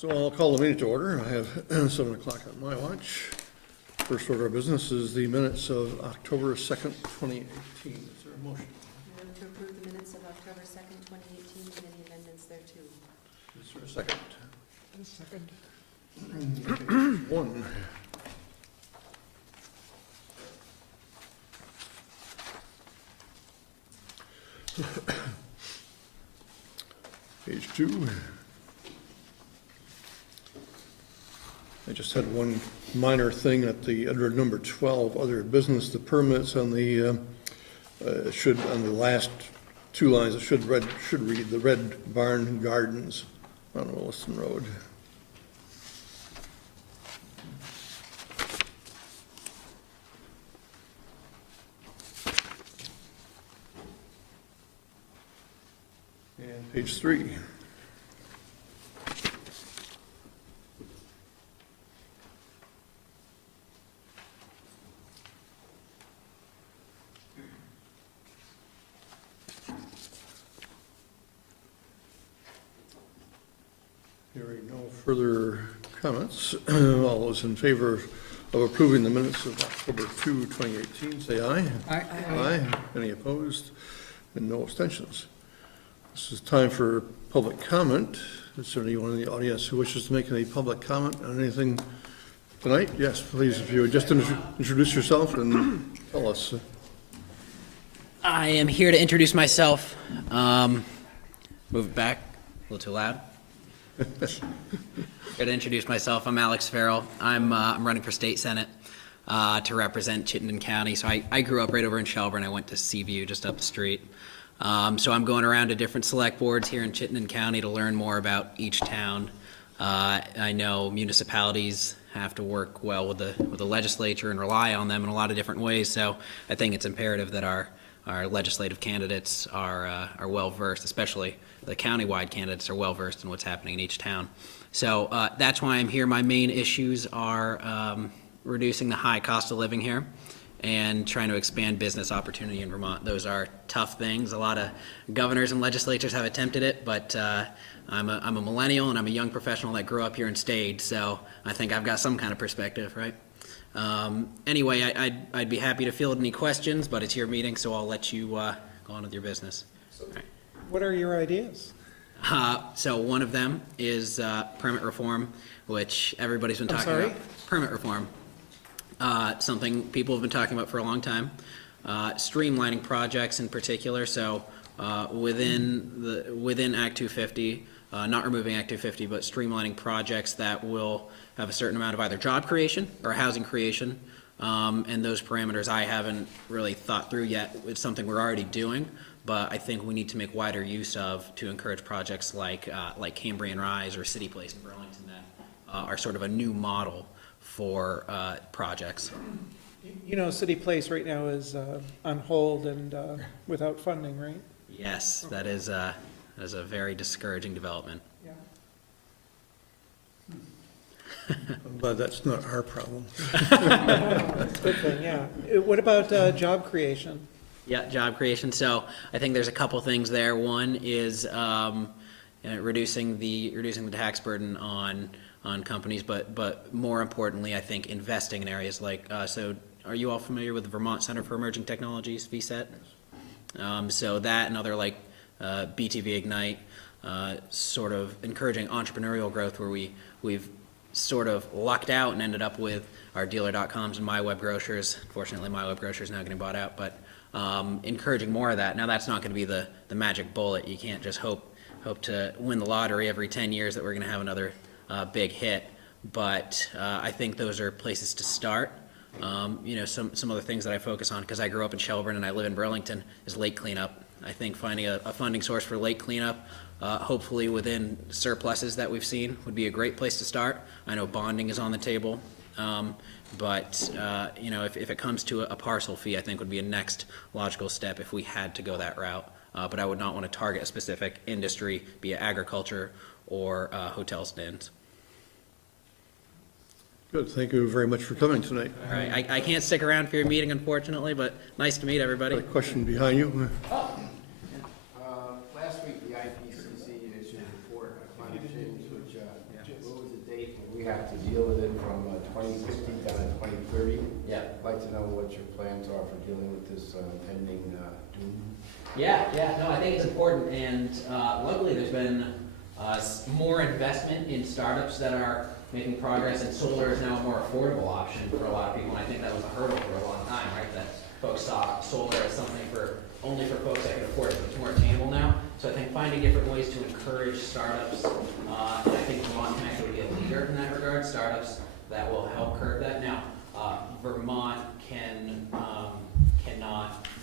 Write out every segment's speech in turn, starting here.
So I'll call the meeting to order. I have 7 o'clock on my watch. First order of business is the minutes of October 2nd, 2018. Is there a motion? Move to approve the minutes of October 2nd, 2018, and any amendments thereto. Is there a second? Second. Page 1. Page 2. I just had one minor thing at the, under number 12, other business, the permits on the, should, on the last 2 lines, it should read the Red Barn Gardens on Williston Road. And page 3. Hearing no further comments, all those in favor of approving the minutes of October 2, 2018, say aye. Aye. Aye. Any opposed? And no abstentions. This is time for public comment. Is there anyone in the audience who wishes to make any public comment on anything tonight? Yes, please, if you would just introduce yourself and tell us. I am here to introduce myself. Move it back, a little too loud. Here to introduce myself. I'm Alex Farrell. I'm running for state senate to represent Chittenden County. So I grew up right over in Shelburne. I went to Seaview just up the street. So I'm going around to different select boards here in Chittenden County to learn more about each town. I know municipalities have to work well with the legislature and rely on them in a lot of different ways. So I think it's imperative that our legislative candidates are well versed, especially the countywide candidates are well versed in what's happening in each town. So that's why I'm here. My main issues are reducing the high cost of living here and trying to expand business opportunity in Vermont. Those are tough things. A lot of governors and legislatures have attempted it, but I'm a millennial and I'm a young professional that grew up here and stayed, so I think I've got some kind of perspective, right? Anyway, I'd be happy to field any questions, but it's your meeting, so I'll let you go on with your business. Right. What are your ideas? So one of them is permit reform, which everybody's been talking about. Permit reform. Something people have been talking about for a long time. Streamlining projects in particular, so within Act 250, not removing Act 250, but streamlining projects that will have a certain amount of either job creation or housing creation. And those parameters I haven't really thought through yet. It's something we're already doing, but I think we need to make wider use of to encourage projects like Cambrian Rise or City Place in Burlington that are sort of a new model for projects. You know, City Place right now is on hold and without funding, right? Yes, that is a very discouraging development. Yeah. I'm glad that's not our problem. Good thing, yeah. What about job creation? Yeah, job creation. So I think there's a couple things there. One is reducing the tax burden on companies, but more importantly, I think investing in areas like so. Are you all familiar with the Vermont Center for Emerging Technologies, VCET? So that and other like BTV Ignite, sort of encouraging entrepreneurial growth where we've sort of lucked out and ended up with our dealer.coms and MyWebGrocers. Fortunately, MyWebGrocers is now getting bought out, but encouraging more of that. Now that's not going to be the magic bullet. You can't just hope to win the lottery every 10 years that we're going to have another big hit. But I think those are places to start. You know, some other things that I focus on, because I grew up in Shelburne and I live in Burlington, is lake cleanup. I think finding a funding source for lake cleanup, hopefully within surpluses that we've seen, would be a great place to start. I know bonding is on the table, but you know, if it comes to a parcel fee, I think would be a next logical step if we had to go that route. But I would not want to target a specific industry, be it agriculture or hotel stands. Good, thank you very much for coming tonight. All right, I can't stick around for your meeting, unfortunately, but nice to meet everybody. Got a question behind you. Last week, the IPCC issued a report on climate change, which have to deal with it from 2060 down to 2030. Yeah. I'd like to know what your plans are for dealing with this pending doom. Yeah, no, I think it's important, and luckily there's been more investment in startups that are making progress, and solar is now a more affordable option for a lot of people, and I think that was a hurdle for a long time, right? That folks saw solar as something only for folks that can afford it, but it's more attainable now. So I think finding different ways to encourage startups, and I think Vermont can actually be a leader in that regard, startups that will help curb that. Now, Vermont cannot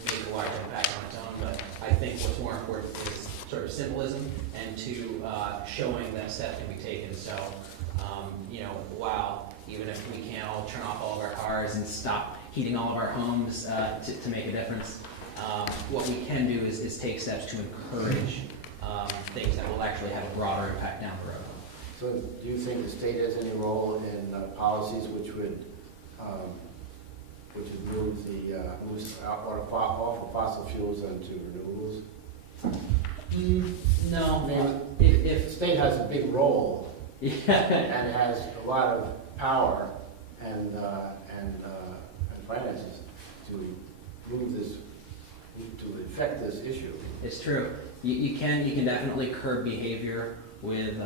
make a large impact on its own, but I think what's more important is sort of symbolism and to showing that steps can be taken. So, while even if we can't all turn off all of our cars and stop heating all of our homes to make a difference, what we can do is take steps to encourage things that will actually have a broader impact down the road. So do you think the state has any role in policies which would move the off of fossil fuels into renewables? No, I mean, the if state has a big role yeah. and has a lot of power and finances to move this, to affect this issue. It's true. You can definitely curb behavior with,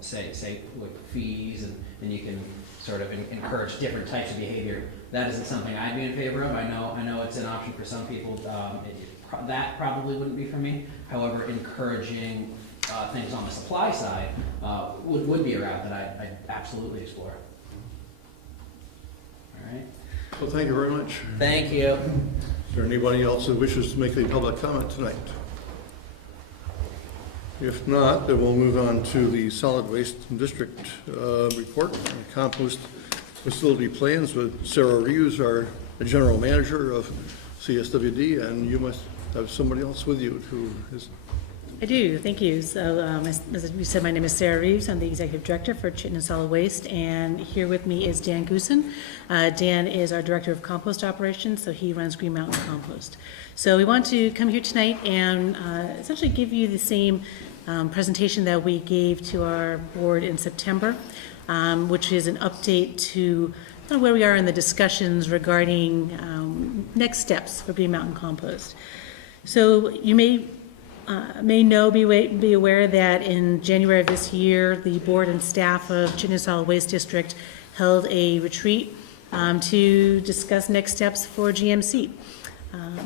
say with fees, and you can sort of encourage different types of behavior. That isn't something I'd be in favor of. I know it's an option for some people. That probably wouldn't be for me. However, encouraging things on the supply side would be a route that I'd absolutely explore. All right. Well, thank you very much. Thank you. Is there anybody else that wishes to make a public comment tonight? If not, then we'll move on to the solid waste district report on compost facility plans with Sarah Reeves, our general manager of CSWD, and you must have somebody else with you who is. I do, thank you. So, as you said, my name is Sarah Reeves. I'm the Executive Director for Chittenden Solid Waste, and here with me is Dan Goosen. Dan is our Director of Compost Operations, so he runs Green Mountain Compost. So we want to come here tonight and essentially give you the same presentation that we gave to our board in September, which is an update to where we are in the discussions regarding next steps for Green Mountain Compost. So you may be aware that in January of this year, the board and staff of Chittenden Solid Waste District held a retreat to discuss next steps for GMC.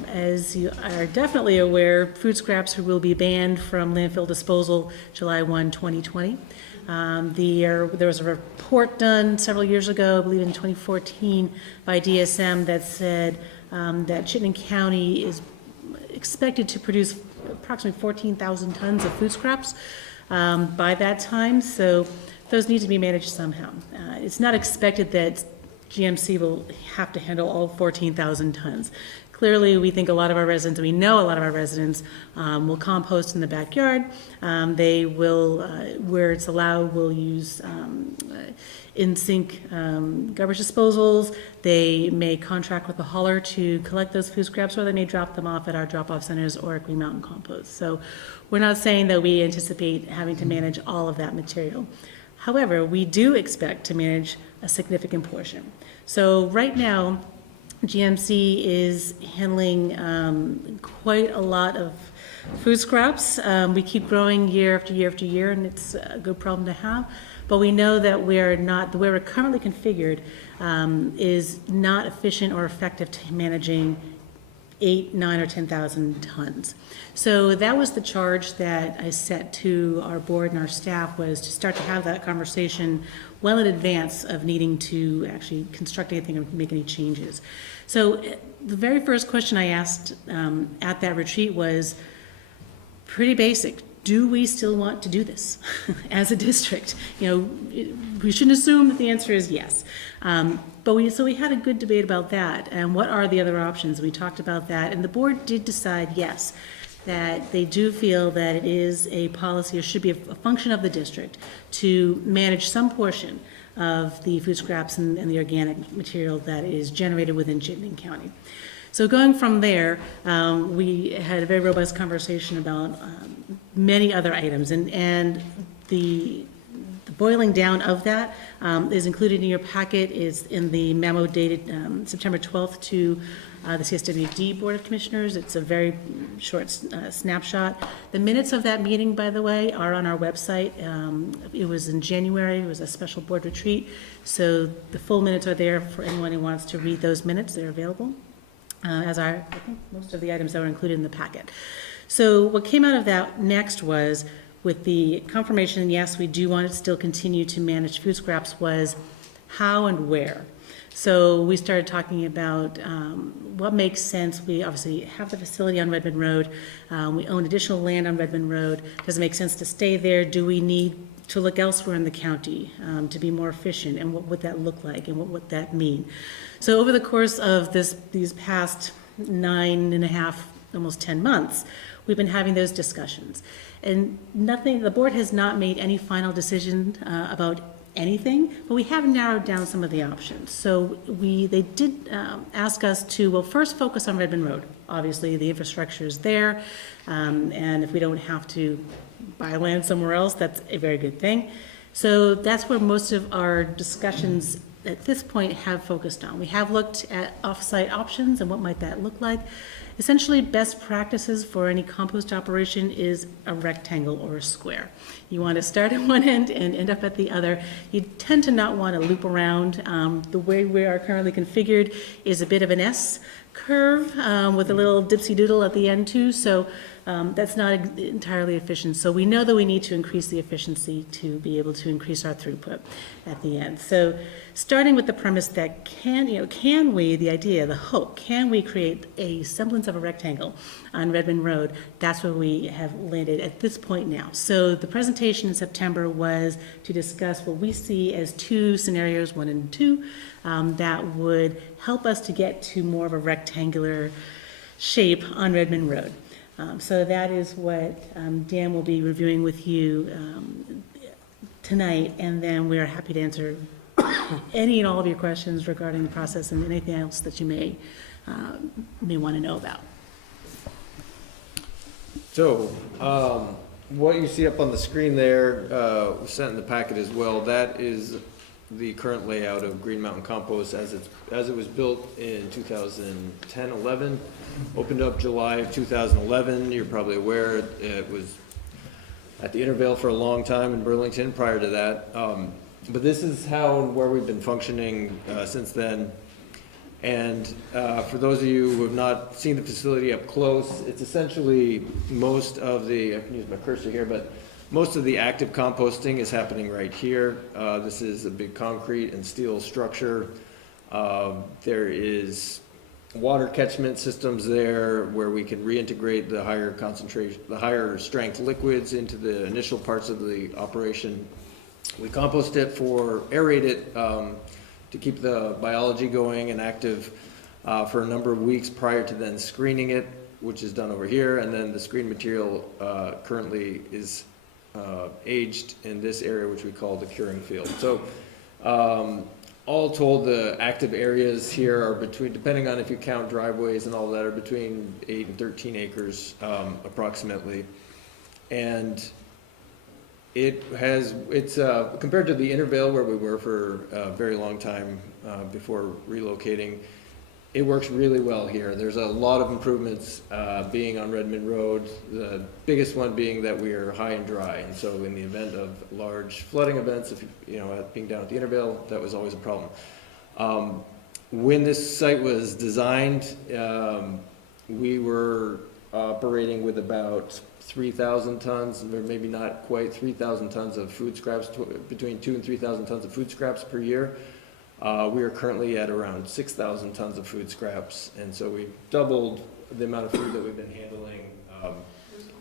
As you are definitely aware, food scraps will be banned from landfill disposal July 1, 2020. There was a report done several years ago, I believe in 2014, by DSM that said that Chittenden County is expected to produce approximately 14,000 tons of food scraps by that time, so those need to be managed somehow. It's not expected that GMC will have to handle all 14,000 tons. Clearly, we think a lot of our residents, we know a lot of our residents will compost in the backyard. They will, where it's allowed, will use in-sink garbage disposals. They may contract with a hauler to collect those food scraps, or they may drop them off at our drop-off centers or at Green Mountain Compost. So we're not saying that we anticipate having to manage all of that material. However, we do expect to manage a significant portion. So right now, GMC is handling quite a lot of food scraps. We keep growing year after year after year, and it's a good problem to have. But we know that the way we're currently configured is not efficient or effective to managing 8, 9, or 10,000 tons. So that was the charge that I set to our board and our staff, was to start to have that conversation well in advance of needing to actually construct anything or make any changes. So the very first question I asked at that retreat was pretty basic. Do we still want to do this as a district? We shouldn't assume that the answer is yes. But we had a good debate about that, and what are the other options. We talked about that, and the board did decide yes, that they do feel that it is a policy, or should be a function of the district, to manage some portion of the food scraps and the organic material that is generated within Chittenden County. So going from there, we had a very robust conversation about many other items, and the boiling down of that is included in your packet, is in the memo dated September 12th to the CSWD Board of Commissioners. It's a very short snapshot. The minutes of that meeting, by the way, are on our website. It was in January. It was a special board retreat. So the full minutes are there for anyone who wants to read those minutes. They're available, as are, I think, most of the items that were included in the packet. So what came out of that next was, with the confirmation, yes, we do want to still continue to manage food scraps, was how and where. So we started talking about what makes sense. We obviously have the facility on Redmond Road. We own additional land on Redmond Road. Does it make sense to stay there? Do we need to look elsewhere in the county to be more efficient? And what would that look like? And what would that mean? So over the course of these past 9.5, almost 10 months, we've been having those discussions. And the board has not made any final decision about anything, but we have narrowed down some of the options. So they did ask us to, well, first focus on Redmond Road. Obviously, the infrastructure is there, and if we don't have to buy land somewhere else, that's a very good thing. So that's where most of our discussions at this point have focused on. We have looked at off-site options and what might that look like. Essentially, best practices for any compost operation is a rectangle or a square. You want to start at one end and end up at the other. You tend to not want to loop around. The way we are currently configured is a bit of an S curve with a little dipsy doodle at the end too, so that's not entirely efficient. So we know that we need to increase the efficiency to be able to increase our throughput at the end. So starting with the premise that can we, the idea, the hope, can we create a semblance of a rectangle on Redmond Road? That's where we have landed at this point now. So the presentation in September was to discuss what we see as two scenarios, 1 and 2, that would help us to get to more of a rectangular shape on Redmond Road. So that is what Dan will be reviewing with you tonight, and then we are happy to answer any and all of your questions regarding the process and anything else that you may want to know about. So, what you see up on the screen there, was sent in the packet as well, that is the current layout of Green Mountain Compost as it was built in 2010-11, opened up July of 2011. You're probably aware it was at the Intervale for a long time in Burlington prior to that. But this is how and where we've been functioning since then. And for those of you who have not seen the facility up close, it's essentially most of the, I can use my cursor here, but most of the active composting is happening right here. This is a big concrete and steel structure. There is water catchment systems there where we can reintegrate the higher concentration, the higher strength liquids into the initial parts of the operation. We compost it aerate it to keep the biology going and active for a number of weeks prior to then screening it, which is done over here. And then the screen material currently is aged in this area, which we call the curing field. So all told, the active areas here are between, depending on if you count driveways and all that, are between 8 and 13 acres approximately. And it's compared to the Intervale where we were for a very long time before relocating, it works really well here. There's a lot of improvements being on Redmond Road, the biggest one being that we are high and dry. And so in the event of large flooding events, if being down at the Intervale, that was always a problem. When this site was designed, we were operating with about 3,000 tons, or maybe not quite 3,000 tons of food scraps, between 2,000 and 3,000 tons of food scraps per year. We are currently at around 6,000 tons of food scraps, and so we've doubled the amount of food that we've been handling.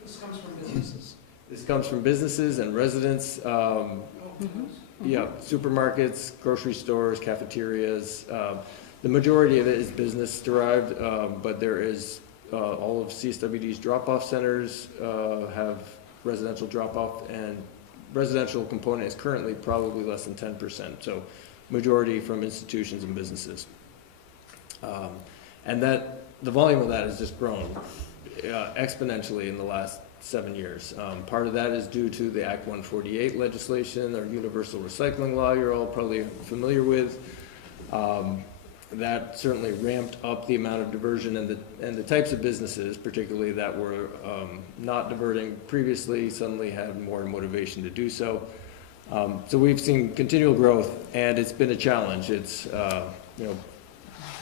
This comes from businesses. This comes from businesses and residents, yeah, supermarkets, grocery stores, cafeterias. The majority of it is business derived, but there is all of CSWD's drop-off centers have residential drop-off, and residential component is currently probably less than 10%. So majority from institutions and businesses. And that the volume of that has just grown exponentially in the last 7 years. Part of that is due to the Act 148 legislation, or universal recycling law you're all probably familiar with. That certainly ramped up the amount of diversion and the types of businesses, particularly that were not diverting previously, suddenly had more motivation to do so. So we've seen continual growth, and it's been a challenge. It's,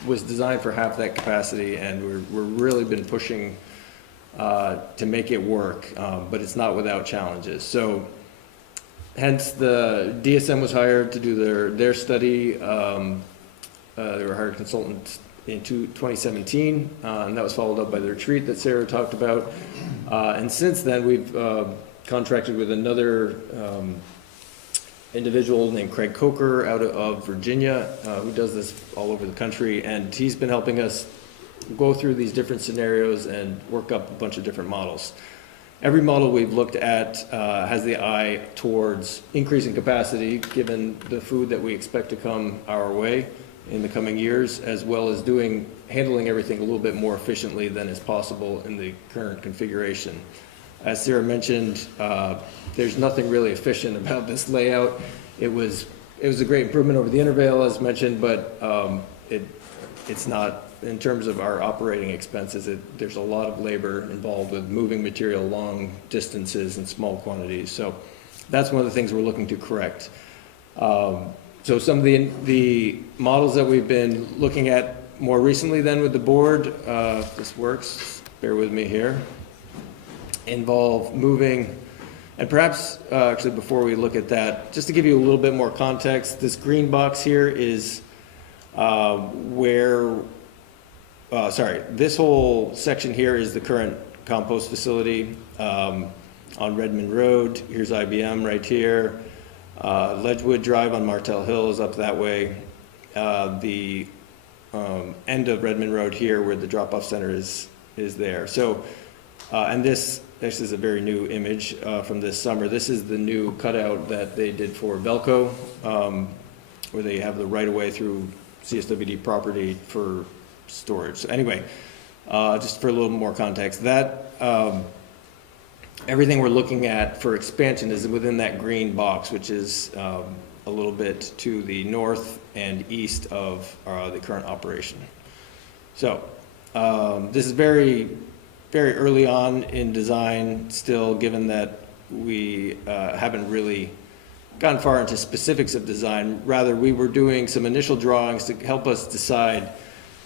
was designed for half that capacity, and we're really been pushing to make it work, but it's not without challenges. So hence the DSM was hired to do their study. They were hired consultants in 2017, and that was followed up by the retreat that Sarah talked about. And since then, we've contracted with another individual named Craig Coker out of Virginia, who does this all over the country, and he's been helping us go through these different scenarios and work up a bunch of different models. Every model we've looked at has the eye towards increasing capacity, given the food that we expect to come our way in the coming years, as well as handling everything a little bit more efficiently than is possible in the current configuration. As Sarah mentioned, there's nothing really efficient about this layout. It was a great improvement over the Intervale, as mentioned, but it's not, in terms of our operating expenses, there's a lot of labor involved with moving material long distances in small quantities. So that's one of the things we're looking to correct. So some of the models that we've been looking at more recently then with the board, if this works, bear with me here, involve moving, and perhaps actually before we look at that, just to give you a little bit more context, this green box here is this whole section here is the current compost facility on Redmond Road. Here's IBM right here. Ledgewood Drive on Martell Hill is up that way. The end of Redmond Road here, where the drop-off center is there. So, and this is a very new image from this summer. This is the new cutout that they did for Velco, where they have the right-of-way through CSWD property for storage. So anyway, just for a little more context, that everything we're looking at for expansion is within that green box, which is a little bit to the north and east of the current operation. So this is very, very early on in design still, given that we haven't really gotten far into specifics of design. Rather, we were doing some initial drawings to help us decide,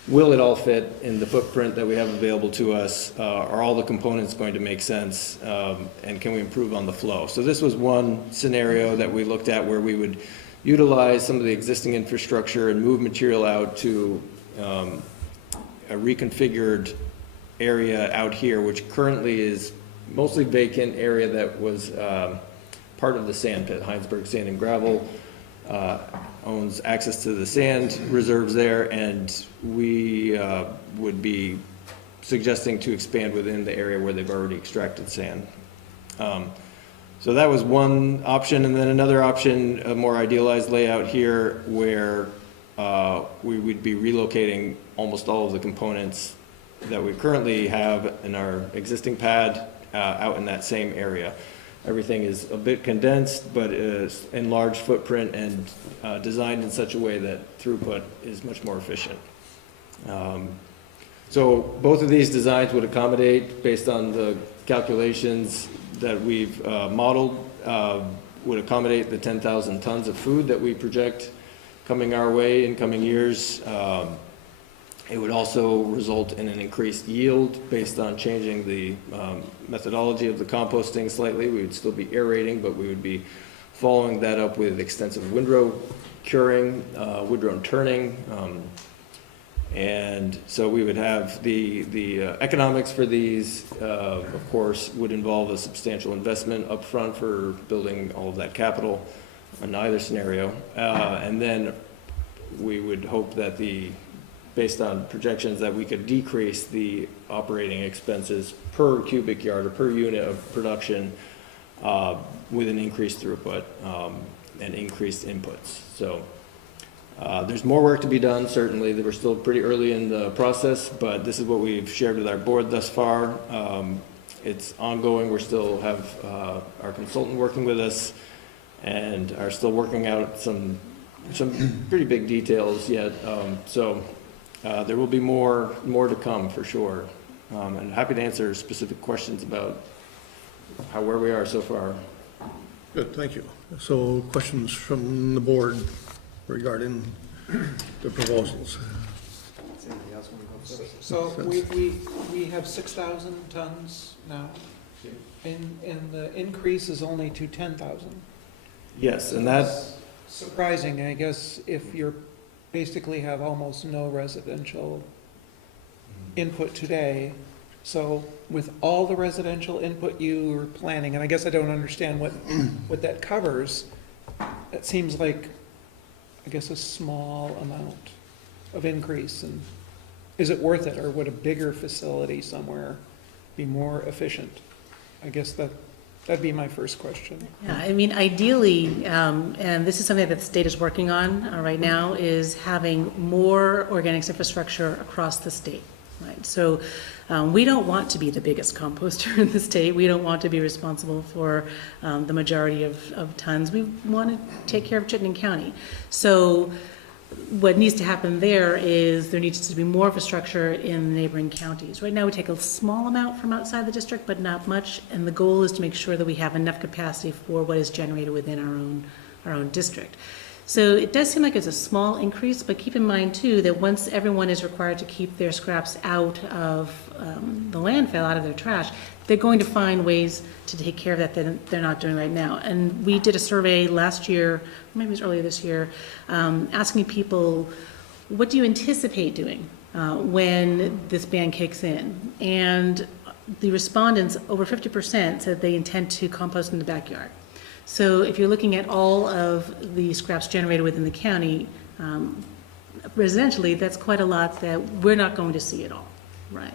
will it all fit in the footprint that we have available to us? Are all the components going to make sense? And can we improve on the flow? So this was one scenario that we looked at where we would utilize some of the existing infrastructure and move material out to a reconfigured area out here, which currently is mostly vacant area that was part of the sand pit. Heinsberg Sand and Gravel owns access to the sand reserves there, and we would be suggesting to expand within the area where they've already extracted sand. So that was one option, and then another option, a more idealized layout here, where we would be relocating almost all of the components that we currently have in our existing pad out in that same area. Everything is a bit condensed, but is enlarged footprint and designed in such a way that throughput is much more efficient. So both of these designs would accommodate, based on the calculations that we've modeled, would accommodate the 10,000 tons of food that we project coming our way in coming years. It would also result in an increased yield based on changing the methodology of the composting slightly. We would still be aerating, but we would be following that up with extensive windrow curing, windrow turning. And so we would have the economics for these, of course, would involve a substantial investment up front for building all of that capital in either scenario. And then we would hope that based on projections, that we could decrease the operating expenses per cubic yard or per unit of production with an increased throughput and increased inputs. So there's more work to be done, certainly. We're still pretty early in the process, but this is what we've shared with our board thus far. it's ongoing. We're still have our consultant working with us and are still working out some pretty big details yet. So there will be more to come for sure. And happy to answer specific questions about where we are so far. Good, thank you. So questions from the board regarding the proposals? So we have 6,000 tons now, and the increase is only to 10,000. Yes, and that's Surprising, I guess, if you're basically have almost no residential input today. So with all the residential input you were planning, and I guess I don't understand what that covers, it seems like, I guess, a small amount of increase. And is it worth it, or would a bigger facility somewhere be more efficient? I guess that'd be my first question. Yeah, I mean, ideally, and this is something that the state is working on right now, is having more organics infrastructure across the state, right? So we don't want to be the biggest composter in the state. We don't want to be responsible for the majority of tons. We want to take care of Chittenden County. So what needs to happen there is there needs to be more infrastructure in the neighboring counties. Right now, we take a small amount from outside the district, but not much, and the goal is to make sure that we have enough capacity for what is generated within our own district. So it does seem like it's a small increase, but keep in mind too that once everyone is required to keep their scraps out of the landfill, out of their trash, they're going to find ways to take care of that they're not doing right now. And we did a survey last year, maybe it was earlier this year, asking people, what do you anticipate doing when this ban kicks in? And the respondents, over 50%, said they intend to compost in the backyard. So if you're looking at all of the scraps generated within the county, residentially, that's quite a lot that we're not going to see at all, right?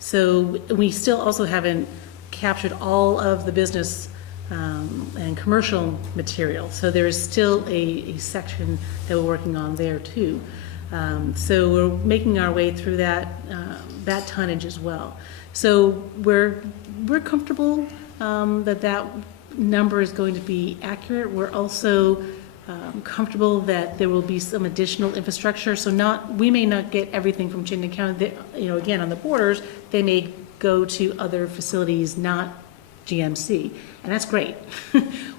So we still also haven't captured all of the business and commercial material. So there is still a section that we're working on there too. So we're making our way through that tonnage as well. So we're comfortable that number is going to be accurate. We're also comfortable that there will be some additional infrastructure. So we may not get everything from Chittenden County. Again, on the borders, they may go to other facilities, not GMC, and that's great.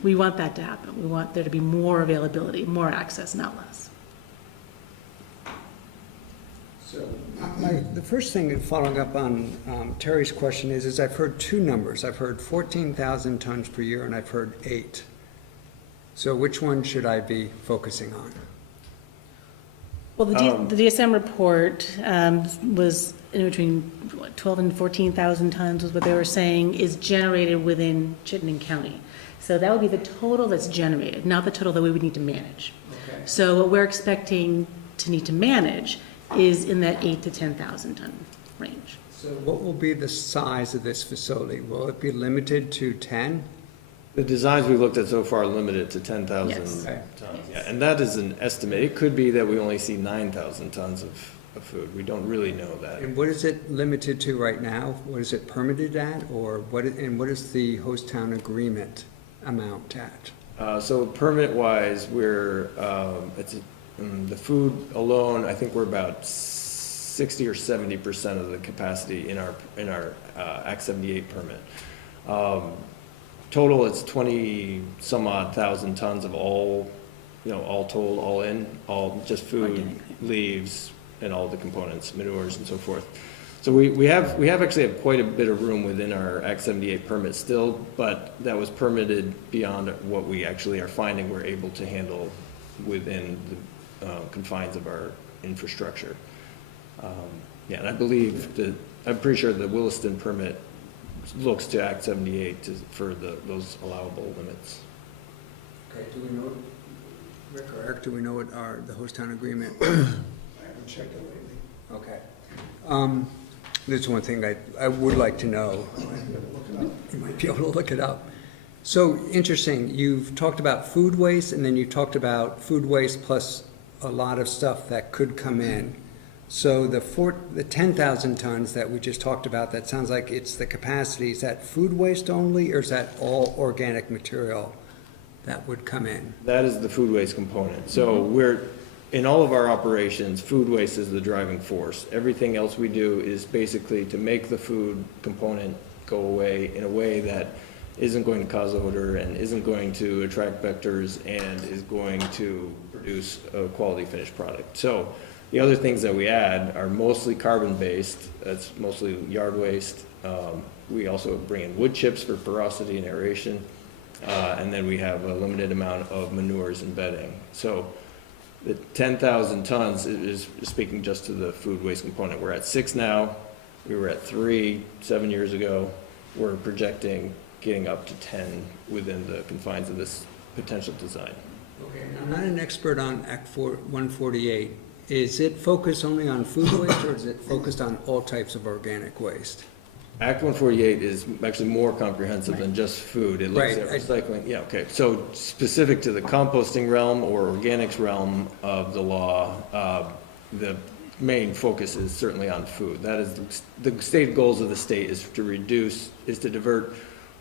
We want that to happen. We want there to be more availability, more access, not less. So the first thing, following up on Terry's question, is I've heard two numbers. I've heard 14,000 tons per year, and I've heard 8. So which one should I be focusing on? Well, the DSM report was in between 12 and 14,000 tons was what they were saying is generated within Chittenden County. So that would be the total that's generated, not the total that we would need to manage. Okay. So what we're expecting to need to manage is in that 8 to 10,000 ton range. So what will be the size of this facility? Will it be limited to 10? the designs we looked at so far limit it to 10,000 Yes. Okay. tons. Yeah, and that is an estimate. It could be that we only see 9,000 tons of food. We don't really know that. And what is it limited to right now? What is it permitted at, or what is the host town agreement amount at? So permit-wise, we're, the food alone, I think we're about 60 or 70% of the capacity in our Act 78 permit. Total, it's 20 some odd thousand tons of all, all told, all in, all just food, Organic. leaves, and all the components, manures and so forth. So we actually have quite a bit of room within our Act 78 permit still, but that was permitted beyond what we actually are finding we're able to handle within the confines of our infrastructure. Yeah, and I believe that, I'm pretty sure the Williston permit looks to Act 78 for those allowable limits. Okay, do we know, Rick or Eric, do we know what the host town agreement? I haven't checked it lately. Okay. There's one thing I would like to know. You might be able to look it up. So, interesting, you've talked about food waste, and then you talked about food waste plus a lot of stuff that could come in. So the 10,000 tons that we just talked about, that sounds like it's the capacity, is that food waste only, or is that all organic material that would come in? That is the food waste component. So in all of our operations, food waste is the driving force. Everything else we do is basically to make the food component go away in a way that isn't going to cause odor and isn't going to attract vectors and is going to produce a quality finished product. So the other things that we add are mostly carbon-based. That's mostly yard waste. We also bring in wood chips for porosity and aeration. And then we have a limited amount of manures and bedding. So the 10,000 tons is speaking just to the food waste component. We're at 6 now. We were at 3 7 years ago. We're projecting getting up to 10 within the confines of this potential design. Okay, I'm not an expert on Act 148. Is it focused only on food waste, or is it focused on all types of organic waste? Act 148 is actually more comprehensive than just food. It looks Right, at recycling. Yeah, okay. So specific to the composting realm or organics realm of the law, the main focus is certainly on food. That is, the state goals of the state is to divert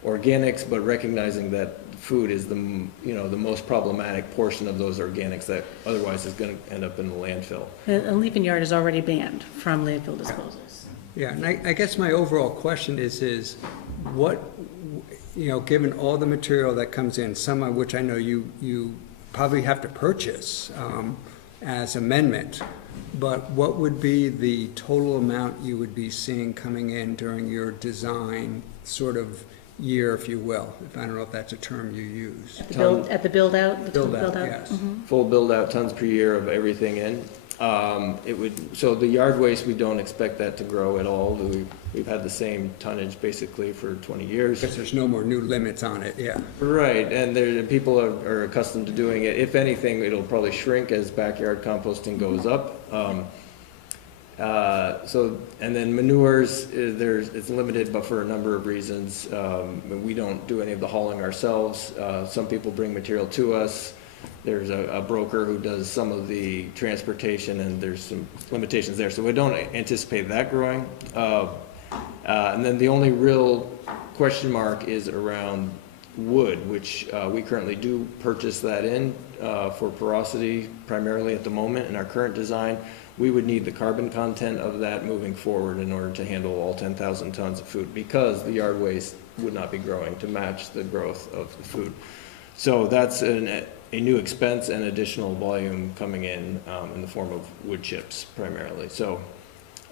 organics, but recognizing that food is the most problematic portion of those organics that otherwise is going to end up in the landfill. A leaf and yard is already banned from landfill disposals. Yeah, and I guess my overall question is what, given all the material that comes in, some of which I know you probably have to purchase as amendment, but what would be the total amount you would be seeing coming in during your design sort of year, if you will? I don't know if that's a term you use. At the build out? The total Build out, yes. Full build-out tons per year of everything in. So the yard waste, we don't expect that to grow at all. We've had the same tonnage basically for 20 years. Because there's no more new limits on it, yeah. Right, and people are accustomed to doing it. If anything, it'll probably shrink as backyard composting goes up. And then manures, it's limited, but for a number of reasons. We don't do any of the hauling ourselves. Some people bring material to us. There's a broker who does some of the transportation, and there's some limitations there. So we don't anticipate that growing. And then the only real question mark is around wood, which we currently do purchase that in for porosity primarily at the moment in our current design. We would need the carbon content of that moving forward in order to handle all 10,000 tons of food, because the yard waste would not be growing to match the growth of the food. So that's a new expense and additional volume coming in the form of wood chips primarily. So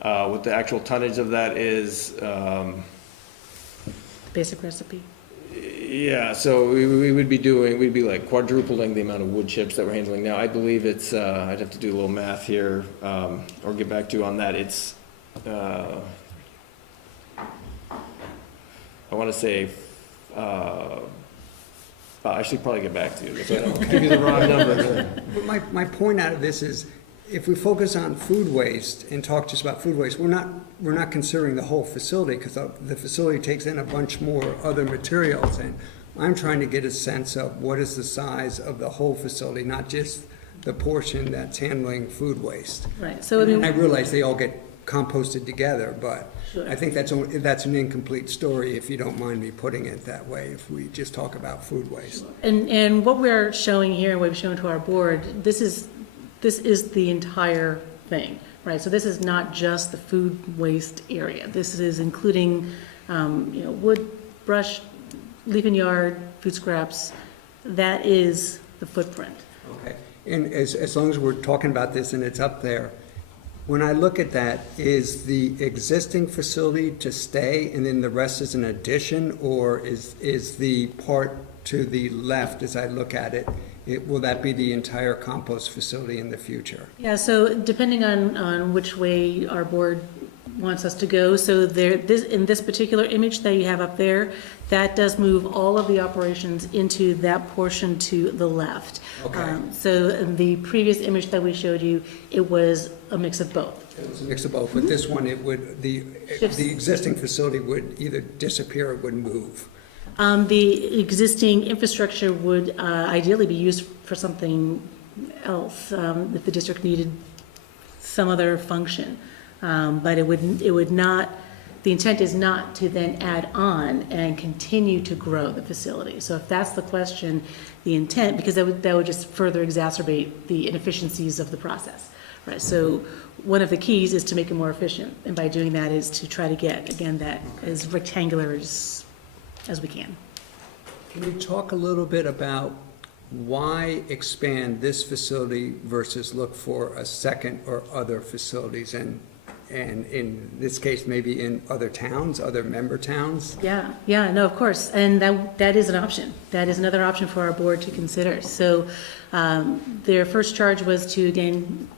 what the actual tonnage of that is, Basic recipe. yeah, so we'd be like quadrupling the amount of wood chips that we're handling now. I believe it's, I'd have to do a little math here, or get back to you on that. It's, I want to say, I should probably get back to you, so I don't give you the wrong number. But my point out of this is, if we focus on food waste and talk just about food waste, we're not considering the whole facility, because the facility takes in a bunch more other materials, and I'm trying to get a sense of what is the size of the whole facility, not just the portion that's handling food waste. Right, so And I realize they all get composted together, but Sure. I think that's an incomplete story, if you don't mind me putting it that way, if we just talk about food waste. And what we're showing here, and what we've shown to our board, this is the entire thing, right? So this is not just the food waste area. This is including, wood, brush, leaf and yard, food scraps. That is the footprint. Okay, and as long as we're talking about this and it's up there, when I look at that, is the existing facility to stay and then the rest is an addition, or is the part to the left, as I look at it, will that be the entire compost facility in the future? Yeah, so depending on which way our board wants us to go, so in this particular image that you have up there, that does move all of the operations into that portion to the left. Okay. So in the previous image that we showed you, it was a mix of both. It was a mix of both, but this one, the existing facility would either disappear or would move. The existing infrastructure would ideally be used for something else, if the district needed some other function. But it would not, the intent is not to then add on and continue to grow the facility. So if that's the question, the intent, because that would just further exacerbate the inefficiencies of the process, right? So one of the keys is to make it more efficient, and by doing that is to try to get, again, that as rectangular as we can. Can you talk a little bit about why expand this facility versus look for a second or other facilities, and in this case, maybe in other towns, other member towns? Yeah, no, of course, and that is an option. That is another option for our board to consider. So their first charge was to, again,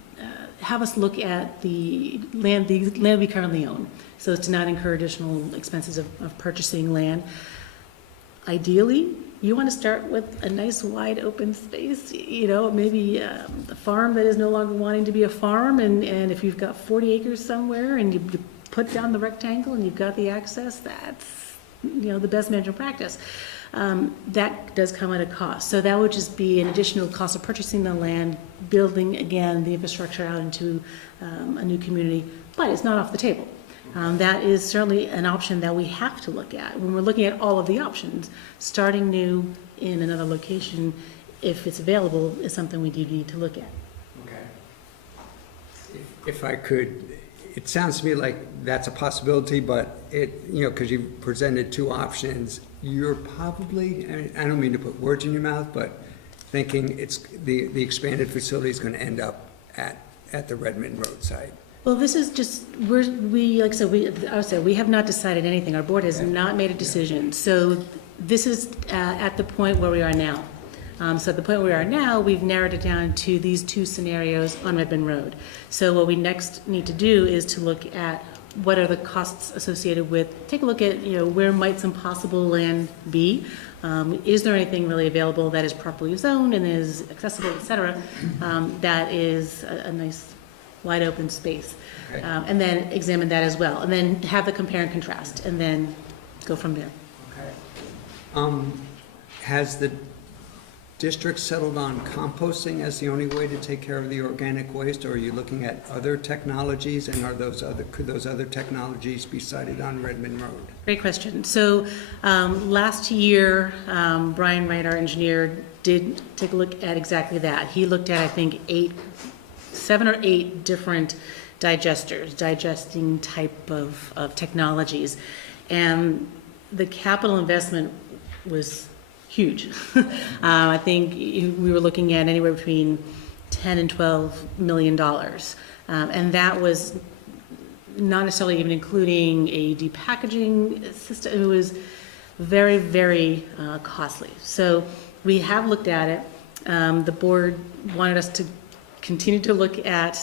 have us look at the land we currently own, so as to not incur additional expenses of purchasing land. Ideally, you want to start with a nice wide open space, maybe a farm that is no longer wanting to be a farm, and if you've got 40 acres somewhere and you put down the rectangle and you've got the access, that's, the best management practice. That does come at a cost. So that would just be an additional cost of purchasing the land, building, again, the infrastructure out into a new community, but it's not off the table. That is certainly an option that we have to look at. When we're looking at all of the options, starting new in another location, if it's available, is something we do need to look at. Okay. If I could, it sounds to me like that's a possibility, but because you presented two options, you're probably, I don't mean to put words in your mouth, but thinking it's the expanded facility is going to end up at the Redmond Road site. Well, this is just, like I said, we have not decided anything. Our board has not made a decision. So this is at the point where we are now. So at the point where we are now, we've narrowed it down to these two scenarios on Redmond Road. So what we next need to do is to look at what are the costs associated with, take a look at, where might some possible land be? Is there anything really available that is properly zoned and is accessible, et cetera, that is a nice wide open space, Okay. and then examine that as well, and then have the compare and contrast, and then go from there. Okay. Has the district settled on composting as the only way to take care of the organic waste, or are you looking at other technologies, and could those other technologies be cited on Redmond Road? Great question. So last year, Brian Wright, our engineer, did take a look at exactly that. He looked at, I think, 7 or 8 different digesting type of technologies. And the capital investment was huge. I think we were looking at anywhere between $10 and $12 million. And that was not necessarily even including a depackaging system. It was very, very costly. So we have looked at it. The board wanted us to continue to look at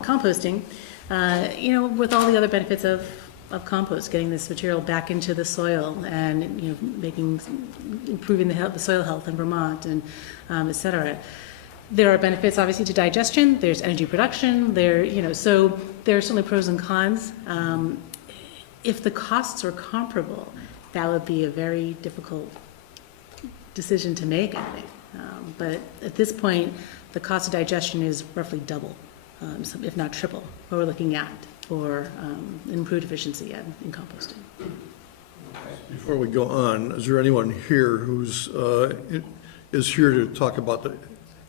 composting, with all the other benefits of compost, getting this material back into the soil and, improving the soil health in Vermont and et cetera. There are benefits, obviously, to digestion. There's energy production. So there are certainly pros and cons. If the costs are comparable, that would be a very difficult decision to make, I think. But at this point, the cost of digestion is roughly double, if not triple, what we're looking at for improved efficiency in composting. Before we go on, is there anyone here who's is here to talk about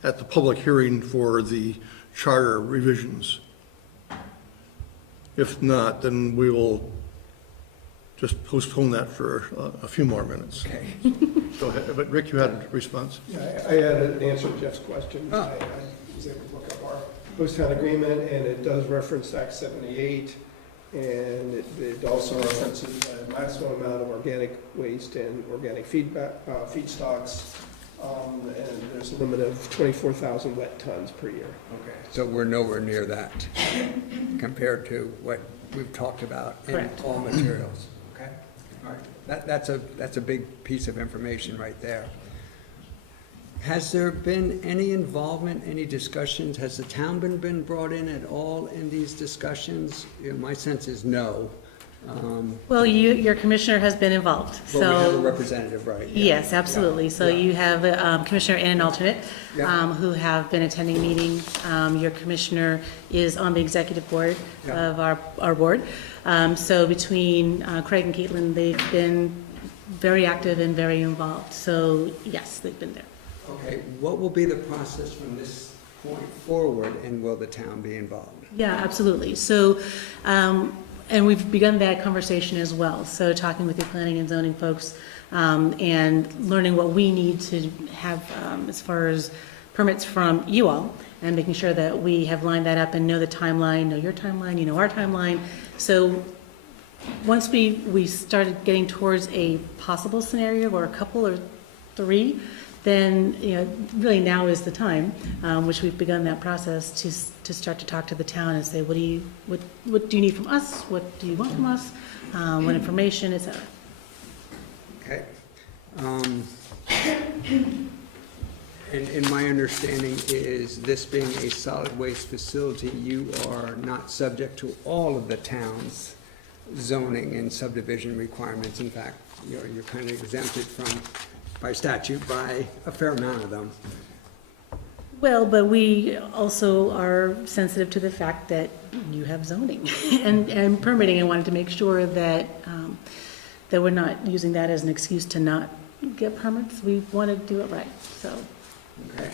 at the public hearing for the charter revisions? If not, then we will just postpone that for a few more minutes. Okay. Go ahead, but Rick, you had a response? Yeah, I had an answer to Jeff's question. I was able to look up our post-town agreement, and it does reference Act 78, and it also references a maximum amount of organic waste and organic feedstocks, and there's a limit of 24,000 wet tons per year. Okay. So we're nowhere near that compared to what we've talked about in Correct. all materials. Okay. All right. That's a big piece of information right there. Has there been any involvement, any discussions? Has the town been brought in at all in these discussions? My sense is no. Well, your commissioner has been involved, But we have a so, representative, right? Yeah. yes, absolutely. So Yeah. you have a commissioner and an alternate Yeah. who have been attending meetings. Your commissioner is on the executive board Yeah. of our board. So between Craig and Caitlin, they've been very active and very involved. So yes, they've been there. Okay, what will be the process from this point forward, and will the town be involved? Yeah, absolutely. So, and we've begun that conversation as well. So talking with the planning and zoning folks, and learning what we need to have, as far as permits from you all, and making sure that we have lined that up and know the timeline, know your timeline, you know our timeline. So once we started getting towards a possible scenario or a couple or three, then, really now is the time, which we've begun that process to start to talk to the town and say, what do you need from us? What do you want from us? What information, et cetera. Okay. And my understanding is, this being a solid waste facility, you are not subject to all of the town's zoning and subdivision requirements. In fact, you're kind of exempted from, by statute, by a fair amount of them. Well, but we also are sensitive to the fact that you have zoning and permitting, and wanted to make sure that, that we're not using that as an excuse to not get permits. We want to do it right, so. Okay.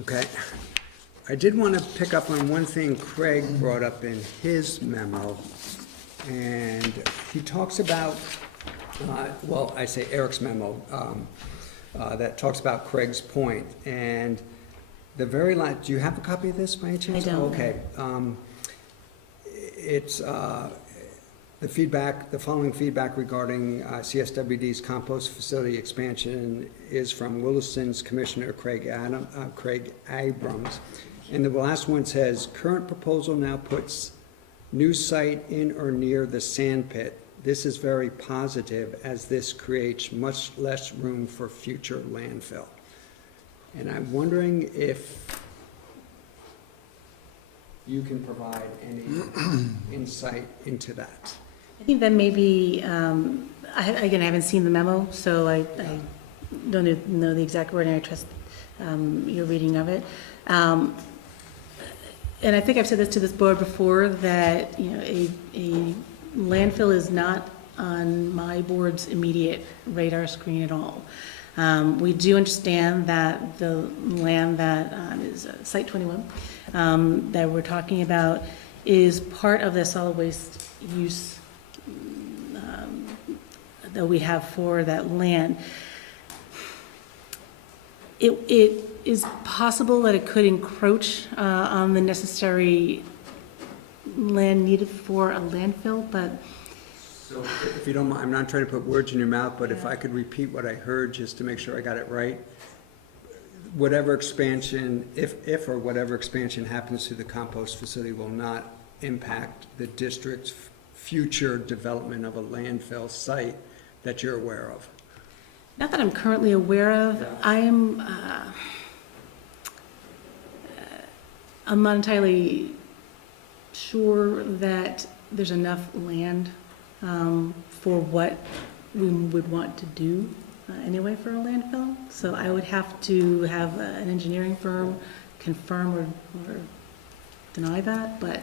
Okay. I did want to pick up on one thing Craig brought up in his memo, and he talks about, well, I say Eric's memo, that talks about Craig's point, and the very last, do you have a copy of this by any chance? I don't. Okay. It's the feedback, the following feedback regarding CSWD's compost facility expansion is from Williston's Commissioner Craig Abrams. And the last one says, current proposal now puts new site in or near the sand pit. This is very positive, as this creates much less room for future landfill. And I'm wondering if you can provide any insight into that. I think that maybe, again, I haven't seen the memo, so I don't know the exact wording. I trust your reading of it. And I think I've said this to this board before, that, a landfill is not on my board's immediate radar screen at all. We do understand that the land that is Site 21, that we're talking about, is part of the solid waste use that we have for that land. It is possible that it could encroach on the necessary land needed for a landfill, but So if you don't mind, I'm not trying to put words in your mouth, but if I could repeat what I heard, just to make sure I got it right. Whatever expansion, if or whatever expansion happens to the compost facility, will not impact the district's future development of a landfill site that you're aware of. not that I'm currently aware of. I'm not entirely sure that there's enough land for what we would want to do anyway for a landfill. So I would have to have an engineering firm confirm or deny that. But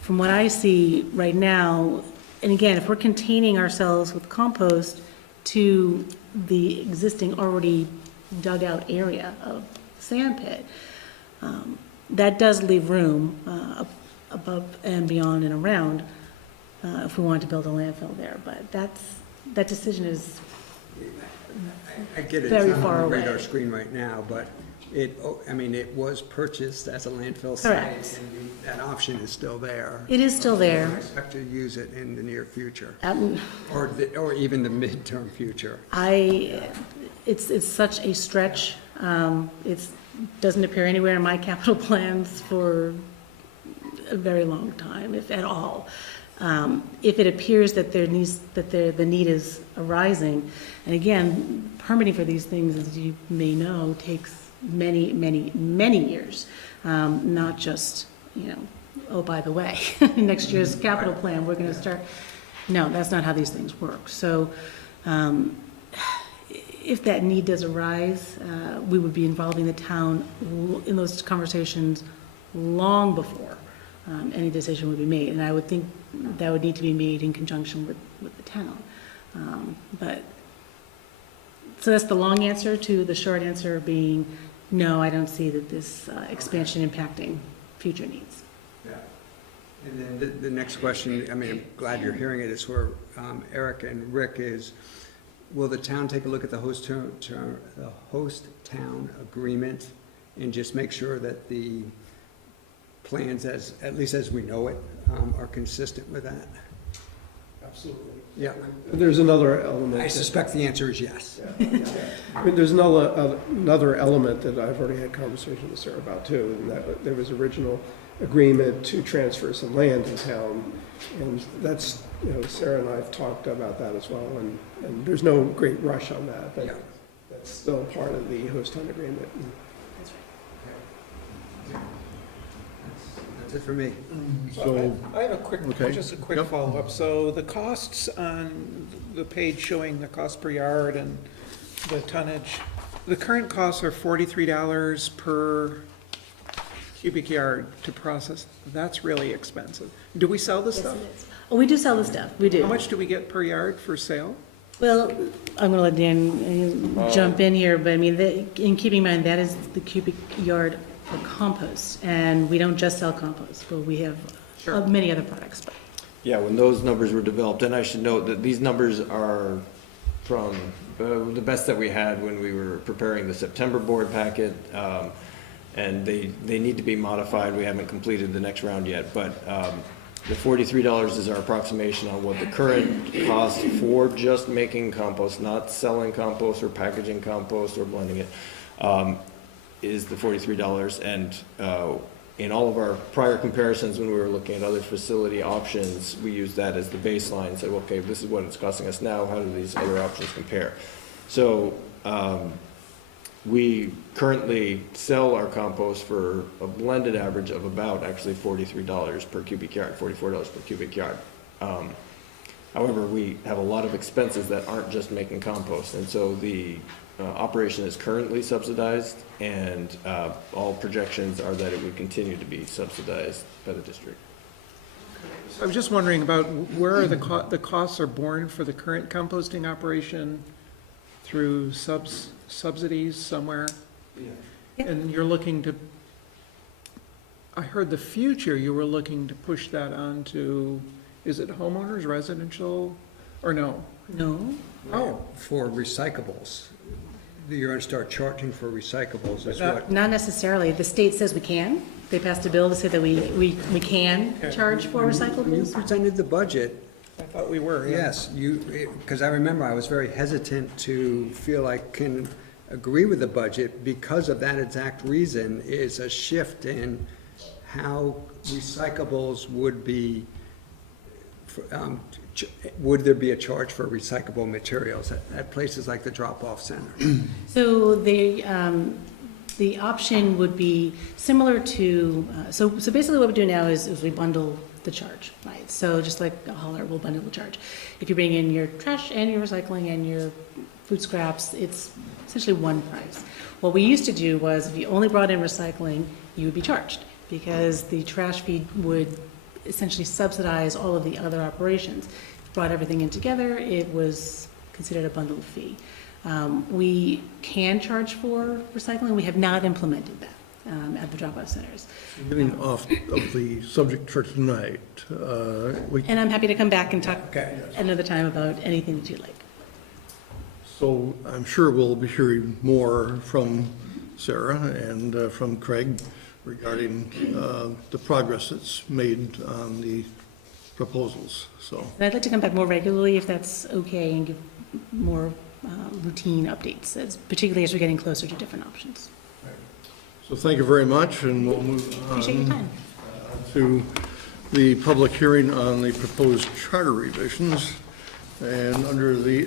from what I see right now, and again, if we're containing ourselves with compost to the existing already dug out area of the sand pit, that does leave room above and beyond and around if we want to build a landfill there. But that decision is I get it, very it's not far on the away. radar screen right now, but it was purchased as a landfill Correct. site, and that option is still there. It is still I there. expect to use it in the near future, Um, or even the midterm future. It's such a stretch. It doesn't appear anywhere in my capital plans for a very long time, if at all. If it appears that the need is arising, and again, permitting for these things, as you may know, takes many, many, many years, not just, oh, by the way, next year's capital plan, we're gonna start. No, that's not how these things work. So, if that need does arise, we would be involving the town in those conversations long before any decision would be made. And I would think that would need to be made in conjunction with the town. But, so that's the long answer to the short answer being, no, I don't see that this expansion impacting future needs. Yeah. And then the next question, I mean, I'm glad you're hearing it, is where Eric and Rick is, will the town take a look at the host town agreement and just make sure that the plans, at least as we know it, are consistent with that? Absolutely. Yeah. There's another element. I suspect the answer is yes. I mean, there's another element that I've already had conversation with Sarah about too, and that there was original agreement to transfer some land in town. And that's, Sarah and I have talked about that as well, and there's no great rush on that, but Yeah. that's still part of the host town agreement. That's right. That's it for me. So, I have a quick, Okay. just a quick Yep. follow-up. So the costs on the page showing the cost per yard and the tonnage, the current costs are $43 per cubic yard to process. That's really expensive. Do we sell this Yes, stuff? it is. Oh, we do sell the stuff, we do. How much do we get per yard for sale? Well, I'm gonna let Dan jump in here, but I mean, in keeping in mind, that is the cubic yard for compost, and we don't just sell compost, but we have many other products. Yeah, when those numbers were developed, and I should note that these numbers are from the best that we had when we were preparing the September board packet, and they need to be modified. We haven't completed the next round yet, but the $43 is our approximation on what the current cost for just making compost, not selling compost or packaging compost or blending it, is the $43. And in all of our prior comparisons, when we were looking at other facility options, we used that as the baseline, said, okay, this is what it's costing us now, how do these other options compare? So we currently sell our compost for a blended average of about actually $43 per cubic yard, $44 per cubic yard. However, we have a lot of expenses that aren't just making compost, and so the operation is currently subsidized, and all projections are that it would continue to be subsidized by the district. I was just wondering about where are the costs are borne for the current composting operation through subsidies somewhere? Yeah. And you're looking to, I heard the future, you were looking to push that onto, is it homeowners, residential, or no? No? Oh, For recyclables, you're gonna start charging for recyclables is But what, Not necessarily. The state says we can. They passed a bill to say that we can Okay. charge for when you recyclables. presented the budget, I thought we were, yeah. yes, because I remember I was very hesitant to feel I can agree with the budget because of that exact reason, is a shift in how recyclables would be, would there be a charge for recyclable materials at places like the drop-off center? So the option would be similar to, so basically what we do now is we bundle the charge, right? So just like a hauler will bundle the charge. If you bring in your trash and your recycling and your food scraps, it's essentially one price. What we used to do was if you only brought in recycling, you would be charged because the trash fee would essentially subsidize all of the other operations. If you brought everything in together, it was considered a bundled fee. We can charge for recycling. We have not implemented that at the drop-off centers. getting off of the subject for tonight, And I'm happy to come back and talk Okay. another time about anything that you'd like. so I'm sure we'll be hearing more from Sarah and from Craig regarding the progress that's made on the proposals, so. And I'd like to come back more regularly if that's okay and give more routine updates, particularly as we're getting closer to different options. So thank you very much, and we'll move Appreciate your on time. to the public hearing on the proposed charter revisions. And under the,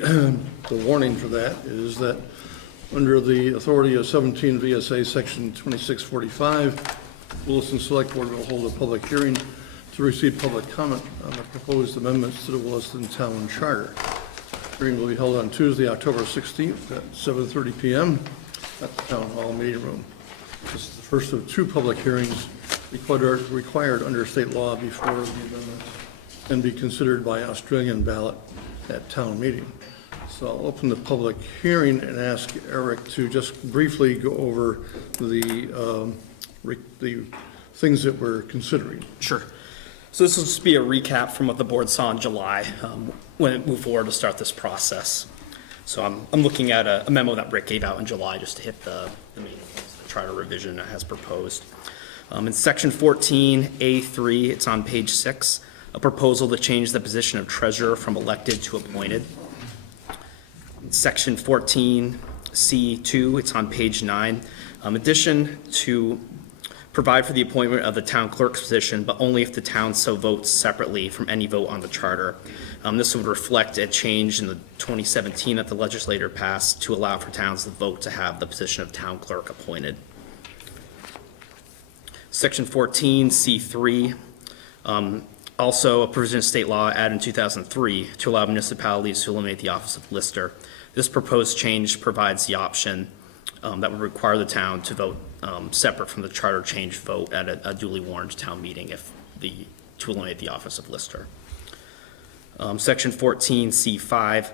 the warning for that is that under the authority of 17 VSA Section 2645, Williston Selectboard will hold a public hearing to receive public comment on the proposed amendments to the Williston Town Charter. Hearing will be held on Tuesday, October 16th at 7:30 PM at the Town Hall Meeting Room. This is the first of two public hearings required under state law before the amendments can be considered by Australian ballot at town meeting. So I'll open the public hearing and ask Eric to just briefly go over the things that we're considering. Sure. So this will just be a recap from what the board saw in July when it moved forward to start this process. So I'm looking at a memo that Rick gave out in July just to hit the main points, the charter revision as proposed. In section 14A3, it's on page 6, a proposal to change the position of treasurer from elected to appointed. In section 14C2, it's on page 9. Addition to provide for the appointment of the town clerk's position, but only if the town so votes separately from any vote on the charter. This would reflect a change in the 2017 that the legislature passed to allow for towns to vote to have the position of town clerk appointed. Section 14C3, also a provision of state law added in 2003 to allow municipalities to eliminate the office of lister. This proposed change provides the option that would require the town to vote separate from the charter change vote at a duly warned town meeting to eliminate the office of lister. Section 14C5,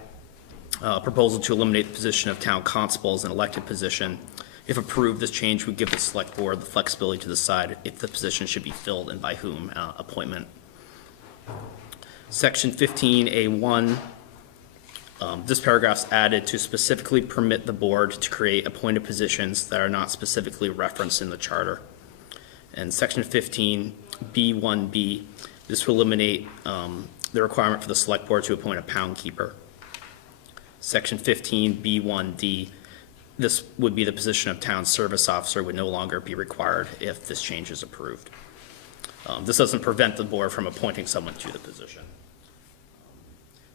proposal to eliminate the position of town constable as an elected position. If approved, this change would give the select board the flexibility to decide if the position should be filled and by whom appointment. Section 15A1, this paragraph's added to specifically permit the board to create appointed positions that are not specifically referenced in the charter. And section 15B1B, this will eliminate the requirement for the select board to appoint a pound keeper. Section 15B1D, this would be the position of town service officer would no longer be required if this change is approved. This doesn't prevent the board from appointing someone to the position.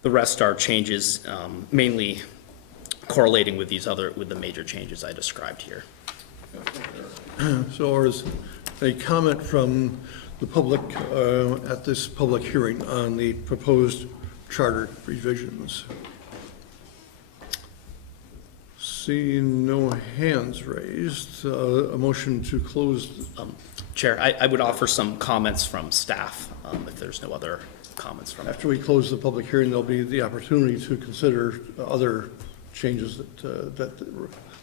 The rest are changes mainly correlating with the major changes I described here. So is a comment from the public at this public hearing on the proposed charter revisions? Seeing no hands raised, a motion to close. Chair, I would offer some comments from staff if there's no other comments from. After we close the public hearing, there'll be the opportunity to consider other changes that the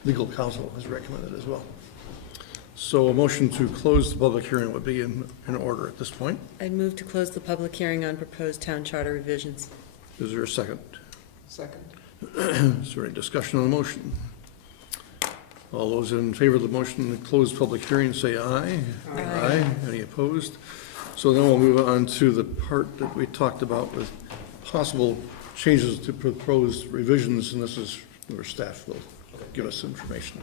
legal counsel has recommended as well. So a motion to close the public hearing would be in order at this point. I move to close the public hearing on proposed town charter revisions. Is there a second? Second. Is there any discussion on the motion? All those in favor of the motion to close public hearing, say aye. Aye. Any opposed? So then we'll move on to the part that we talked about with possible changes to proposed revisions, and this is where staff will give us information.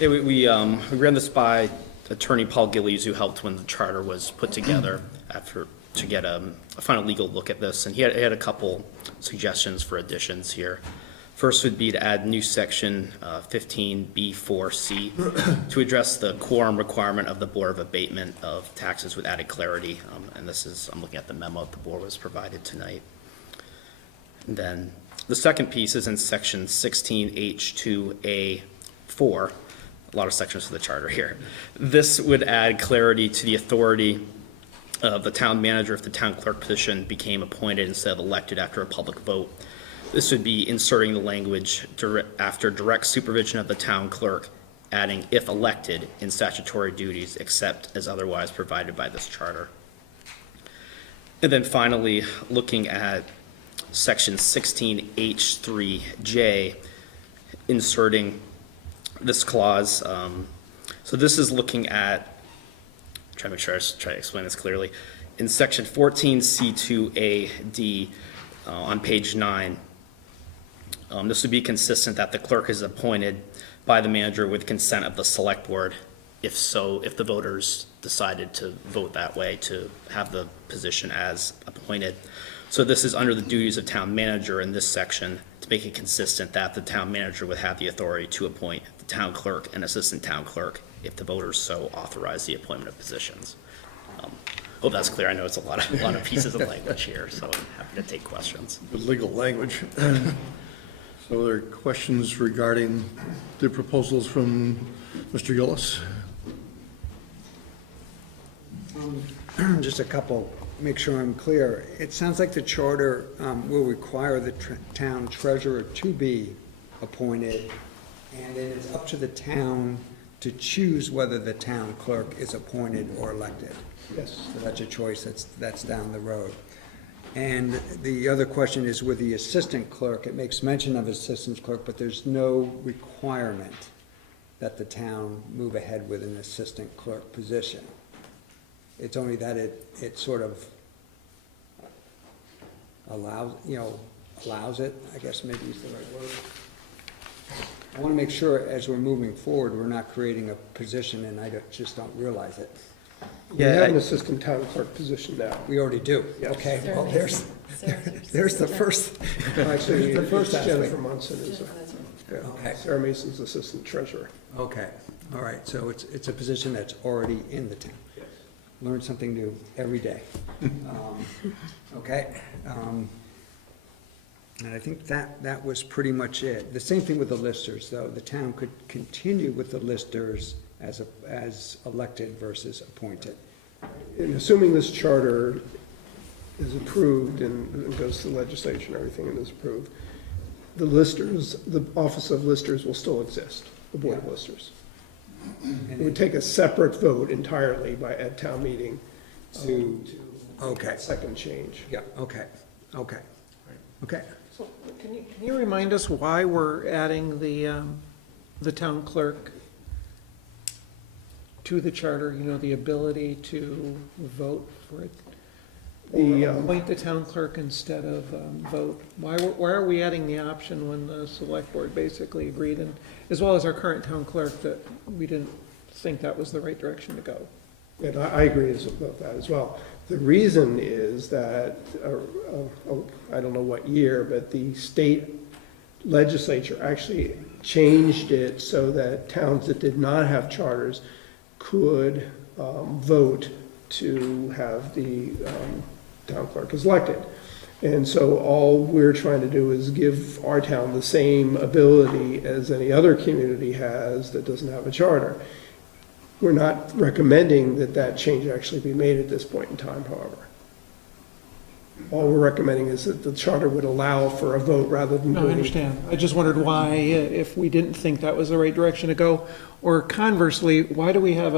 Yeah, we ran this by Attorney Paul Gillies, who helped when the charter was put together to get a final legal look at this, and he had a couple suggestions for additions here. First would be to add new section 15B4C to address the quorum requirement of the Board of Abatement of Taxes with added clarity. And this is, I'm looking at the memo that the board was provided tonight. And then the second piece is in section 16H2A4, a lot of sections of the charter here. This would add clarity to the authority of the town manager if the town clerk position became appointed instead of elected after a public vote. This would be inserting the language after direct supervision of the town clerk, adding if elected in statutory duties except as otherwise provided by this charter. And then finally, looking at section 16H3J, inserting this clause. So this is looking at, try to make sure I try to explain this clearly. In section 14C2AD on page 9, this would be consistent that the clerk is appointed by the manager with consent of the select board, if the voters decided to vote that way to have the position as appointed. So this is under the duties of town manager in this section to make it consistent that the town manager would have the authority to appoint the town clerk and assistant town clerk if the voters so authorize the appointment of positions. Hope that's clear. I know it's a lot of pieces of language here, so I'm happy to take questions. Good legal language. So are there questions regarding the proposals from Mr. Gillis? Just a couple, make sure I'm clear. It sounds like the charter will require the town treasurer to be appointed, and then it's up to the town to choose whether the town clerk is appointed or elected. Yes. So that's a choice that's down the road. And the other question is with the assistant clerk, it makes mention of assistant clerk, but there's no requirement that the town move ahead with an assistant clerk position. It's only that it sort of allows it, I guess maybe is the right word. I want to make sure as we're moving forward, we're not creating a position and just don't realize it. We have an assistant town clerk position now. We already do. Yes. Okay, Sarah well, Mason. there's the first, Actually, the first Jennifer aspect. Munson is, That's right. yeah, Okay. Sarah Mason's assistant treasurer. Okay, all right, so it's a position that's already in the town. Yes. Learn something new every day. Okay, and I think that was pretty much it. The same thing with the listers, though. The town could continue with the listers as elected versus appointed. And assuming this charter is approved and goes to the legislature and everything and is approved, the listers, the office of listers will still exist, the board of listers. It would take a separate vote entirely at town meeting to Okay. that second change. Yeah, okay, okay. So can you remind us why we're adding the town clerk to the charter, the ability to vote for it? Or appoint the town clerk instead of vote? Why are we adding the option when the select board basically agreed, and as well as our current town clerk, that we didn't think that was the right direction to go? And I agree about that as well. The reason is that, I don't know what year, but the state legislature actually changed it so that towns that did not have charters could vote to have the town clerk is elected. And so all we're trying to do is give our town the same ability as any other community has that doesn't have a charter. We're not recommending that change actually be made at this point in time, however. All we're recommending is that the charter would allow for a vote rather than No, I voting. understand. I just wondered why, if we didn't think that was the right direction to go, or conversely, why do we have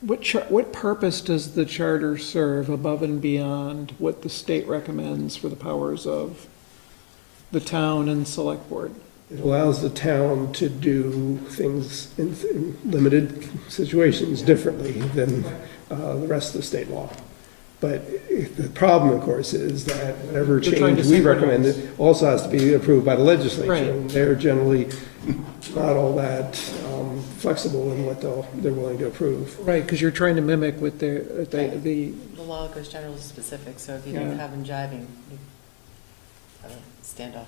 what purpose does the charter serve above and beyond what the state recommends for the powers of the town and select board? It allows the town to do things in limited situations differently than the rest of the state law. But the problem, of course, is that whatever They're trying change to we synchronize. recommend also has to be approved by the legislature. Right. And they're generally not all that flexible in what they're willing to approve. Right, because you're trying to mimic with the The law goes generally specific, so if you don't Yeah. have them jiving, you have a standoff.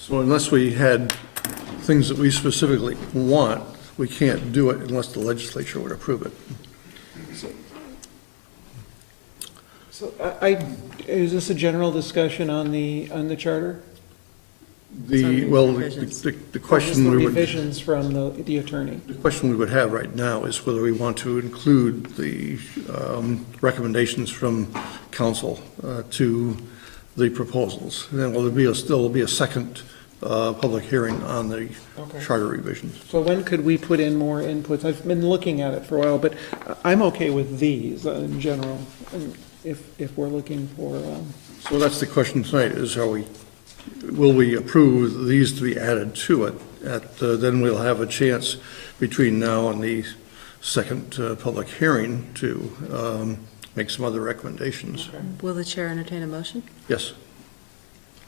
So unless we had things that we specifically want, we can't do it unless the legislature would approve it. So is this a general discussion on the charter? The question we would. Revisions from the attorney. The question we would have right now is whether we want to include the recommendations from council to the proposals. And then will there still be a second public hearing on the Okay. charter revisions? So when could we put in more inputs? I've been looking at it for a while, but I'm okay with these in general, if we're looking for, So that's the question tonight, is will we approve these to be added to it? Then we'll have a chance between now and the second public hearing to make some other recommendations. Will the chair entertain a motion? Yes.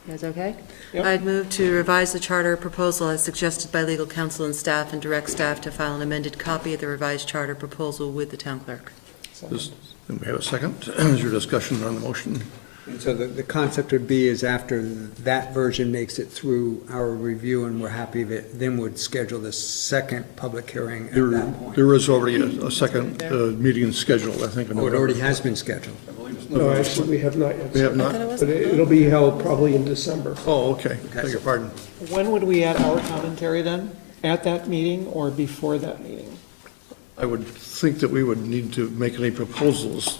You guys okay? Yep. I'd move to revise the charter proposal as suggested by legal counsel and staff, and direct staff to file an amended copy of the revised charter proposal with the town clerk. Then we have a second. Is your discussion on the motion? And so the concept would be is after that version makes it through our review and we're happy with it, then would schedule the second public hearing at that point. There is already a second meeting scheduled, I think. in Oh, it November. already has been scheduled. No, actually, we have not yet. We have not? But it'll be held probably in December. Oh, okay, beg your pardon. When would we add our commentary then? At that meeting or before that meeting? I would think that we would need to make any proposals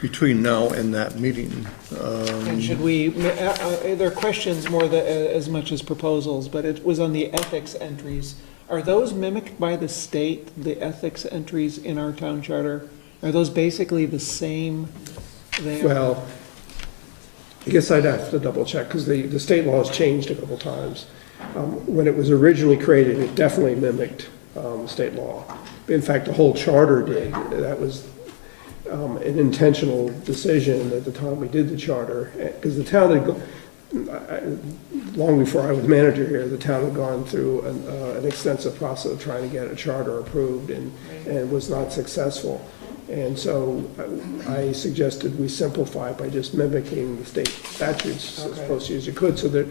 between now and that meeting. And should we, there are questions more as much as proposals, but it was on the ethics entries. Are those mimicked by the state, the ethics entries in our town charter? Are those basically the same there? Well, I guess I'd have to double check, because the state law has changed a couple times. When it was originally created, it definitely mimicked state law. In fact, the whole charter did. That was an intentional decision at the time we did the charter, because the town had, long before I was manager here, the town had gone through an extensive process of trying to get a charter approved and was not successful. And so I suggested we simplify by just mimicking the state statutes as close as you could, so that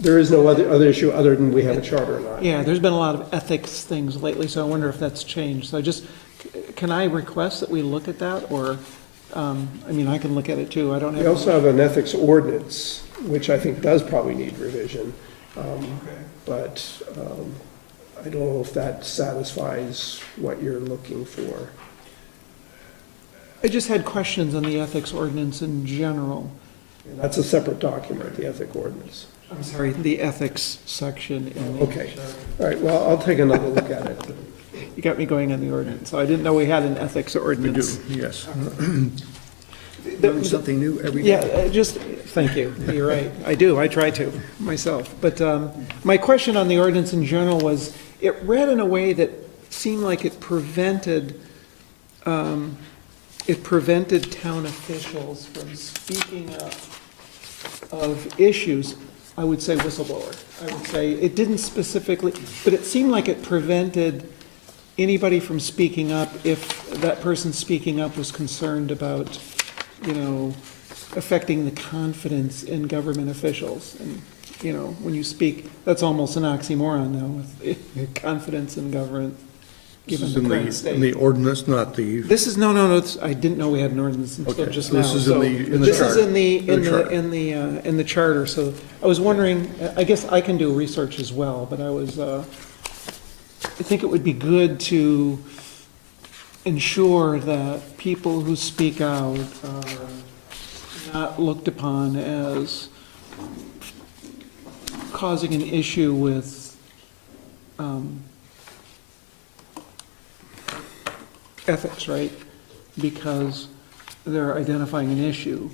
there is no other issue other than we have a charter or not. Yeah, there's been a lot of ethics things lately, so I wonder if that's changed. So can I request that we look at that, or, I mean, I can look at it too, I don't have. We also have an ethics ordinance, which I think does probably need revision. But I don't know if that satisfies what you're looking for. I just had questions on the ethics ordinance in general. That's a separate document, the ethic ordinance. I'm sorry, the ethics section in the. Okay, all right, well, I'll take another look at it. You got me going on the ordinance, so I didn't know we had an ethics We do, ordinance. yes. Learn something new every day. Yeah, thank you, you're right, I do, I try to, myself. But my question on the ordinance in general was, it read in a way that seemed like it prevented town officials from speaking up of issues. I would say whistleblower. I would say, it didn't specifically, but it seemed like it prevented anybody from speaking up if that person speaking up was concerned about, affecting the confidence in government officials. And, when you speak, that's almost an oxymoron now, with confidence in government, This given is the in current the state. ordinance, not the, This is, no, I didn't know we had an ordinance until Okay, just so now. this is So in the this is charter. in the, In the charter. in the charter, so I was wondering, I guess I can do research as well, but I think it would be good to ensure that people who speak out are not looked upon as causing an issue with ethics, right? Because they're identifying an issue.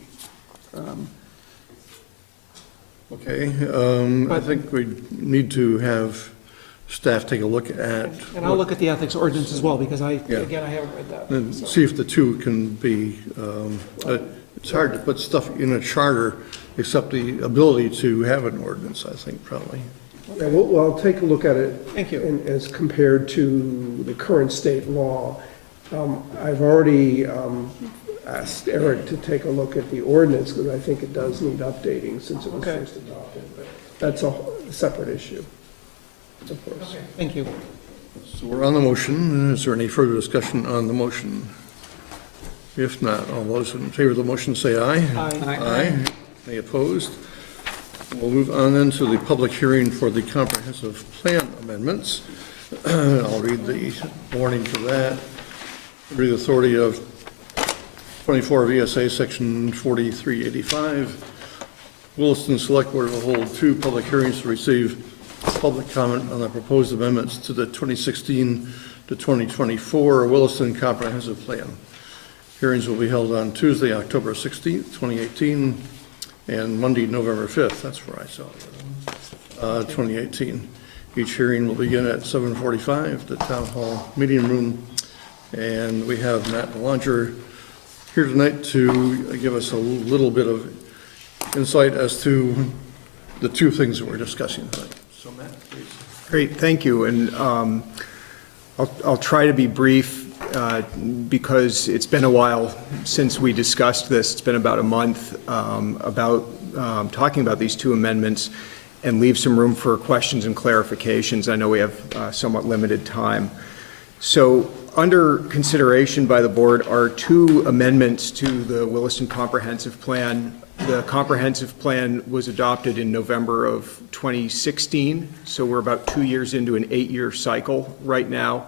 okay. I think we need to have staff take a look at. And I'll look at the ethics ordinance as well, because Yeah. again, I haven't read that. And so. see if the two can be, it's hard to put stuff in a charter except the ability to have an ordinance, I think, probably. Yeah, well, I'll take a look at it. Thank you. And as compared to the current state law. I've already asked Eric to take a look at the ordinance, because I think it does need updating since it was Okay. first adopted. But that's a separate issue, of course. Thank you. So we're on the motion. Is there any further discussion on the motion? If not, all those in favor of the motion say aye. Aye. Aye. Any opposed? We'll move on then to the public hearing for the comprehensive plan amendments. I'll read the warning for that. Under the authority of 24 VSA Section 4385, Williston Selectboard will hold 2 public hearings to receive public comment on the proposed amendments to the 2016 to 2024 Williston Comprehensive Plan. Hearings will be held on Tuesday, October 16th, 2018, and Monday, November 5th, that's where I saw it, 2018. Each hearing will begin at 7:45, the Town Hall Meeting Room, and we have Matt Belanger here tonight to give us a little bit of insight as to the 2 things that we're discussing tonight. So Matt, please. Great, thank you, and I'll try to be brief. because it's been a while since we discussed this. It's been about a month talking about these two amendments, and leave some room for questions and clarifications. I know we have somewhat limited time. So under consideration by the board are two amendments to the Williston Comprehensive Plan. The comprehensive plan was adopted in November of 2016, so we're about 2 years into an 8-year cycle right now.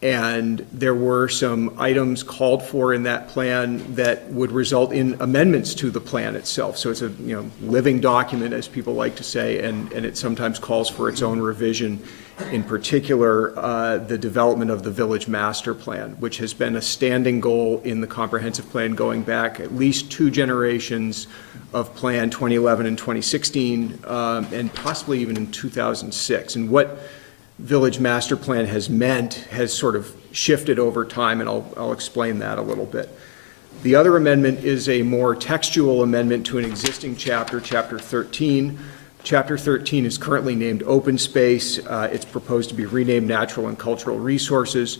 And there were some items called for in that plan that would result in amendments to the plan itself. So it's a living document, as people like to say, and it sometimes calls for its own revision. In particular, the development of the village master plan, which has been a standing goal in the comprehensive plan going back at least 2 generations of plan, 2011 and 2016, and possibly even in 2006. And what village master plan has meant has sort of shifted over time, and I'll explain that a little bit. The other amendment is a more textual amendment to an existing chapter, Chapter 13. Chapter 13 is currently named Open Space. It's proposed to be renamed Natural and Cultural Resources.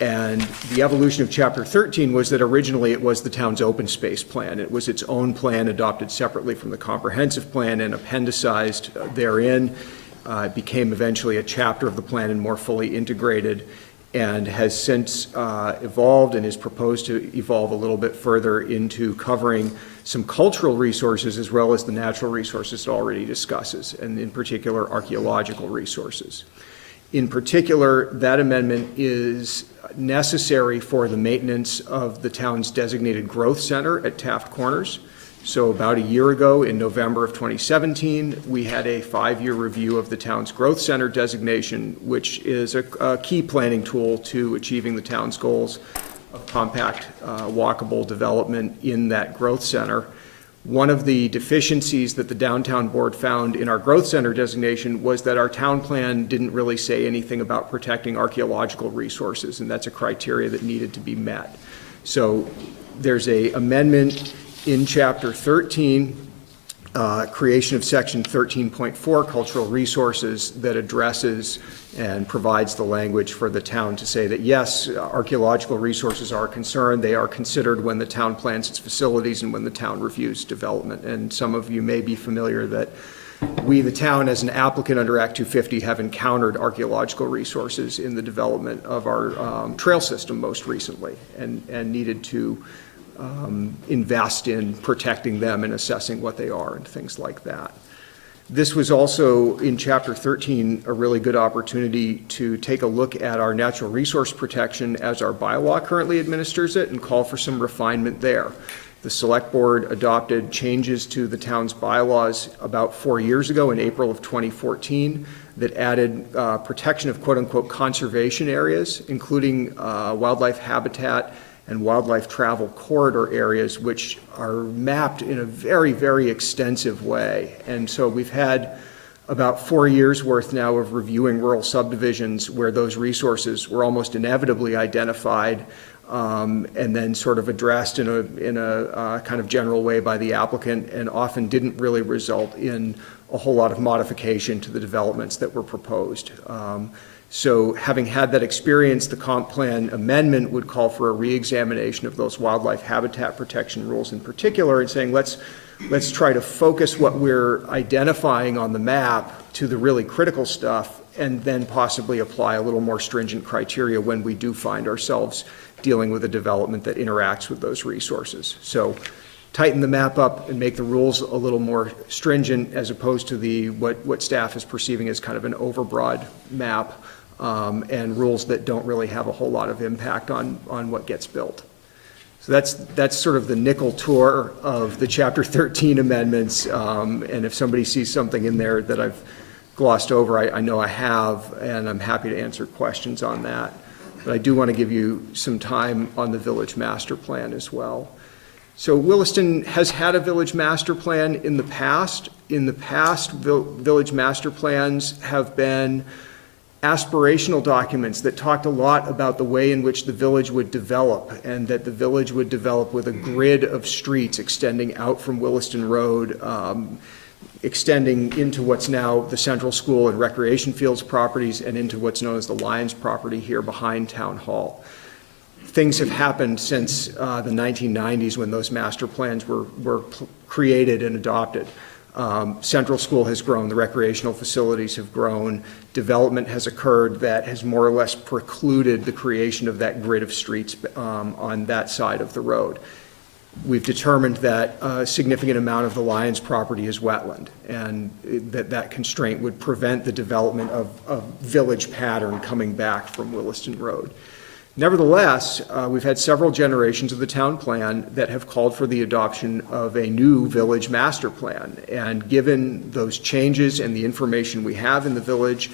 And the evolution of Chapter 13 was that originally it was the town's open space plan. It was its own plan adopted separately from the comprehensive plan and appendicized therein. It became eventually a chapter of the plan and more fully integrated, and has since evolved and is proposed to evolve a little bit further into covering some cultural resources as well as the natural resources it already discusses, and in particular archaeological resources. In particular, that amendment is necessary for the maintenance of the town's designated growth center at Taft Corners. So about a year ago, in November of 2017, we had a 5-year review of the town's growth center designation, which is a key planning tool to achieving the town's goals of compact, walkable development in that growth center. One of the deficiencies that the downtown board found in our growth center designation was that our town plan didn't really say anything about protecting archaeological resources, and that's a criteria that needed to be met. So there's an amendment in Chapter 13, creation of Section 13.4, Cultural Resources, that addresses and provides the language for the town to say that, yes, archaeological resources are a concern. They are considered when the town plans its facilities and when the town reviews development. And some of you may be familiar that we, the town, as an applicant under Act 250, have encountered archaeological resources in the development of our trail system most recently, and needed to invest in protecting them and assessing what they are and things like that. This was also, in Chapter 13, a really good opportunity to take a look at our natural resource protection as our bylaw currently administers it and call for some refinement there. The Select Board adopted changes to the town's bylaws about 4 years ago in April of 2014 that added protection of quote-unquote conservation areas, including wildlife habitat and wildlife travel corridor areas, which are mapped in a very, very extensive way. And so we've had about 4 years worth now of reviewing rural subdivisions where those resources were almost inevitably identified and then sort of addressed in a kind of general way by the applicant, and often didn't really result in a whole lot of modification to the developments that were proposed. So having had that experience, the comp plan amendment would call for a re-examination of those wildlife habitat protection rules in particular, and saying let's try to focus what we're identifying on the map to the really critical stuff, and then possibly apply a little more stringent criteria when we do find ourselves dealing with a development that interacts with those resources. So tighten the map up and make the rules a little more stringent, as opposed to what staff is perceiving as kind of an overbroad map. And rules that don't really have a whole lot of impact on what gets built. So that's sort of the nickel tour of the Chapter 13 amendments. And if somebody sees something in there that I've glossed over, I know I have, and I'm happy to answer questions on that. But I do want to give you some time on the village master plan as well. So Williston has had a village master plan in the past. In the past, village master plans have been aspirational documents that talked a lot about the way in which the village would develop, and that the village would develop with a grid of streets extending out from Williston Road, extending into what's now the Central School and Recreation Fields properties, and into what's known as the Lions property here behind Town Hall. things have happened since the 1990s when those master plans were created and adopted. Central School has grown, the recreational facilities have grown, development has occurred that has more or less precluded the creation of that grid of streets on that side of the road. We've determined that a significant amount of the Lions property is wetland, and that constraint would prevent the development of village pattern coming back from Williston Road. Nevertheless, we've had several generations of the town plan that have called for the adoption of a new village master plan. And given those changes and the information we have in the village,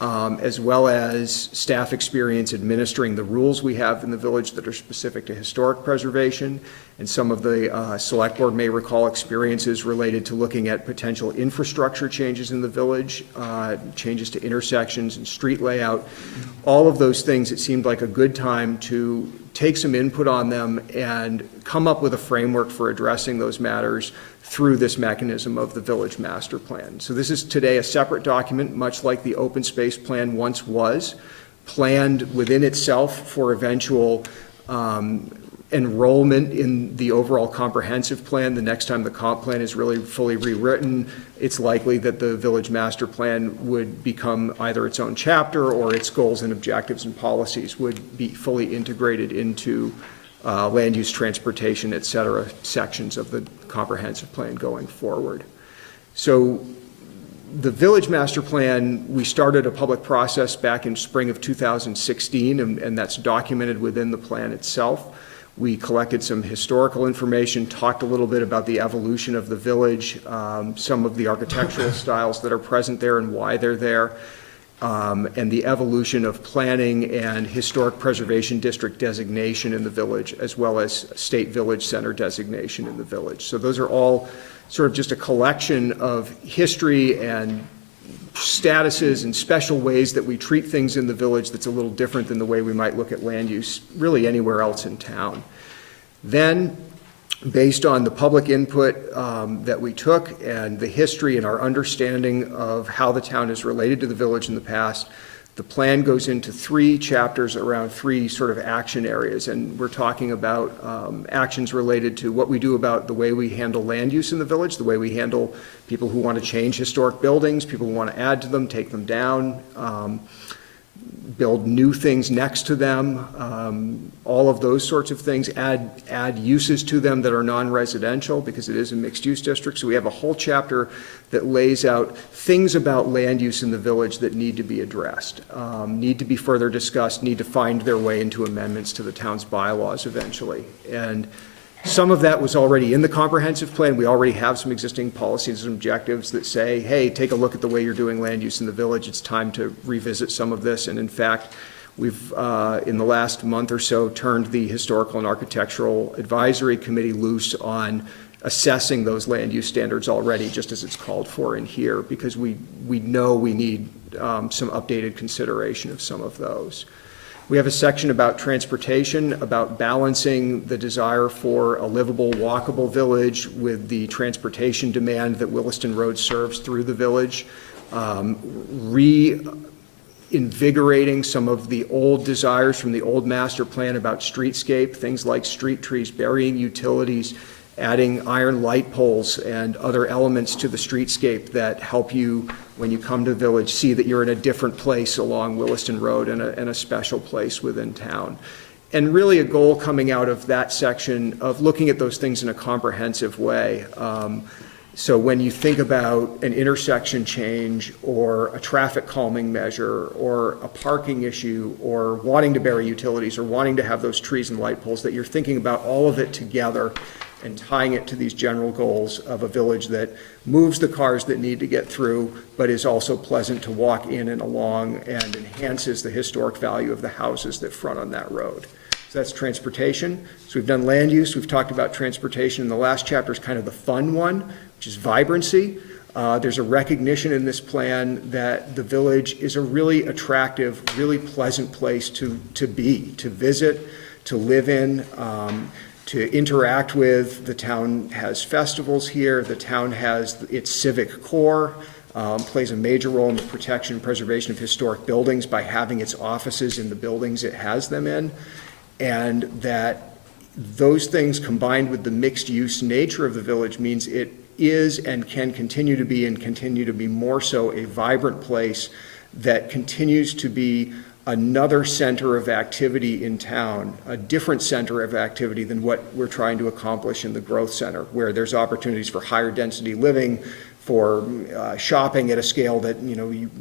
as well as staff experience administering the rules we have in the village that are specific to historic preservation, and some of the select board may recall experiences related to looking at potential infrastructure changes in the village, changes to intersections and street layout. All of those things, it seemed like a good time to take some input on them and come up with a framework for addressing those matters through this mechanism of the village master plan. So this is today a separate document, much like the open space plan once was, planned within itself for eventual enrollment in the overall comprehensive plan. The next time the comp plan is really fully rewritten, it's likely that the village master plan would become either its own chapter or its goals and objectives and policies would be fully integrated into land use, transportation, et cetera, sections of the comprehensive plan going forward. So the village master plan, we started a public process back in spring of 2016, and that's documented within the plan itself. We collected some historical information, talked a little bit about the evolution of the village, some of the architectural styles that are present there and why they're there, and the evolution of planning and historic preservation district designation in the village, as well as state village center designation in the village. So those are all sort of just a collection of history and statuses and special ways that we treat things in the village that's a little different than the way we might look at land use really anywhere else in town. Then, based on the public input that we took and the history and our understanding of how the town is related to the village in the past, the plan goes into 3 chapters around 3 sort of action areas, and we're talking about actions related to what we do about the way we handle land use in the village, the way we handle people who want to change historic buildings, people who want to add to them, take them down, build new things next to them, all of those sorts of things, add uses to them that are non-residential because it is a mixed-use district. So we have a whole chapter that lays out things about land use in the village that need to be addressed, need to be further discussed, need to find their way into amendments to the town's bylaws eventually. And some of that was already in the comprehensive plan. We already have some existing policies and objectives that say, hey, take a look at the way you're doing land use in the village. It's time to revisit some of this. And in fact, we've, in the last month or so, turned the Historical and Architectural Advisory Committee loose on assessing those land use standards already, just as it's called for in here, because we know we need some updated consideration of some of those. We have a section about transportation, about balancing the desire for a livable, walkable village with the transportation demand that Williston Road serves through the village, reinvigorating some of the old desires from the old master plan about streetscape, things like street trees, burying utilities, adding iron light poles and other elements to the streetscape that help you, when you come to the village, see that you're in a different place along Williston Road and a special place within town. And really a goal coming out of that section of looking at those things in a comprehensive way. So when you think about an intersection change or a traffic calming measure or a parking issue or wanting to bury utilities or wanting to have those trees and light poles, that you're thinking about all of it together and tying it to these general goals of a village that moves the cars that need to get through, but is also pleasant to walk in and along and enhances the historic value of the houses that front on that road. So that's transportation. So we've done land use, we've talked about transportation, and the last chapter is kind of the fun one, which is vibrancy. There's a recognition in this plan that the village is a really attractive, really pleasant place to be, to visit, to live in, to interact with. The town has festivals here. The town has its civic core, plays a major role in the protection and preservation of historic buildings by having its offices in the buildings it has them in. and that those things combined with the mixed-use nature of the village means it is and can continue to be more so a vibrant place that continues to be another center of activity in town, a different center of activity than what we're trying to accomplish in the growth center, where there's opportunities for higher density living, for shopping at a scale that,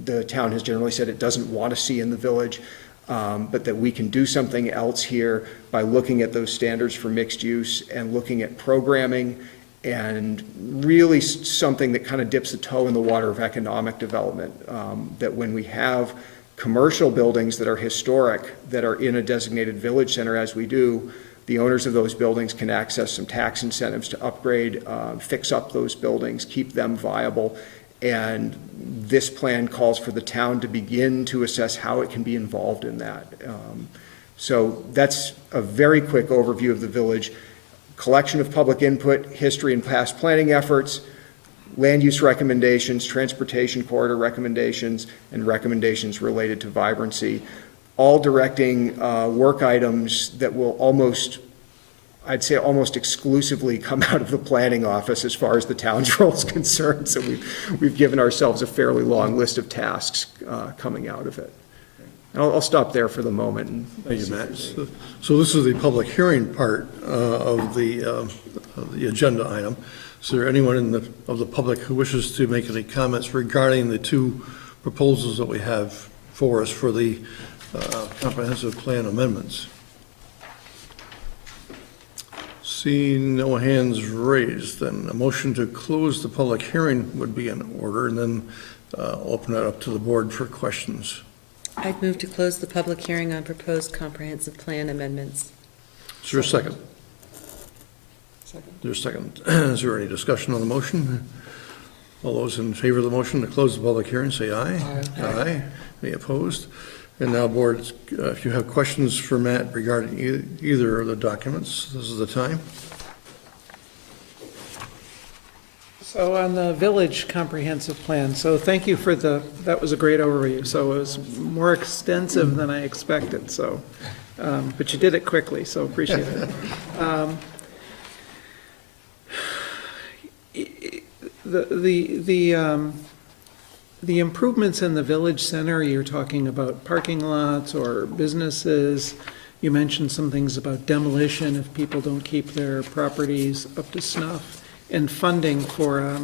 the town has generally said it doesn't want to see in the village, but that we can do something else here by looking at those standards for mixed use and looking at programming and really something that kind of dips the toe in the water of economic development, that when we have commercial buildings that are historic, that are in a designated village center as we do, the owners of those buildings can access some tax incentives to upgrade, fix up those buildings, keep them viable. And this plan calls for the town to begin to assess how it can be involved in that. So that's a very quick overview of the village. Collection of public input, history and past planning efforts, land use recommendations, transportation corridor recommendations, and recommendations related to vibrancy, all directing work items that will I'd say almost exclusively come out of the planning office as far as the town's role is concerned. So we've given ourselves a fairly long list of tasks coming out of it. I'll stop there for the moment. Thank you, Matt. So this is the public hearing part of the agenda item. Is there anyone of the public who wishes to make any comments regarding the two proposals that we have for us for the comprehensive plan amendments? Seeing no hands raised, then a motion to close the public hearing would be in order, and then open it up to the board for questions. I'd move to close the public hearing on proposed comprehensive plan amendments. Is there a second? Second. Is there a second? Is there any discussion on the motion? All those in favor of the motion to close the public hearing, say aye. Aye. Aye. Any opposed? And now, board, if you have questions for Matt regarding either of the documents, this is the time. So on the village comprehensive plan, so thank you for that was a great overview. So it was more extensive than I expected, so, but you did it quickly, so appreciate it. The improvements in the village center, you're talking about parking lots or businesses. You mentioned some things about demolition if people don't keep their properties up to snuff. And funding for,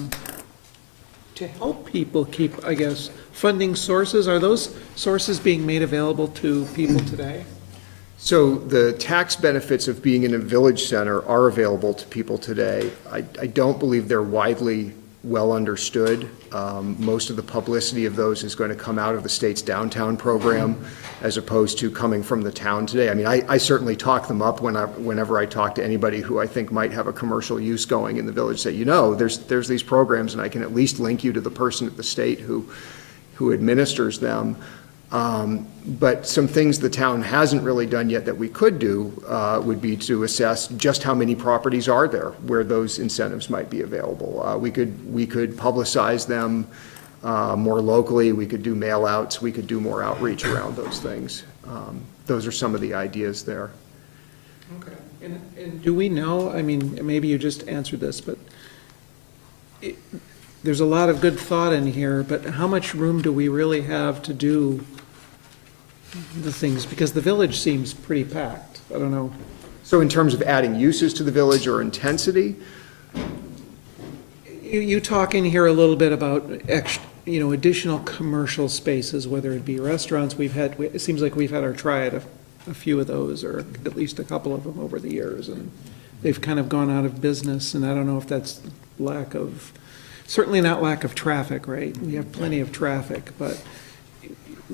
to help people keep, I guess, funding sources. Are those sources being made available to people today? So the tax benefits of being in a village center are available to people today. I don't believe they're widely well understood. Most of the publicity of those is going to come out of the state's downtown program as opposed to coming from the town today. I mean, I certainly talk them up whenever I talk to anybody who I think might have a commercial use going in the village, say, there's these programs and I can at least link you to the person at the state who administers them. But some things the town hasn't really done yet that we could do would be to assess just how many properties are there where those incentives might be available. We could publicize them more locally. We could do mail outs. We could do more outreach around those things. Those are some of the ideas there. Okay. And do we know, I mean, maybe you just answered this, but there's a lot of good thought in here, but how much room do we really have to do the things? Because the village seems pretty packed. I don't know. So in terms of adding uses to the village or intensity? You talk in here a little bit about additional commercial spaces, whether it be restaurants. It seems like we've had our try at a few of those, or at least a couple of them over the years, and they've kind of gone out of business, and I don't know if that's certainly not lack of traffic, right? We have plenty of traffic, but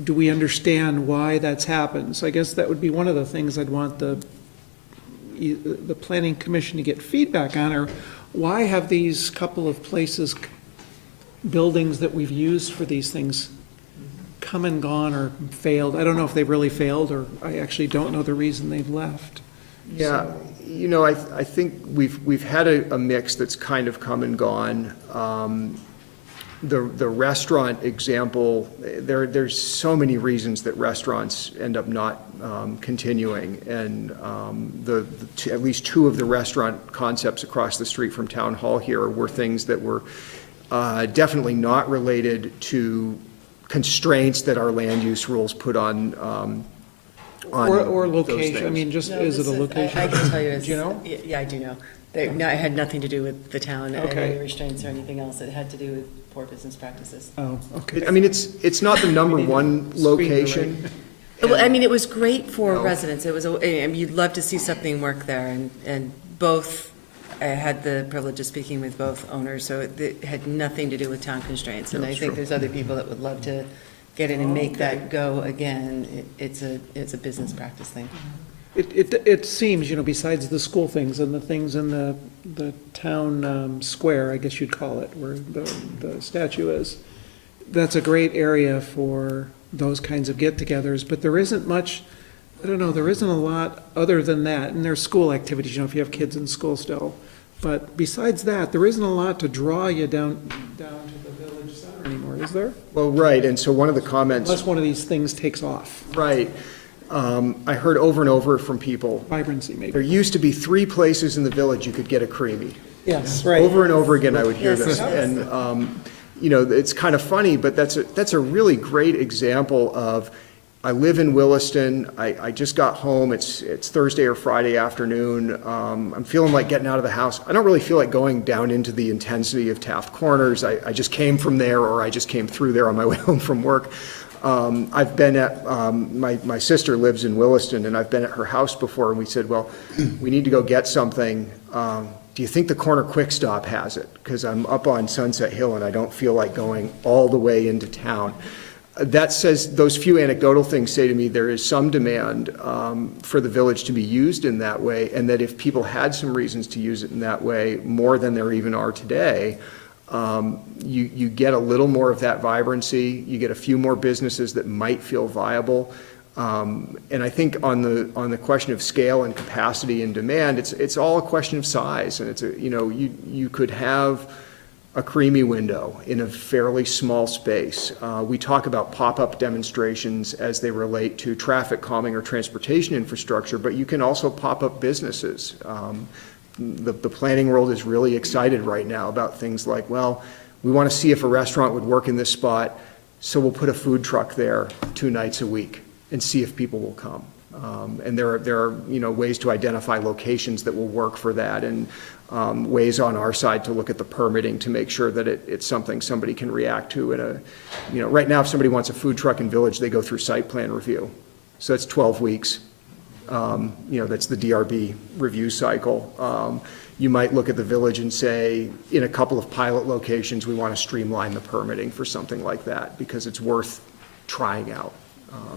do we understand why that's happened? So I guess that would be one of the things I'd want the planning commission to get feedback on, or why have these couple of places, buildings that we've used for these things, come and gone or failed? I don't know if they've really failed, or I actually don't know the reason they've left. Yeah, I think we've had a mix that's kind of come and gone. the restaurant example, there's so many reasons that restaurants end up not continuing. And at least two of the restaurant concepts across the street from Town Hall here were things that were definitely not related to constraints that our land use rules put on Or those location, I things. mean, just, No, is it a this location? I can tell you, Do you know? yeah, I do know. It had nothing to do with the town, Okay. any restraints or anything else. It had to do with poor business practices. Oh, okay. I mean, it's not the number one location. Well, I mean, it was great for No. residents. It was, I mean, you'd love to see something work there, and both, I had the privilege of speaking with both owners, so it had nothing to do with town constraints. And I think there's other people that would love to get in and make that go again. It's a business practice thing. It seems, you know, besides the school things and the things in the town square, I guess you'd call it, where the statue is, that's a great area for those kinds of get-togethers, but there isn't much, I don't know, there isn't a lot other than that, and there's school activities, you know, if you have kids in school still. But besides that, there isn't a lot to draw you down to the village center anymore, is there? Well, right, and so one of the comments. Unless one of these things takes off, Right. I heard over and over from people, vibrancy there maybe. used to be 3 places in the village you could get a creamy. Yes, right. Over and over again, I would hear Yes. this. And, you know, it's kind of funny, but that's a really great example of, I live in Williston, I just got home, it's Thursday or Friday afternoon, I'm feeling like getting out of the house. I don't really feel like going down into the intensity of Taft Corners. I just came from there, or I just came through there on my way home from work. I've been at, my sister lives in Williston, and I've been at her house before, and we said, well, we need to go get something. Do you think the corner Quick Stop has it? Because I'm up on Sunset Hill and I don't feel like going all the way into town. That says, those few anecdotal things say to me, there is some demand for the village to be used in that way, and that if people had some reasons to use it in that way, more than there even are today, you get a little more of that vibrancy, you get a few more businesses that might feel viable. And I think on the question of scale and capacity and demand, it's all a question of size. And it's you could have a creamy window in a fairly small space. We talk about pop-up demonstrations as they relate to traffic calming or transportation infrastructure, but you can also pop up businesses. The planning world is really excited right now about things like, well, we want to see if a restaurant would work in this spot, so we'll put a food truck there 2 nights a week and see if people will come. And there are ways to identify locations that will work for that, and ways on our side to look at the permitting to make sure that it's something somebody can react to. Right now, if somebody wants a food truck in Village, they go through site plan review. So that's 12 weeks. That's the DRB review cycle. You might look at the Village and say, in a couple of pilot locations, we want to streamline the permitting for something like that because it's worth trying out.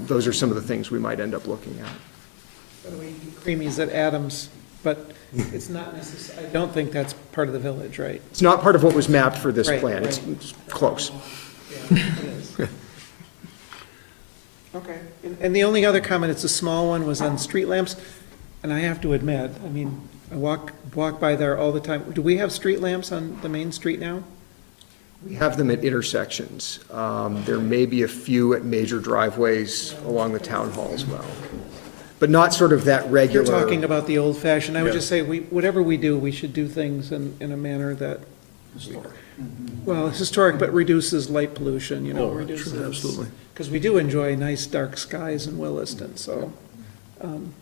Those are some of the things we might end up looking at. By the way, Creamies at Adams, but it's not I don't think that's part of the village, right? It's not part of what was mapped for this Right, plan. right. It's close. Yeah, it is. Okay, and the only other comment, it's a small one, was on street lamps, and I have to admit, I mean, I walk by there all the time. Do we have street lamps on the main street now? We have them at intersections. There may be a few at major driveways along the town hall as well. But not sort of that You're regular. talking about the old fashioned, I would Yeah. just say, whatever we do, we should do things in a manner that, well, historic, but reduces light pollution, reduces. Absolutely. Because we do enjoy nice dark skies in Williston, so,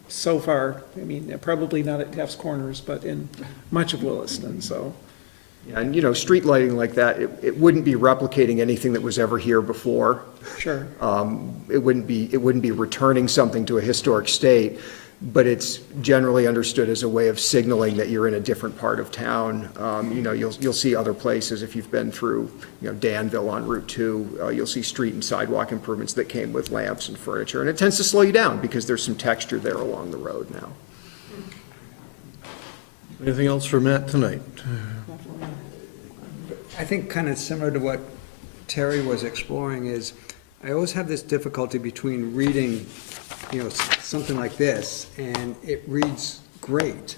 so far, I mean, probably not at Taft's Corners, but in much of Williston, so. Yeah, and street lighting like that, it wouldn't be replicating anything that was ever here before. Sure. It wouldn't be returning something to a historic state, but it's generally understood as a way of signaling that you're in a different part of town. You'll see other places, if you've been through, Danville on Route 2, you'll see street and sidewalk improvements that came with lamps and furniture, and it tends to slow you down because there's some texture there along the road now. Anything else for Matt tonight? I think kind of similar to what Terry was exploring is, I always have this difficulty between reading, something like this, and it reads great,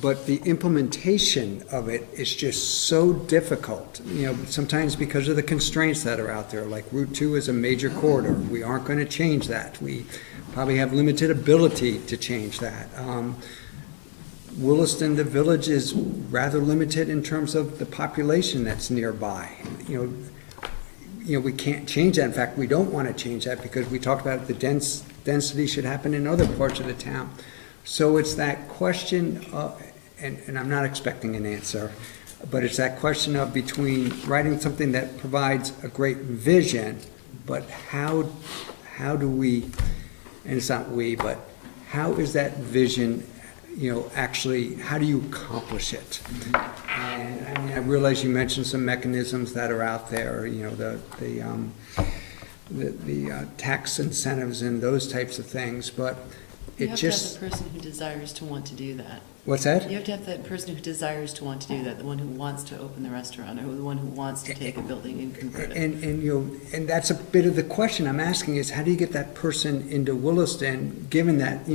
but the implementation of it is just so difficult, sometimes because of the constraints that are out there, like Route 2 is a major corridor. We aren't going to change that. We probably have limited ability to change that. Williston, the village, is rather limited in terms of the population that's nearby. We can't change that. In fact, we don't want to change that because we talked about the density should happen in other parts of the town. So it's that question of, and I'm not expecting an answer, but it's that question of between writing something that provides a great vision, but how do we, and it's not we, but how is that vision, actually, how do you accomplish it? And I mean, I realize you mentioned some mechanisms that are out there, the tax incentives and those types of things, but You it have just. to have the person who desires to want to do that. What's that? You have to have that person who desires to want to do that, the one who wants to open the restaurant, or the one who wants to take a building and convert it. And that's a bit of the question I'm asking is, how do you get that person into Williston, given that,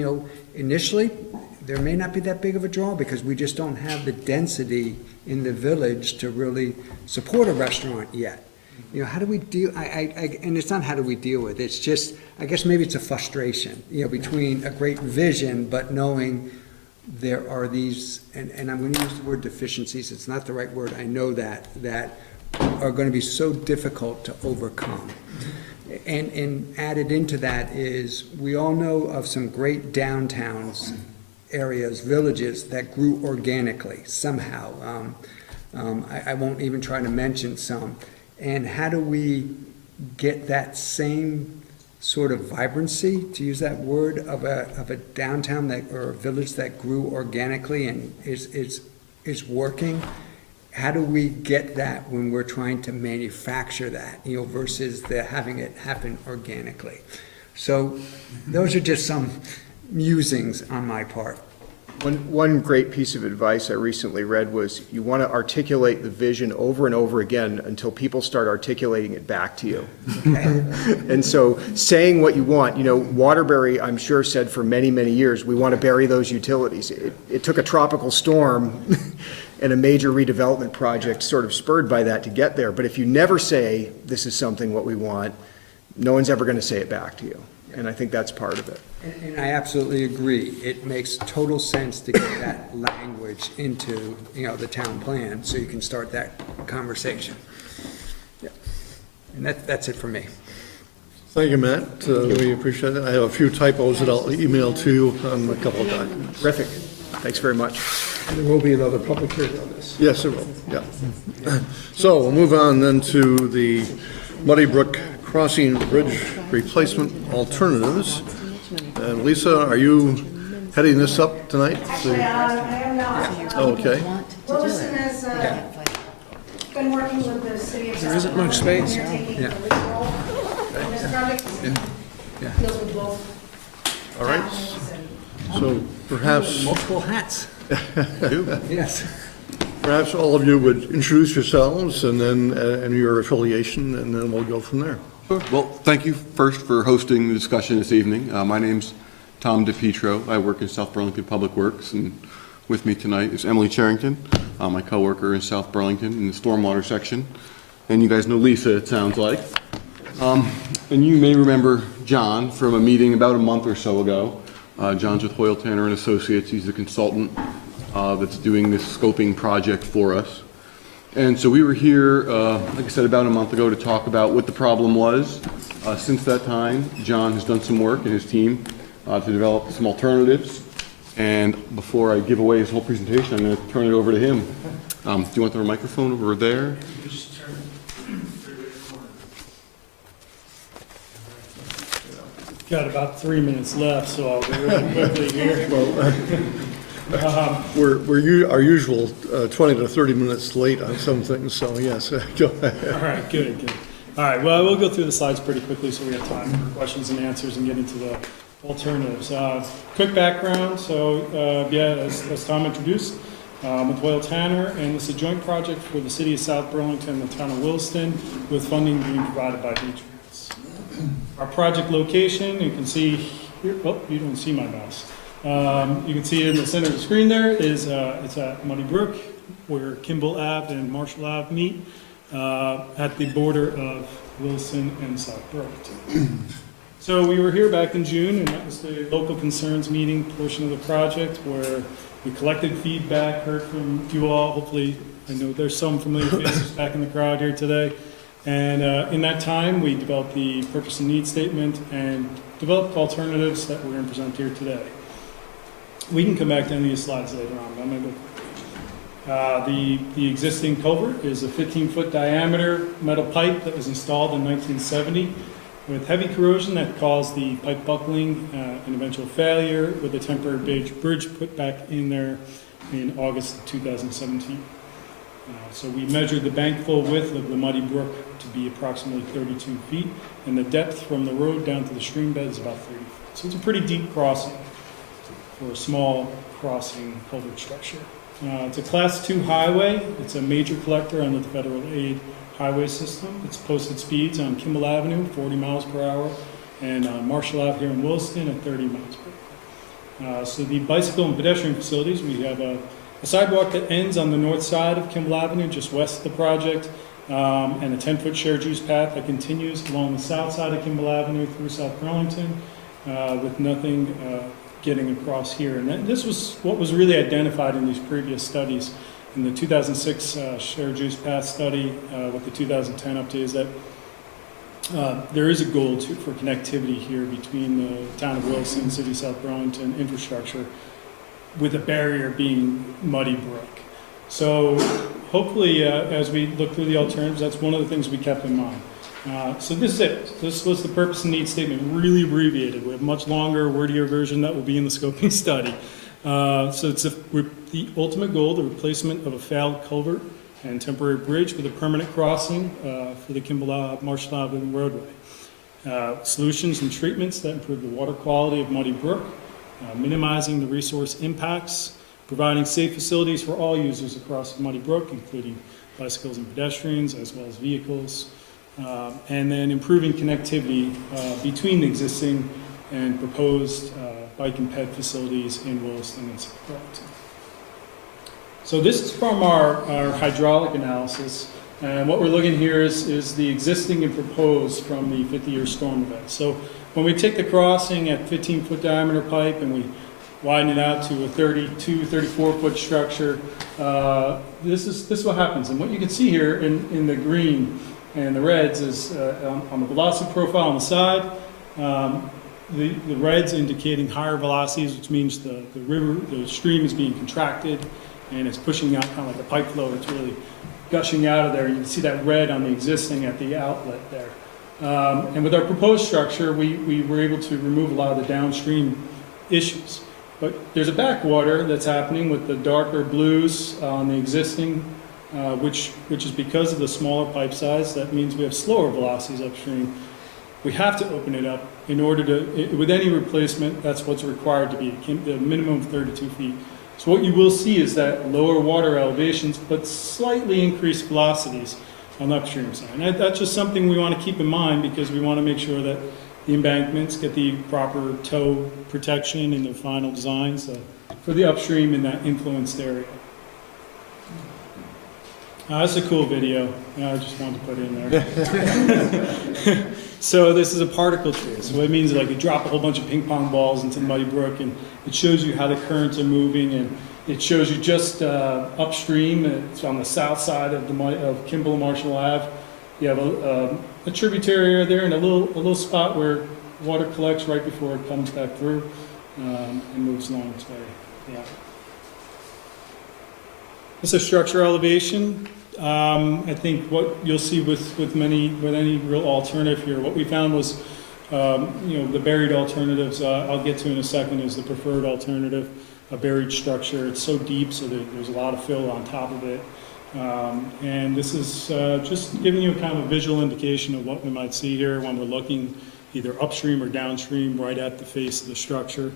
initially, there may not be that big of a draw because we just don't have the density in the village to really support a restaurant yet. How do we deal, and it's not how do we deal with it, it's just, I guess maybe it's a frustration, between a great vision, but knowing there are these, and I'm gonna use the word deficiencies, it's not the right word, I know that are gonna be so difficult to overcome. And added into that is, we all know of some great downtowns, areas, villages that grew organically somehow. I won't even try to mention some. And how do we get that same sort of vibrancy, to use that word, of a downtown or a village that grew organically and is working? How do we get that when we're trying to manufacture that, versus having it happen organically? So those are just some musings on my part. One great piece of advice I recently read was you want to articulate the vision over and over again until people start articulating it back to you. And so saying what you want, Waterbury, I'm sure, said for many, many years, we want to bury those utilities. It took a tropical storm and a major redevelopment project sort of spurred by that to get there. But if you never say, this is something what we want, no one's ever going to say it back to you. And I think that's part of it. And I absolutely agree. It makes total sense to get that language into, the town plan, so you can start that conversation. Yeah. And that's it for me. Thank you, Matt. We appreciate it. I have a few typos that I'll email to you on a couple of documents. Terrific. Thanks very much. And there will be another public hearing on this. Yes, it will, yeah. So we'll move on then to the Muddy Brook Crossing Bridge Replacement Alternatives. And Lisa, are you heading this up tonight? Actually, I am not. Oh, okay. Williston has been working with the city of South. There isn't much space. They're taking the lead role in this project. Deals with both All right. towns and So perhaps, Multiple hats. Yes. perhaps all of you would introduce yourselves and then, and your affiliation, and then we'll go from there. Sure. Well, thank you first for hosting the discussion this evening. My name's Tom DePietro. I work in South Burlington Public Works, and with me tonight is Emily Charrington, my coworker in South Burlington in the stormwater section. And you guys know Lisa, it sounds like. And you may remember John from a meeting about a month or so ago. John's with Hoyle Tanner and Associates. He's the consultant that's doing this scoping project for us. And so we were here, like I said, about a month ago to talk about what the problem was. Since that time, John has done some work and his team to develop some alternatives. And before I give away his whole presentation, I'm going to turn it over to him. Do you want the microphone over there? Got about 3 minutes left, so I'll go really quickly here. We're our usual 20 to 30 minutes late on some things, so yes, go ahead. All right, good. All right, well, we'll go through the slides pretty quickly so we have time for questions and answers and get into the alternatives. Quick background, so as Tom introduced, with Hoyle Tanner, and this is a joint project for the city of South Burlington and the town of Williston, with funding being provided by V-Trans. Our project location, you can see here, oh, you don't see my mouse. You can see in the center of the screen there is, it's at Muddy Brook, where Kimball Ave and Marshall Ave meet, at the border of Williston and South Burlington. So we were here back in June, and that was the local concerns meeting portion of the project, where we collected feedback, heard from you all. Hopefully, I know there's some familiar faces back in the crowd here today. And in that time, we developed the purpose and need statement and developed alternatives that we're going to present here today. We can come back to any of these slides later on. I'm going to go. The existing culvert is a 15-foot diameter metal pipe that was installed in 1970 with heavy corrosion that caused the pipe buckling and eventual failure, with a temporary bridge put back in there in August of 2017. So we measured the bank full width of the Muddy Brook to be approximately 32 feet, and the depth from the road down to the stream bed is about 30 feet. So it's a pretty deep crossing for a small crossing culvert structure. It's a Class 2 highway. It's a major collector under the federal aid highway system. It's posted speeds on Kimball Avenue, 40 miles per hour, and on Marshall Ave here in Williston at 30 miles per hour. So the bicycle and pedestrian facilities, we have a sidewalk that ends on the north side of Kimball Avenue, just west of the project, and a 10-foot shared use path that continues along the south side of Kimball Avenue through South Burlington, with nothing getting across here. And this was what was really identified in these previous studies. In the 2006 shared use path study, with the 2010 update, is that there is a goal for connectivity here between the town of Williston, city of South Burlington infrastructure, with a barrier being Muddy Brook. So hopefully, as we look through the alternatives, that's one of the things we kept in mind. So this is it. This was the purpose and need statement, really abbreviated. We have a much longer, wordier version that will be in the scoping study. So it's the ultimate goal, the replacement of a failed culvert and temporary bridge with a permanent crossing for the Kimball Marshall Avenue roadway. Solutions and treatments that improve the water quality of Muddy Brook, minimizing the resource impacts, providing safe facilities for all users across Muddy Brook, including bicycles and pedestrians, as well as vehicles, and then improving connectivity between the existing and proposed bike and ped facilities in Williston and South Burlington. So this is from our hydraulic analysis, and what we're looking here is the existing and proposed from the 50-year storm event. So when we take the crossing at 15-foot diameter pipe and we widen it out to a 32, 34-foot structure, this is what happens. And what you can see here in the green and the reds is on the velocity profile on the side, the reds indicating higher velocities, which means the stream is being contracted and it's pushing out kind of like a pipe flow. It's really gushing out of there. You can see that red on the existing at the outlet there. And with our proposed structure, we were able to remove a lot of the downstream issues. But there's a backwater that's happening with the darker blues on the existing, which is because of the smaller pipe size. That means we have slower velocities upstream. We have to open it up in order to, with any replacement, that's what's required to be, the minimum of 32 feet. So what you will see is that lower water elevations, but slightly increased velocities on the upstream side. And that's just something we want to keep in mind, because we want to make sure that the embankments get the proper tow protection in their final designs for the upstream in that influenced area. That's a cool video. I just wanted to put in there. So this is a particle trace. So it means like you drop a whole bunch of ping pong balls into the Muddy Brook, and it shows you how the currents are moving, and it shows you just upstream. It's on the south side of Kimball Marshall Ave. You have a tributary area there, and a little spot where water collects right before it comes back through and moves along its way. Yeah. This is structure elevation. I think what you'll see with any real alternative here, what we found was, the buried alternatives. I'll get to in a second. Is the preferred alternative a buried structure? It's so deep, so that there's a lot of fill on top of it. And this is just giving you a kind of a visual indication of what we might see here when we're looking either upstream or downstream, right at the face of the structure,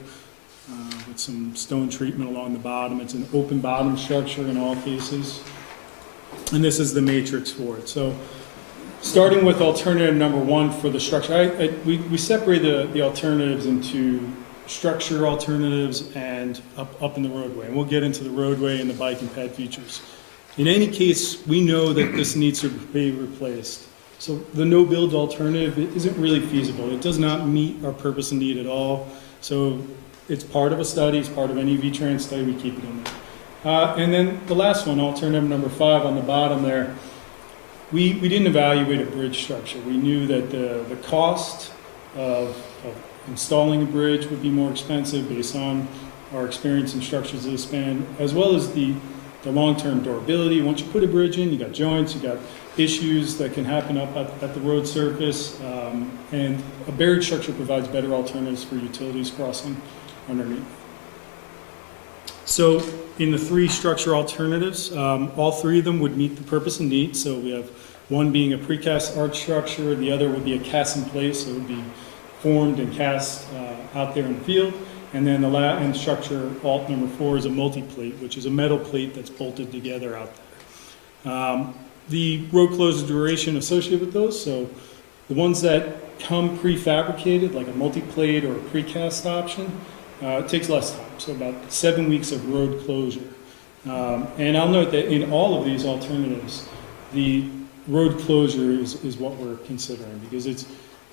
with some stone treatment along the bottom. It's an open bottom structure in all cases. And this is the matrix for it. So starting with alternative number one for the structure, we separate the alternatives into structure alternatives and up in the roadway. And we'll get into the roadway and the bike and ped features. In any case, we know that this needs to be replaced. So the no-build alternative isn't really feasible. It does not meet our purpose and need at all. So it's part of a study, it's part of any V-Trans study, we keep it in there. And then the last one, alternative number 5 on the bottom there, we didn't evaluate a bridge structure. We knew that the cost of installing a bridge would be more expensive based on our experience in structures of the span, as well as the long-term durability. Once you put a bridge in, you got joints, you got issues that can happen up at the road surface, and a buried structure provides better alternatives for utilities crossing underneath. So in the 3 structure alternatives, all 3 of them would meet the purpose and need. So we have one being a precast arch structure, the other would be a cast in place, so it would be formed and cast out there in the field. And then the end structure, alt number 4, is a multi-plate, which is a metal plate that's bolted together out there. The road closure duration associated with those, so the ones that come prefabricated, like a multi-plate or a precast option, it takes less time, so about 7 weeks of road closure. And I'll note that in all of these alternatives, the road closure is what we're considering, because it's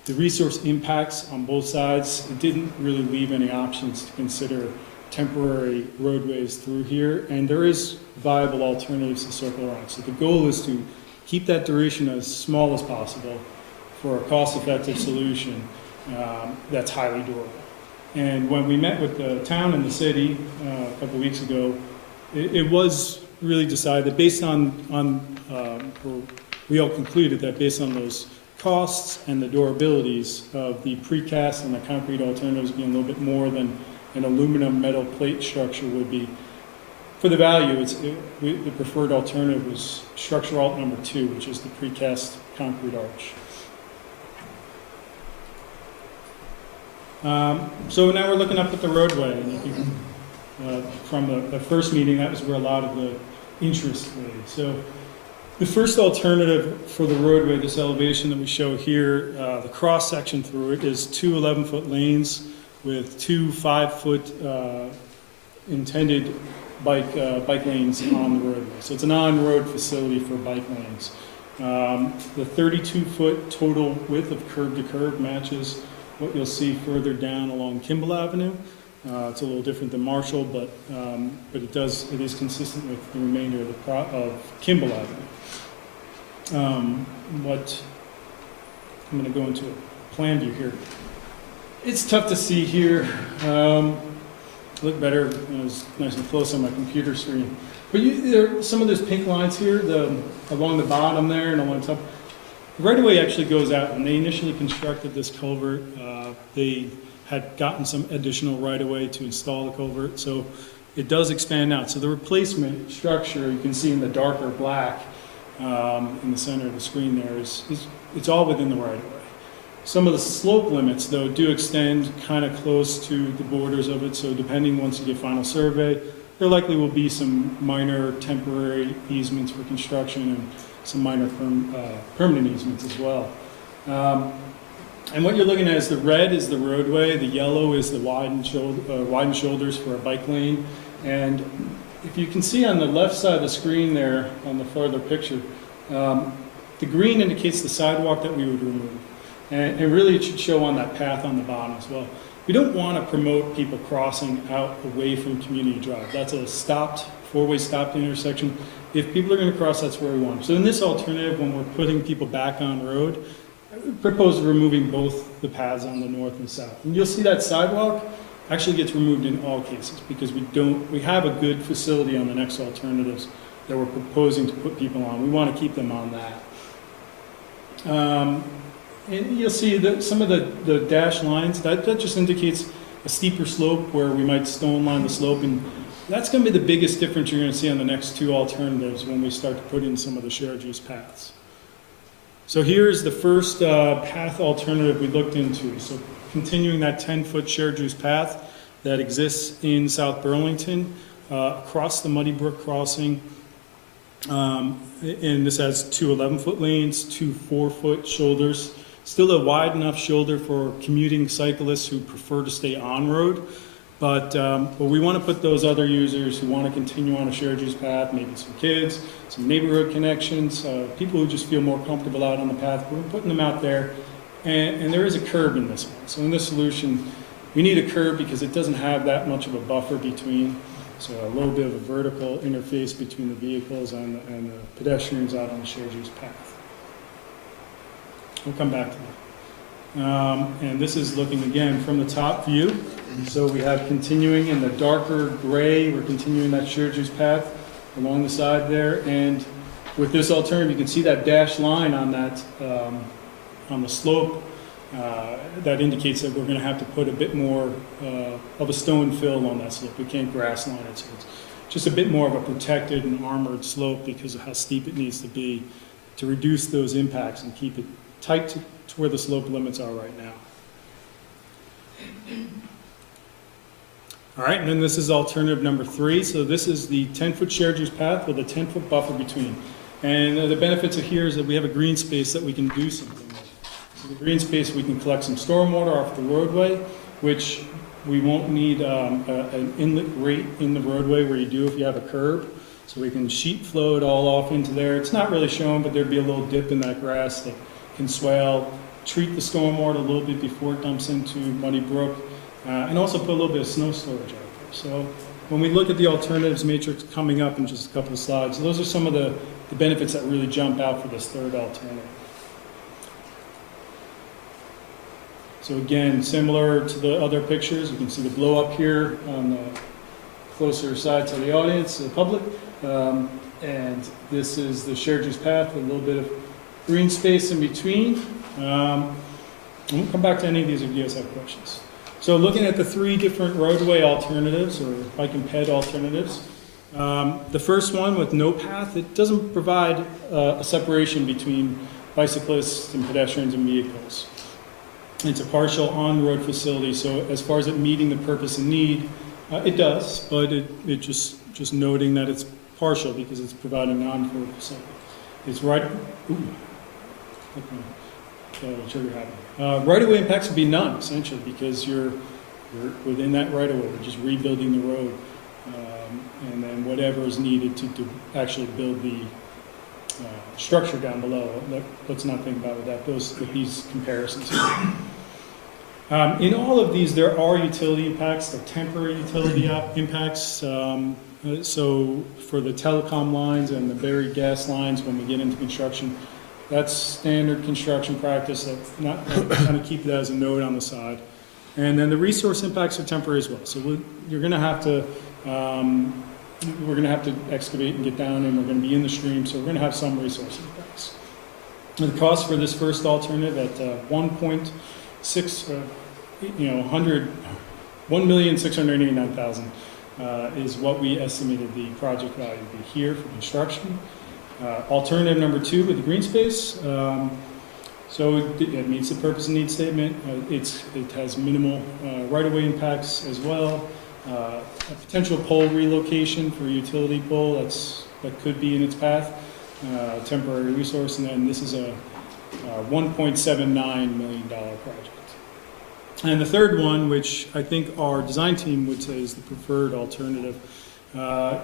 the resource impacts on both sides. It didn't really leave any options to consider temporary roadways through here, and there is viable alternatives to circle around. So the goal is to keep that duration as small as possible for a cost-effective solution that's highly durable. And when we met with the town and the city a couple of weeks ago, it was really decided that based on we all concluded that based on those costs and the durabilities of the precast and the concrete alternatives being a little bit more than an aluminum metal plate structure would be, for the value, the preferred alternative was structure alt number 2, which is the precast concrete arch. So now we're looking up at the roadway, and you can, from the first meeting, that was where a lot of the interest lay. So the first alternative for the roadway, this elevation that we show here, the cross section through it is 2 11-foot lanes with 2 5-foot intended bike lanes on the roadway. So it's an on-road facility for bike lanes. The 32-foot total width of curb to curb matches what you'll see further down along Kimball Avenue. It's a little different than Marshall, but it is consistent with the remainder of Kimball Avenue. What I'm going to go into a plan view here. It's tough to see here. Look better when it was nice and close on my computer screen. But there are some of those pink lines here, along the bottom there and along top. Right away actually goes out. When they initially constructed this culvert, they had gotten some additional right of way to install the culvert, so it does expand out. So the replacement structure you can see in the darker black in the center of the screen there it's all within the right of way. Some of the slope limits, though, do extend kind of close to the borders of it, so depending once you get final survey, there likely will be some minor temporary easements for construction and some minor permanent easements as well. And what you're looking at is the red is the roadway, the yellow is the widened shoulders for a bike lane, and if you can see on the left side of the screen there on the farther picture, the green indicates the sidewalk that we would remove. And really it should show on that path on the bottom as well. We don't want to promote people crossing out away from Community Drive. That's a four-way stopped intersection. If people are going to cross, that's where we want them. So in this alternative, when we're putting people back on road, I propose removing both the paths on the north and south. And you'll see that sidewalk actually gets removed in all cases because we have a good facility on the next alternatives that we're proposing to put people on. We want to keep them on that. And you'll see that some of the dashed lines, that just indicates a steeper slope where we might stone line the slope, and that's going to be the biggest difference you're going to see on the next 2 alternatives when we start to put in some of the shared use paths. So here's the first path alternative we looked into. So continuing that 10-foot shared use path that exists in South Burlington across the Muddy Brook crossing. And this has 2 11-foot lanes, 2 4-foot shoulders. Still a wide enough shoulder for commuting cyclists who prefer to stay on-road. But we want to put those other users who want to continue on a shared use path, maybe some kids, some neighborhood connections, people who just feel more comfortable out on the path, we're putting them out there. And there is a curb in this one. So in this solution, we need a curb because it doesn't have that much of a buffer between. So a little bit of a vertical interface between the vehicles and the pedestrians out on the shared use path. We'll come back to that. And this is looking again from the top view. So we have continuing in the darker gray, we're continuing that shared use path along the side there. And with this alternative, you can see that dashed line on that, on the slope. That indicates that we're going to have to put a bit more of a stone fill on that slope. We can't grass line it, so it's just a bit more of a protected and armored slope because of how steep it needs to be to reduce those impacts and keep it tight to where the slope limits are right now. All right, and then this is alternative number 3. So this is the 10-foot shared use path with a 10-foot buffer between. And the benefits of here is that we have a green space that we can do something with. So the green space, we can collect some stormwater off the roadway, which we won't need an inlet rate in the roadway where you do if you have a curb. So we can sheet flow it all off into there. It's not really shown, but there'd be a little dip in that grass that can swell, treat the stormwater a little bit before it dumps into Muddy Brook, and also put a little bit of snow storage out there. So when we look at the alternatives matrix coming up in just a couple of slides, those are some of the benefits that really jump out for this third alternative. So again, similar to the other pictures, you can see the blow up here on the closer side to the audience, the public. And this is the shared use path with a little bit of green space in between. We'll come back to any of these if you guys have questions. So looking at the 3 different roadway alternatives or bike and ped alternatives, the first one with no path, it doesn't provide a separation between bicyclists and pedestrians and vehicles. It's a partial on-road facility, so as far as it meeting the purpose and need, it does, but it just noting that it's partial because it's providing an on-road facility. It's right, right-of-way impacts would be none, essentially, because you're within that right-of-way. We're just rebuilding the road, and then whatever is needed to actually build the structure down below. Let's not think about with these comparisons. In all of these, there are utility impacts, the temporary utility impacts. So for the telecom lines and the buried gas lines, when we get into construction, that's standard construction practice. That's not kind of keep it as a note on the side. And then the resource impacts are temporary as well. So you're going to have to. We're going to have to excavate and get down, and we're going to be in the stream, so we're going to have some resource impacts. And the cost for this first alternative at 1,689,000 is what we estimated the project value to be here for construction. Alternative number 2 with the green space. So it meets the purpose and need statement. It has minimal right-of-way impacts as well. A potential pole relocation for a utility pole that could be in its path, temporary resource, and then this is a $1.79 million project. And the third one, which I think our design team would say is the preferred alternative,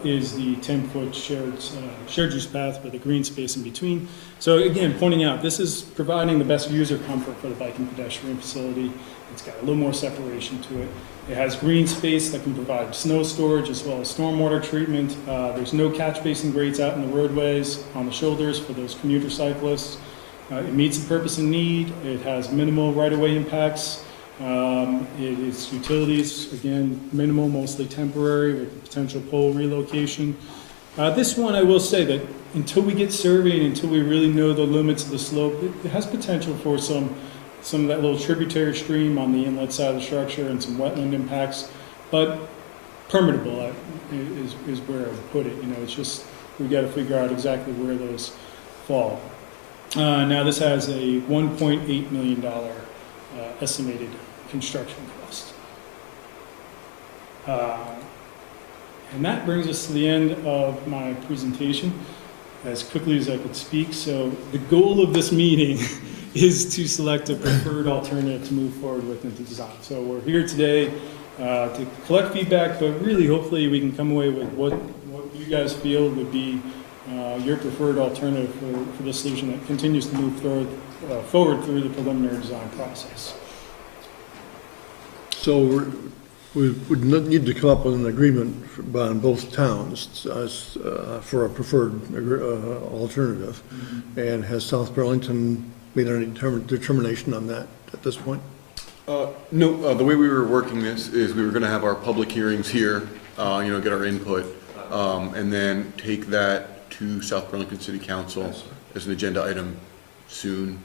is the 10-foot shared use path with a green space in between. So again, pointing out, this is providing the best user comfort for the bike and pedestrian facility. It's got a little more separation to it. It has green space that can provide snow storage as well as stormwater treatment. There's no catch basin grates out in the roadways on the shoulders for those commuter cyclists. It meets the purpose and need. It has minimal right-of-way impacts. Its utilities, again, minimal, mostly temporary with potential pole relocation. This one, I will say that until we get surveyed, until we really know the limits of the slope, it has potential for some of that little tributary stream on the inlet side of the structure and some wetland impacts, but permittable is where I would put it. You know, it's just, we've got to figure out exactly where those fall. Now this has a $1.8 million estimated construction cost. And that brings us to the end of my presentation as quickly as I could speak. So the goal of this meeting is to select a preferred alternative to move forward with into design. So we're here today to collect feedback, but really hopefully we can come away with what you guys feel would be your preferred alternative for the solution that continues to move forward through the preliminary design process. So we would need to come up with an agreement on both towns for a preferred alternative. And has South Burlington made any determination on that at this point? No, the way we were working this is we were gonna have our public hearings here, get our input, and then take that to South Burlington City Council as an agenda item soon,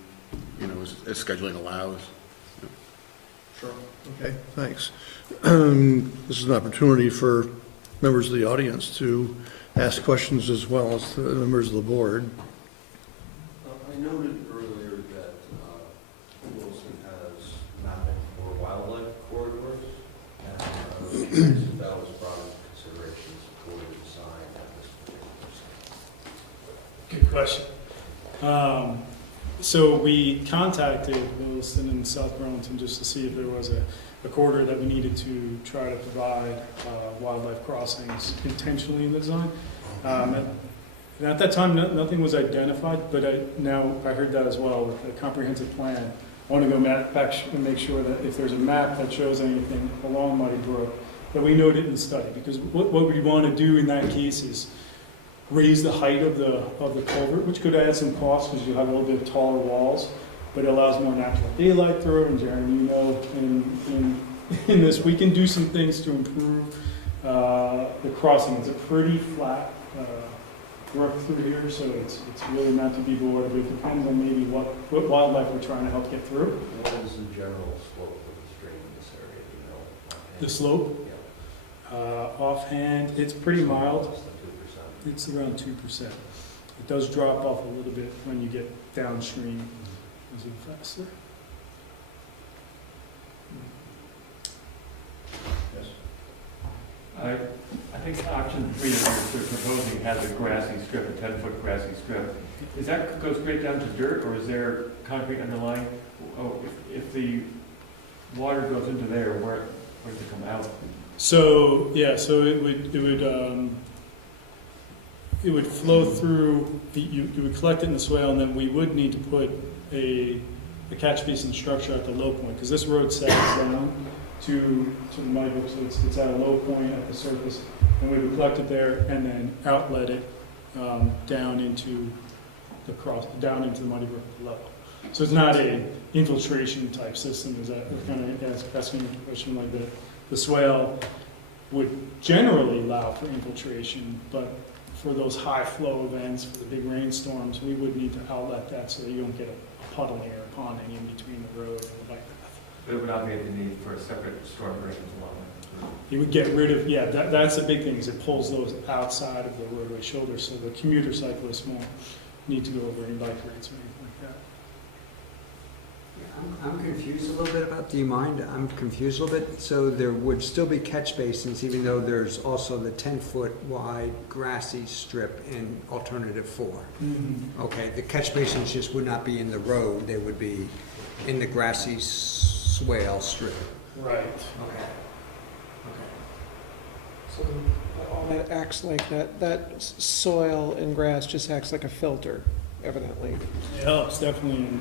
as scheduling allows. Sure. Okay, thanks. This is an opportunity for members of the audience to ask questions as well as the members of the board. I noted earlier that Williston has mapping for wildlife corridors, and that was brought into consideration for the design at this particular site. Good question. So we contacted Williston and South Burlington just to see if there was a corridor that we needed to try to provide wildlife crossings intentionally in the design. And at that time, nothing was identified, but now I heard that as well with the comprehensive plan. I want to go back and make sure that if there's a map that shows anything along Muddy Brook, that we note it in the study. Because what we want to do in that case is raise the height of the culvert, which could add some cost because you have a little bit taller walls, but it allows more natural daylight through it. And Jeremy, in this, we can do some things to improve the crossing. It's a pretty flat brook through here, so it's really meant to be bordered, but it depends on maybe what wildlife we're trying to help get through. What is the general slope of the stream in this area, do you know? The slope? Yeah. Offhand, it's pretty mild. Less than 2%. It's around 2%. It does drop off a little bit when you get downstream. Is it faster? Yes. I think option 3 that you're proposing has a grassy strip, a 10-foot grassy strip. Is that go straight down to dirt, or is there concrete underlying? Oh, if the water goes into there, where does it come out? So yeah, so it would flow through. You would collect it in the swale, and then we would need to put a catch basin structure at the low point because this road sags down to the Muddy Brook, so it's at a low point at the surface, and we would collect it there and then outlet it down into the Muddy Brook below. So it's not a infiltration type system. Is that kind of asking a question like that? The swale would generally allow for infiltration, but for those high flow events, for the big rainstorms, we would need to outlet that so that you don't get a puddling or a ponding in between the road and the bike path. There would not be any need for a separate storm drain along that. You would get rid of, that's the big thing, is it pulls those outside of the roadway shoulder, so the commuter cyclists won't need to go over any bike routes or anything like that. I'm confused a little bit about, do you mind? I'm confused a little bit. So there would still be catch basins, even though there's also the 10-foot wide grassy strip in alternative 4. Mm-hmm. Okay, the catch basins just would not be in the road, they would be in the grassy swale strip. Right. Okay. So all that acts like that soil and grass just acts like a filter, evidently. It helps, definitely, and,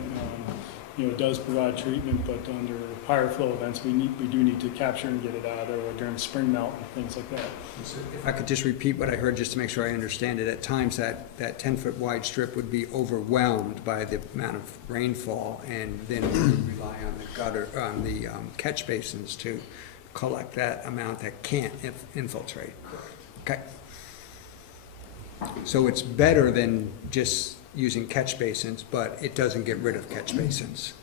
it does provide treatment, but under higher flow events, we do need to capture and get it out of there, or during spring melt and things like that. So if I could just repeat what I heard, just to make sure I understand it, at times that 10-foot wide strip would be overwhelmed by the amount of rainfall, and then we would rely on the gutter, on the catch basins to collect that amount that can't infiltrate. Okay. So it's better than just using catch basins, but it doesn't get rid of catch basins,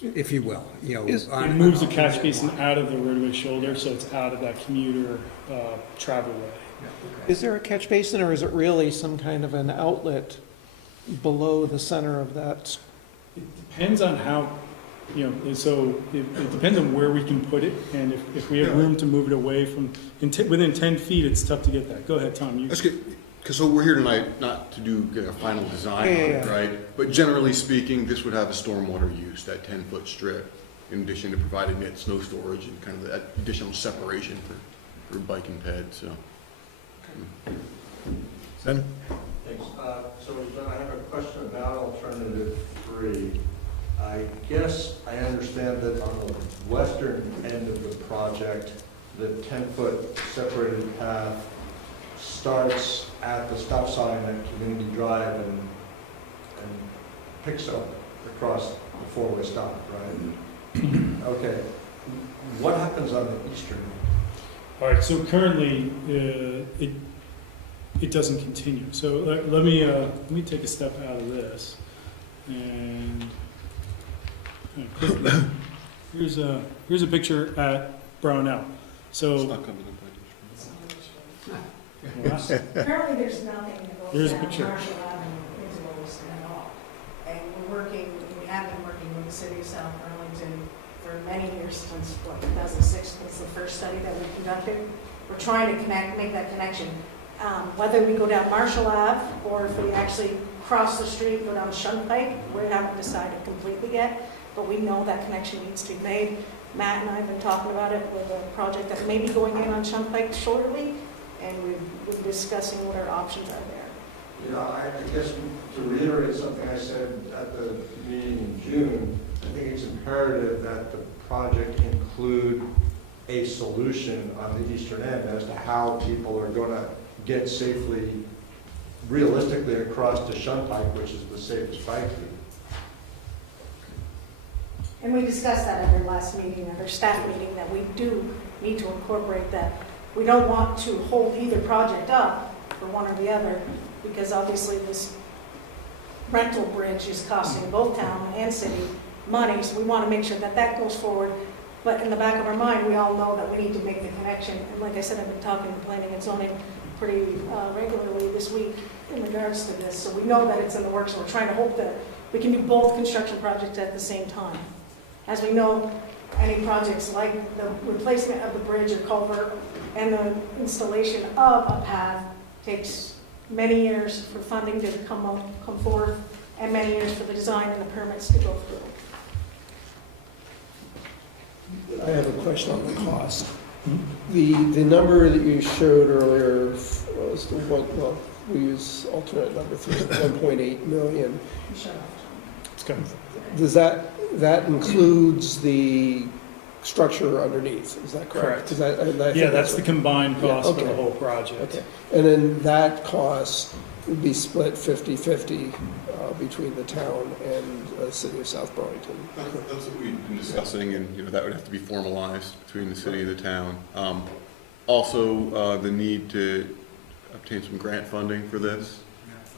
if you will. It moves the catch basin out of the roadway shoulder, so it's out of that commuter travel way. Is there a catch basin, or is it really some kind of an outlet below the center of that? It depends on how, so it depends on where we can put it, and if we have room to move it away from, within 10 feet, it's tough to get that. Go ahead, Tom. That's good. because so we're here tonight not to do get a final design on it, right? But generally speaking, this would have a stormwater use, that 10-foot strip, in addition to providing that snow storage and kind of that additional separation for bike and ped, so. Sen? Thanks. So then I have a question about alternative 3. I guess I understand that on the western end of the project, the 10-foot separated path starts at the stop sign at Community Drive and picks up across the four-way stop, right? Okay. What happens on the eastern? All right, so currently, it doesn't continue. So let me take a step out of this, and quickly, here's a picture at Brownell. So It's not coming up Currently, there's nothing that Here's goes a down picture. Marshall Avenue into Williston at all. And we have been working with the city of South Burlington for many years, since, 2006 was the first study that we conducted. We're trying to make that connection. Whether we go down Marshall Ave, or if we actually cross the street, go down Shunpike, we haven't decided completely yet, but we know that connection needs to be made. Matt and I have been talking about it with a project that may be going in on Shunpike shortly, and we've been discussing what our options are there. You know, I guess to reiterate something I said at the meeting in June, I think it's imperative that the project include a solution on the eastern end as to how people are going to get safely, realistically across to Shunpike, which is the safest bike route. And we discussed that at our last meeting, at our staff meeting, that we do need to incorporate that. We don't want to hold either project up for one or the other, because obviously this rental bridge is costing both town and city money, so we want to make sure that that goes forward. But in the back of our mind, we all know that we need to make the connection. And like I said, I've been talking to planning and zoning pretty regularly this week in regards to this. So we know that it's in the works, and we're trying to hope that we can do both construction projects at the same time. As we know, any projects like the replacement of the bridge or culvert and the installation of a path takes many years for funding to come forth, and many years for the design and the permits to go through. I have a question on the cost. The number that you showed earlier was, well, we use alternate number 3, 1.8 million. It's coming. Does that includes the structure underneath, is that correct? Correct. Yeah, that's the combined cost for the whole project. Okay, and then that cost would be split 50-50 between the town and the city of South Burlington. That's what we've been discussing, and that would have to be formalized between the city and the town. Also, the need to obtain some grant funding for this.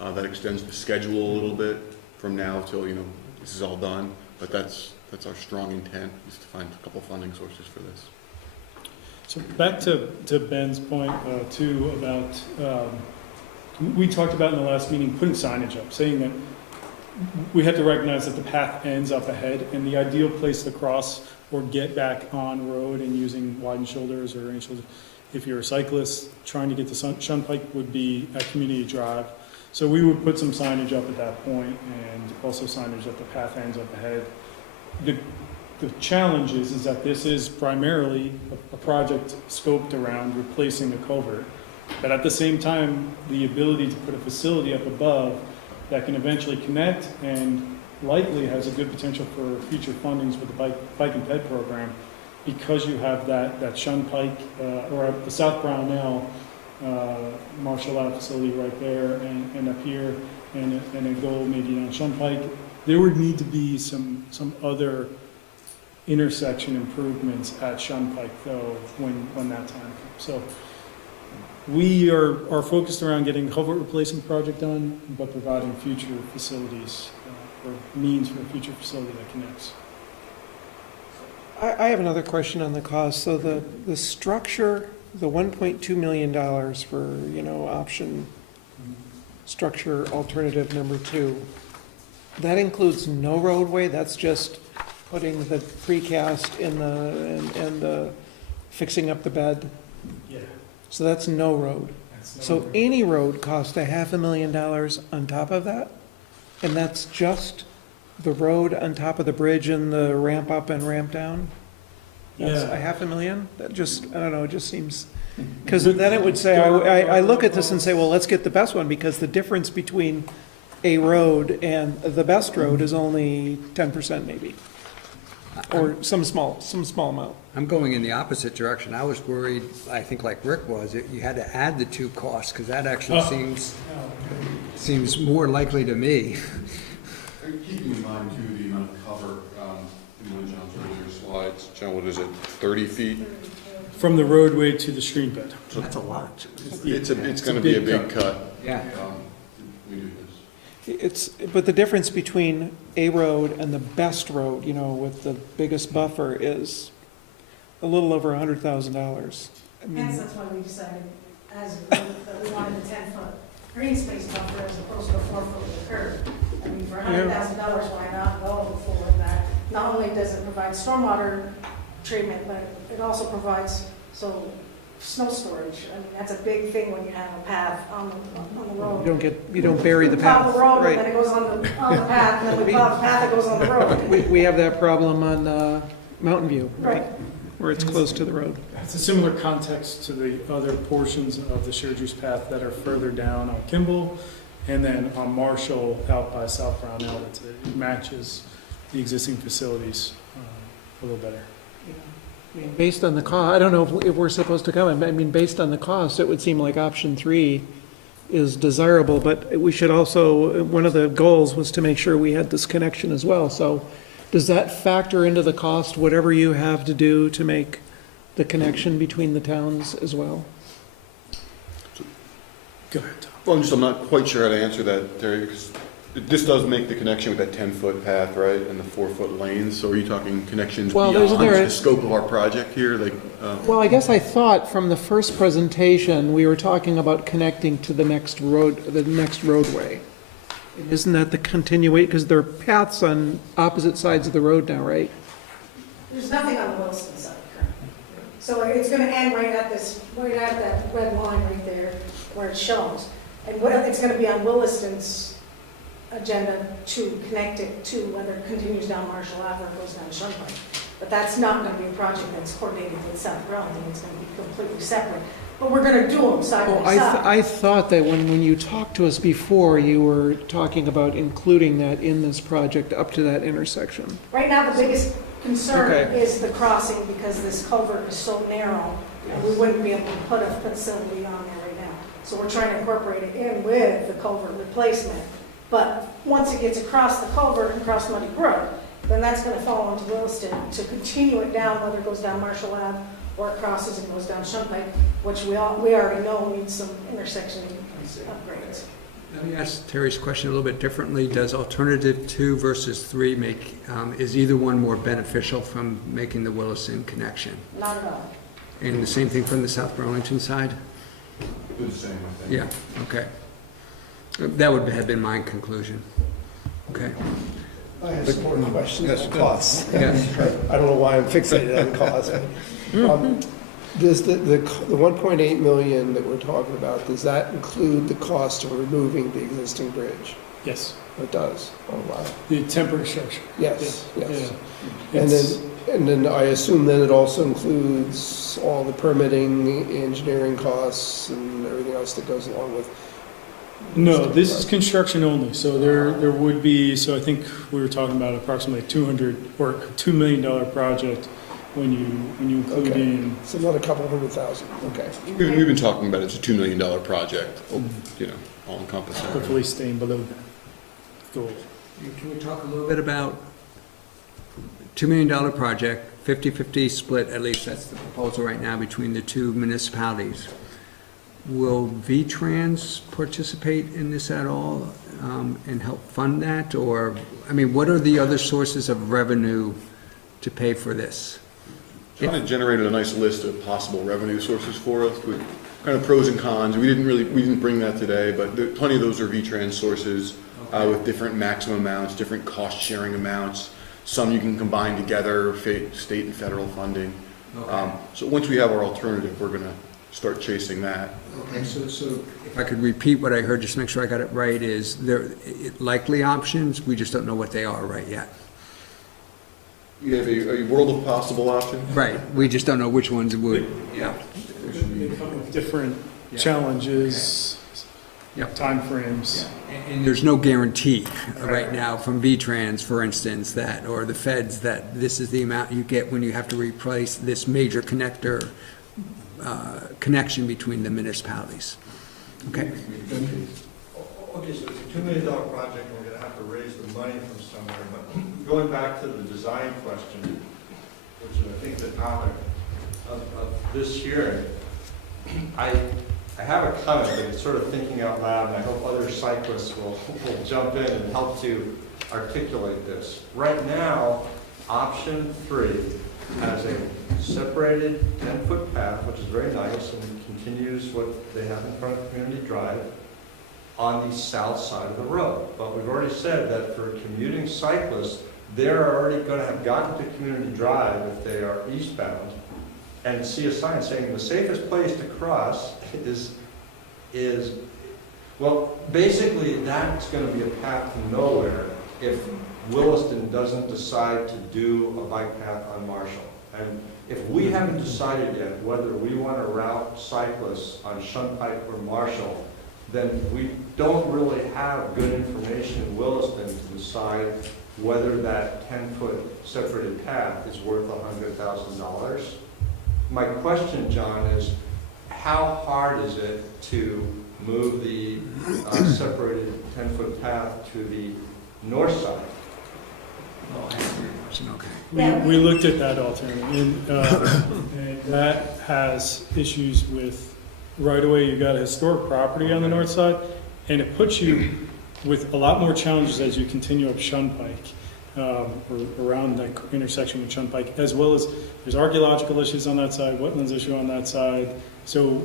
That extends the schedule a little bit from now till this is all done. But that's our strong intent, is to find a couple funding sources for this. So back to Ben's point too about, we talked about in the last meeting, putting signage up, saying that we have to recognize that the path ends up ahead, and the ideal place to cross or get back on road and using widened shoulders or any shoulders, if you're a cyclist trying to get to Shunpike, would be at Community Drive. So we would put some signage up at that point, and also signage that the path ends up ahead. The challenge is that this is primarily a project scoped around replacing the culvert, but at the same time, the ability to put a facility up above that can eventually connect and likely has a good potential for future fundings with the bike and ped program, because you have that Shunpike or the South Brownell Marshall Ave facility right there, and up here, and a goal maybe on Shunpike. There would need to be some other intersection improvements at Shunpike though when that time comes. So we are focused around getting the culvert replacement project done, but providing future facilities or means for a future facility that connects. I have another question on the cost. So the structure, the $1.2 million for, option structure alternative number 2, that includes no roadway? That's just putting the precast in and fixing up the bed? Yeah. So that's no road? So any road costs $500,000 on top of that? And that's just the road on top of the bridge and the ramp up and ramp down? That's Yeah. $500,000? That just, I don't know, it just seems, because then it would say, I look at this and say, well, let's get the best one, because the difference between a road and the best road is only 10% maybe. Or some small amount. I'm going in the opposite direction. I was worried, I think like Rick was, you had to add the two costs, because that actually seems more likely to me. Keeping in mind too, the amount of cover, in one of John's earlier slides, John, what is it, 30 feet? From the roadway to the stream bed. That's a lot. It's gonna be a big cut. Yeah. We do this. But the difference between a road and the best road, you know, with the biggest buffer is a little over $100,000. I mean, Hence, that's why we decided as a group that we wanted a 10-foot green space buffer as opposed to a 4-foot with a curb. I mean, for $100,000, why not go forward that? Not only does it provide stormwater treatment, but it also provides snow storage. I mean, that's a big thing when you have a path on the road. you don't bury the Plow path. the road, Right. and then it goes on the path, and then we plow the path that goes on the road. We have that problem on Mountain View, Right. where it's close to the road. It's a similar context to the other portions of the shared use path that are further down on Kimball, and then on Marshall out by South Brownell. It matches the existing facilities a little better. I mean, based on the cost, I don't know if we're supposed to comment, I mean, based on the cost, it would seem like option 3 is desirable, but we should also, one of the goals was to make sure we had this connection as well. So does that factor into the cost, whatever you have to do to make the connection between the towns as well? Go ahead, Tom. Well, I'm not quite sure how to answer that, Terry, because this does make the connection with that 10-foot path, right, and the 4-foot lanes. So are you talking connections Well, beyond there- the scope of our project here? Like, Well, I guess I thought from the first presentation, we were talking about connecting to the next roadway. And isn't that the continuate, because there are paths on opposite sides of the road now, right? There's nothing on the Williston side currently. So it's gonna end right at that red line right there where it shows. And it's gonna be on Williston's agenda to connect it to whether it continues down Marshall Ave or goes down Shunpike. But that's not gonna be a project that's coordinated with South Burlington, it's gonna be completely separate. But we're gonna do them side Oh, by side. I thought that when you talked to us before, you were talking about including that in this project up to that intersection. Right now, the biggest concern Okay. is the crossing because this culvert is so narrow, and we wouldn't be able to put a facility on there right now. So we're trying to incorporate it in with the culvert replacement. But once it gets across the culvert and across Muddy Brook, then that's gonna fall into Williston to continue it down, whether it goes down Marshall Ave or it crosses and goes down Shunpike, which we already know needs some intersection upgrades. Let me ask Terry's question a little bit differently. Does alternative 2 versus 3 is either one more beneficial from making the Williston connection? Not at all. And the same thing from the South Burlington side? the same, I think. Yeah, okay. That would have been my conclusion. Okay. I have some more questions on costs. Yes. I don't know why I'm fixated on cost. Does the 1.8 million that we're talking about, does that include the cost of removing the existing bridge? Yes, It does. Oh, wow. the temporary structure. Yes, yes. Yeah. And then I assume then it also includes all the permitting, the engineering costs, and everything else that goes along with. No, this is construction only, so there would be, so I think we were talking about approximately $2 million project when you include Okay. in. So not a couple $100,000, okay. We've been talking about it's a $2 million project, you know, all encompassing. Hopefully staying below that goal. Can we talk a little bit about $2 million project, 50-50 split, at least that's the proposal right now between the two municipalities. Will V-Trans participate in this at all and help fund that? Or, I mean, what are the other sources of revenue to pay for this? Kind of generated a nice list of possible revenue sources for us, with kind of pros and cons. We didn't bring that today, but plenty of those are V-Trans sources with different maximum amounts, different cost-sharing amounts. Some you can combine together, state and federal funding. Okay. So once we have our alternative, we're going to start chasing that. Okay, so if I could repeat what I heard, just to make sure I got it right, is there likely options, we just don't know what they are right yet. You have a world of possible options? Right, we just don't know which ones would, yeah. They come with different challenges, Yep. timeframes. And there's no guarantee right now from V-Trans, for instance, that, or the feds, that this is the amount you get when you have to replace this major connector, connection between the municipalities. Okay? Okay, so it's a $2 million project, and we're gonna have to raise the money from somewhere, but going back to the design question, which is, I think, the topic of this hearing, I have a comment, but it's sort of thinking out loud, and I hope other cyclists will jump in and help to articulate this. Right now, option 3 has a separated 10-foot path, which is very nice, and continues what they have in front of Community Drive on the south side of the road. But we've already said that for commuting cyclists, they're already going to have gotten to Community Drive if they are eastbound and see a sign saying the safest place to cross is well, basically that's going to be a path to nowhere if Williston doesn't decide to do a bike path on Marshall. And if we haven't decided yet whether we want to route cyclists on Shunpike or Marshall, then we don't really have good information in Williston to decide whether that 10-foot separated path is worth $100,000. My question, John, is how hard is it to move the separated 10-foot path to the north side? We looked at that alternative, and that has issues with right away. You've got a historic property on the north side, and it puts you with a lot more challenges as you continue up Shunpike, or around that intersection with Shunpike, as well as there's archaeological issues on that side, wetlands issue on that side. So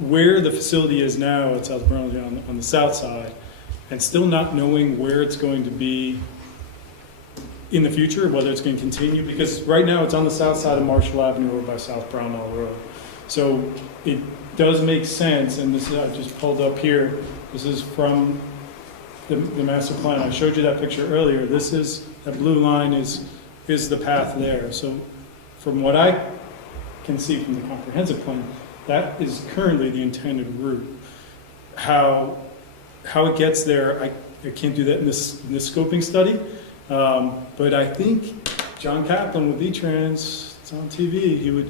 where the facility is now at South Burlington on the south side, and still not knowing where it's going to be in the future, whether it's going to continue, because right now it's on the south side of Marshall Avenue over by South Brownell Road. So it does make sense, and this is, I just pulled up here, this is from the master plan. I showed you that picture earlier. This is, that blue line is the path there. So from what I can see from the comprehensive plan, that is currently the intended route. How it gets there, I can't do that in this scoping study. But I think John Kaplan with V-Trans, it's on TV,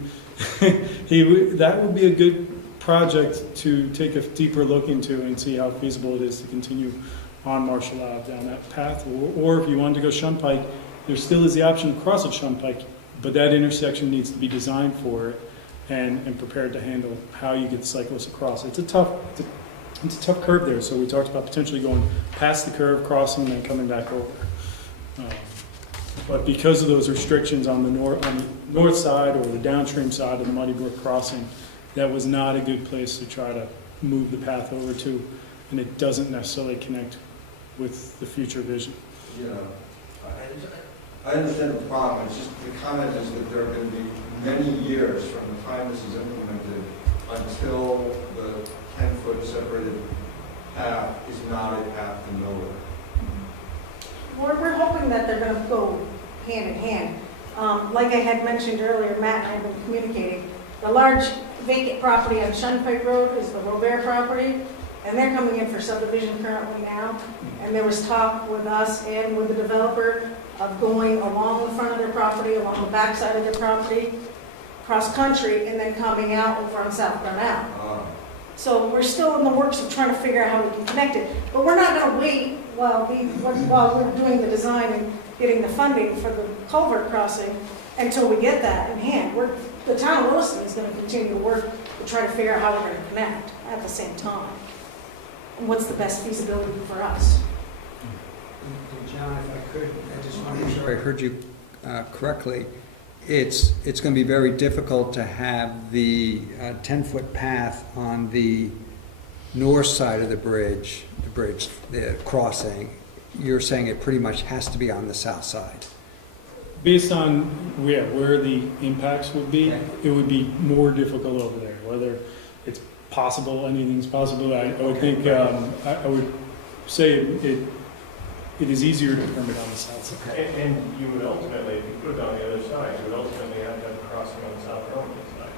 that would be a good project to take a deeper look into and see how feasible it is to continue on Marshall Ave down that path. Or if you wanted to go Shunpike, there still is the option to cross at Shunpike, but that intersection needs to be designed for it and prepared to handle how you get cyclists across. It's a tough curve there, so we talked about potentially going past the curve, crossing, and then coming back over. But because of those restrictions on the north side or the downstream side of the Muddy Brook crossing, that was not a good place to try to move the path over to, and it doesn't necessarily connect with the future vision. Yeah, I understand the problem. It's just the comment is that there are going to be many years from the time this is implemented until the 10-foot separated path is not a path to nowhere. We're hoping that they're going to go hand in hand. Like I had mentioned earlier, Matt and I have been communicating, the large vacant property on Shunpike Road is the Robert property, and they're coming in for subdivision currently now. And there was talk with us and with the developer of going along the front of their property, along the back side of their property, cross-country, and then coming out over on South Brownell. So we're still in the works of trying to figure out how we can connect it. But we're not going to wait while we're doing the design and getting the funding for the culvert crossing until we get that in hand. The town of Williston is going to continue to work to try to figure out how we're going to connect at the same time. And what's the best feasibility for us. And John, if I could, I just want to make sure I heard you correctly. It's going to be very difficult to have the 10-foot path on the north side of the bridge, the crossing. You're saying it pretty much has to be on the south side. Based on where the impacts would be, it would be more difficult over there, whether it's possible, anything's possible. I would think, I would say it is easier to permit on the south side. And you would ultimately, if you put it on the other side, you would ultimately have to have a crossing on the South Burlington side.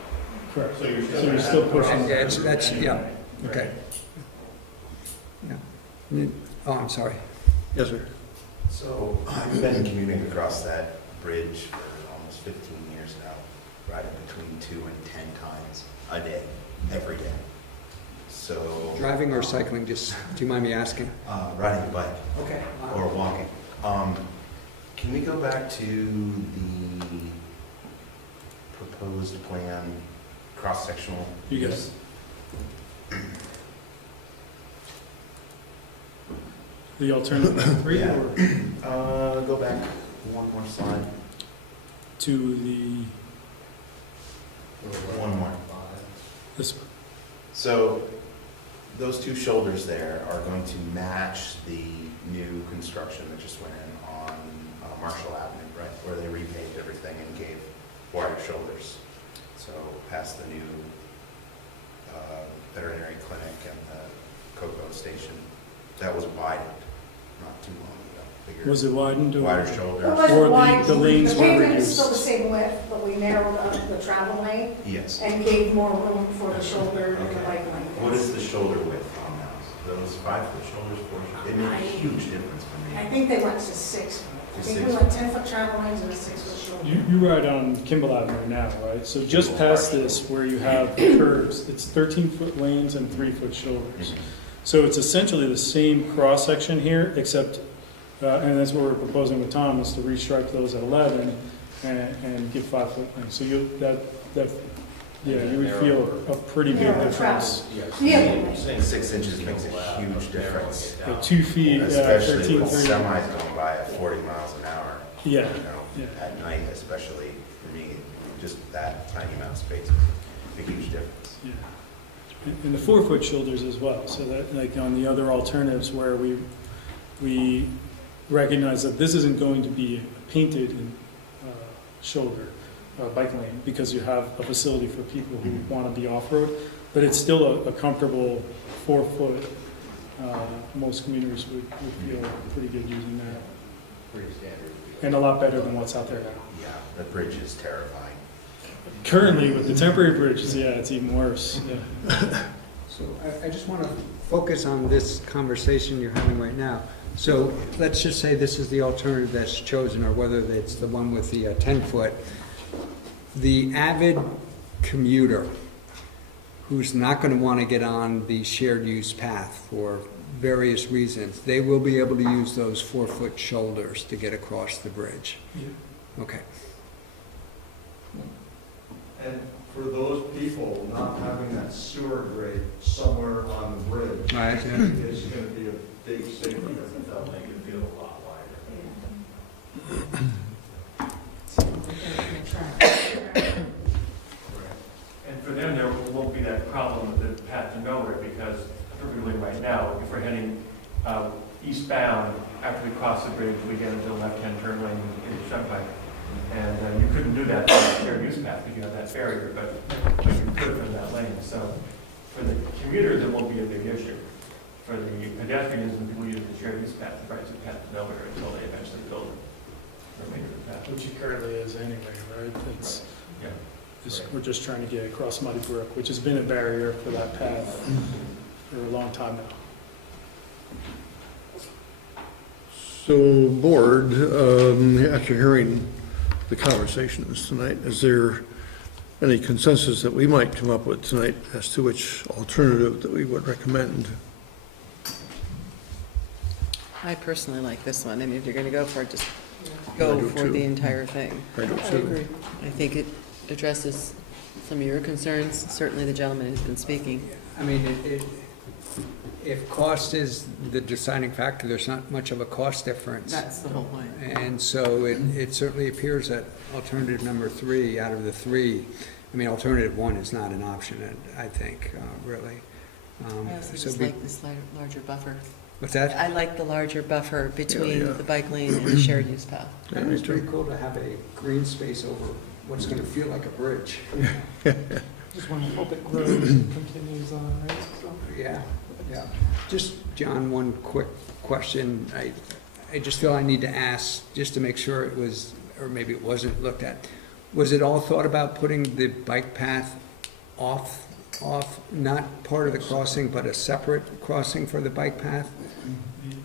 Correct. So you're still. So you're still pushing. Yeah, that's, yeah, okay. Yeah. Oh, I'm sorry. Yes, sir. So I've been commuting across that bridge for almost 15 years now, riding between 2 and 10 times a day, every day. So. Driving or cycling, just, do you mind me asking? Riding a bike. Okay. Or walking. Can we go back to the proposed plan, cross-sectional? You get it. The alternative number 3 Yeah. or Go back one more slide. to the, One more. this one? So those two shoulders there are going to match the new construction that just went in on Marshall Avenue, right? Where they repaved everything and gave wider shoulders. So past the new veterinary clinic and the cocoa station. That was widened not too long ago. Bigger, Was it widened or? wider shoulders. It wasn't Or wide. the lanes The were pavement is still the reduced? same width, but we narrowed up the travel lane Yes. and gave more room for the shoulder and the Okay. bike lane. What is the shoulder width on those? Those 5-foot shoulders, 4 It made a huge difference for I me. think they went to 6. I To think 6. we went 10-foot travel lanes and a 6-foot shoulder. You ride on Kimball Avenue now, right? So just past this, where you have the curves, it's 13-foot lanes and 3-foot shoulders. So it's essentially the same cross-section here, except, and that's what we're proposing with Tom, is to restripe those at 11 and give 5-foot lanes. So you, yeah, you would feel a pretty big Narrow difference. Yeah. 6 inches makes a huge difference. The 2 feet, Especially 13, with 30. semis going by at 40 miles an hour. Yeah, You know, yeah. at night especially, for me, just that tiny amount of space, a huge difference. Yeah. And the 4-foot shoulders as well, so that, like on the other alternatives where we recognize that this isn't going to be a painted shoulder, bike lane, because you have a facility for people who want to be off-road, but it's still a comfortable 4-foot. Most commuters would feel pretty good using that, Pretty standard. and a lot better than what's out there now. Yeah, the bridge is terrifying. Currently, with the temporary bridges, yeah, it's even worse, yeah. So I just want to focus on this conversation you're having right now. So let's just say this is the alternative that's chosen, or whether it's the one with the 10-foot. The avid commuter who's not going to want to get on the shared use path for various reasons, they will be able to use those 4-foot shoulders to get across the bridge. Okay. And for those people, not having that sewer grate somewhere on the bridge Right, yeah. is going to be a big safety. That'll make it feel a lot wider. And for them, there won't be that problem with the path to nowhere, because particularly right now, if we're heading eastbound, after we cross the bridge, we get into the left-hand turn lane in Shunpike. And you couldn't do that on the shared use path because you have that barrier, but you could from that lane. So for the commuters, it won't be a big issue. For the pedestrians and people using the shared use path, the rights of path to nowhere until they eventually build the remainder of the path. Which it currently is anyway, right? It's, Yeah. we're just trying to get across Muddy Brook, which has been a barrier for that path for a long time now. So, board, after hearing the conversations tonight, is there any consensus that we might come up with tonight as to which alternative that we would recommend? I personally like this one. I mean, if you're going to go for it, just I go do for too. the entire thing. I do too. I think it addresses some of your concerns. Certainly the gentleman who's been speaking. I mean, if cost is the deciding factor, there's not much of a cost difference. That's the whole point. And so it certainly appears that alternative number 3 out of the 3, I mean, alternative 1 is not an option, I think, really. I also So just be- like this larger buffer. What's that? I like the larger buffer between Yeah. the bike lane and the shared use path. Yeah, And me it's pretty too. cool to have a green space over what's going to feel like a bridge. Just want to hope it grows and continues on, right? So- Yeah, yeah. Just, John, one quick question. I just feel I need to ask, just to make sure it was, or maybe it wasn't looked at. Was it all thought about putting the bike path off, not part of the crossing, but a separate crossing for the bike path?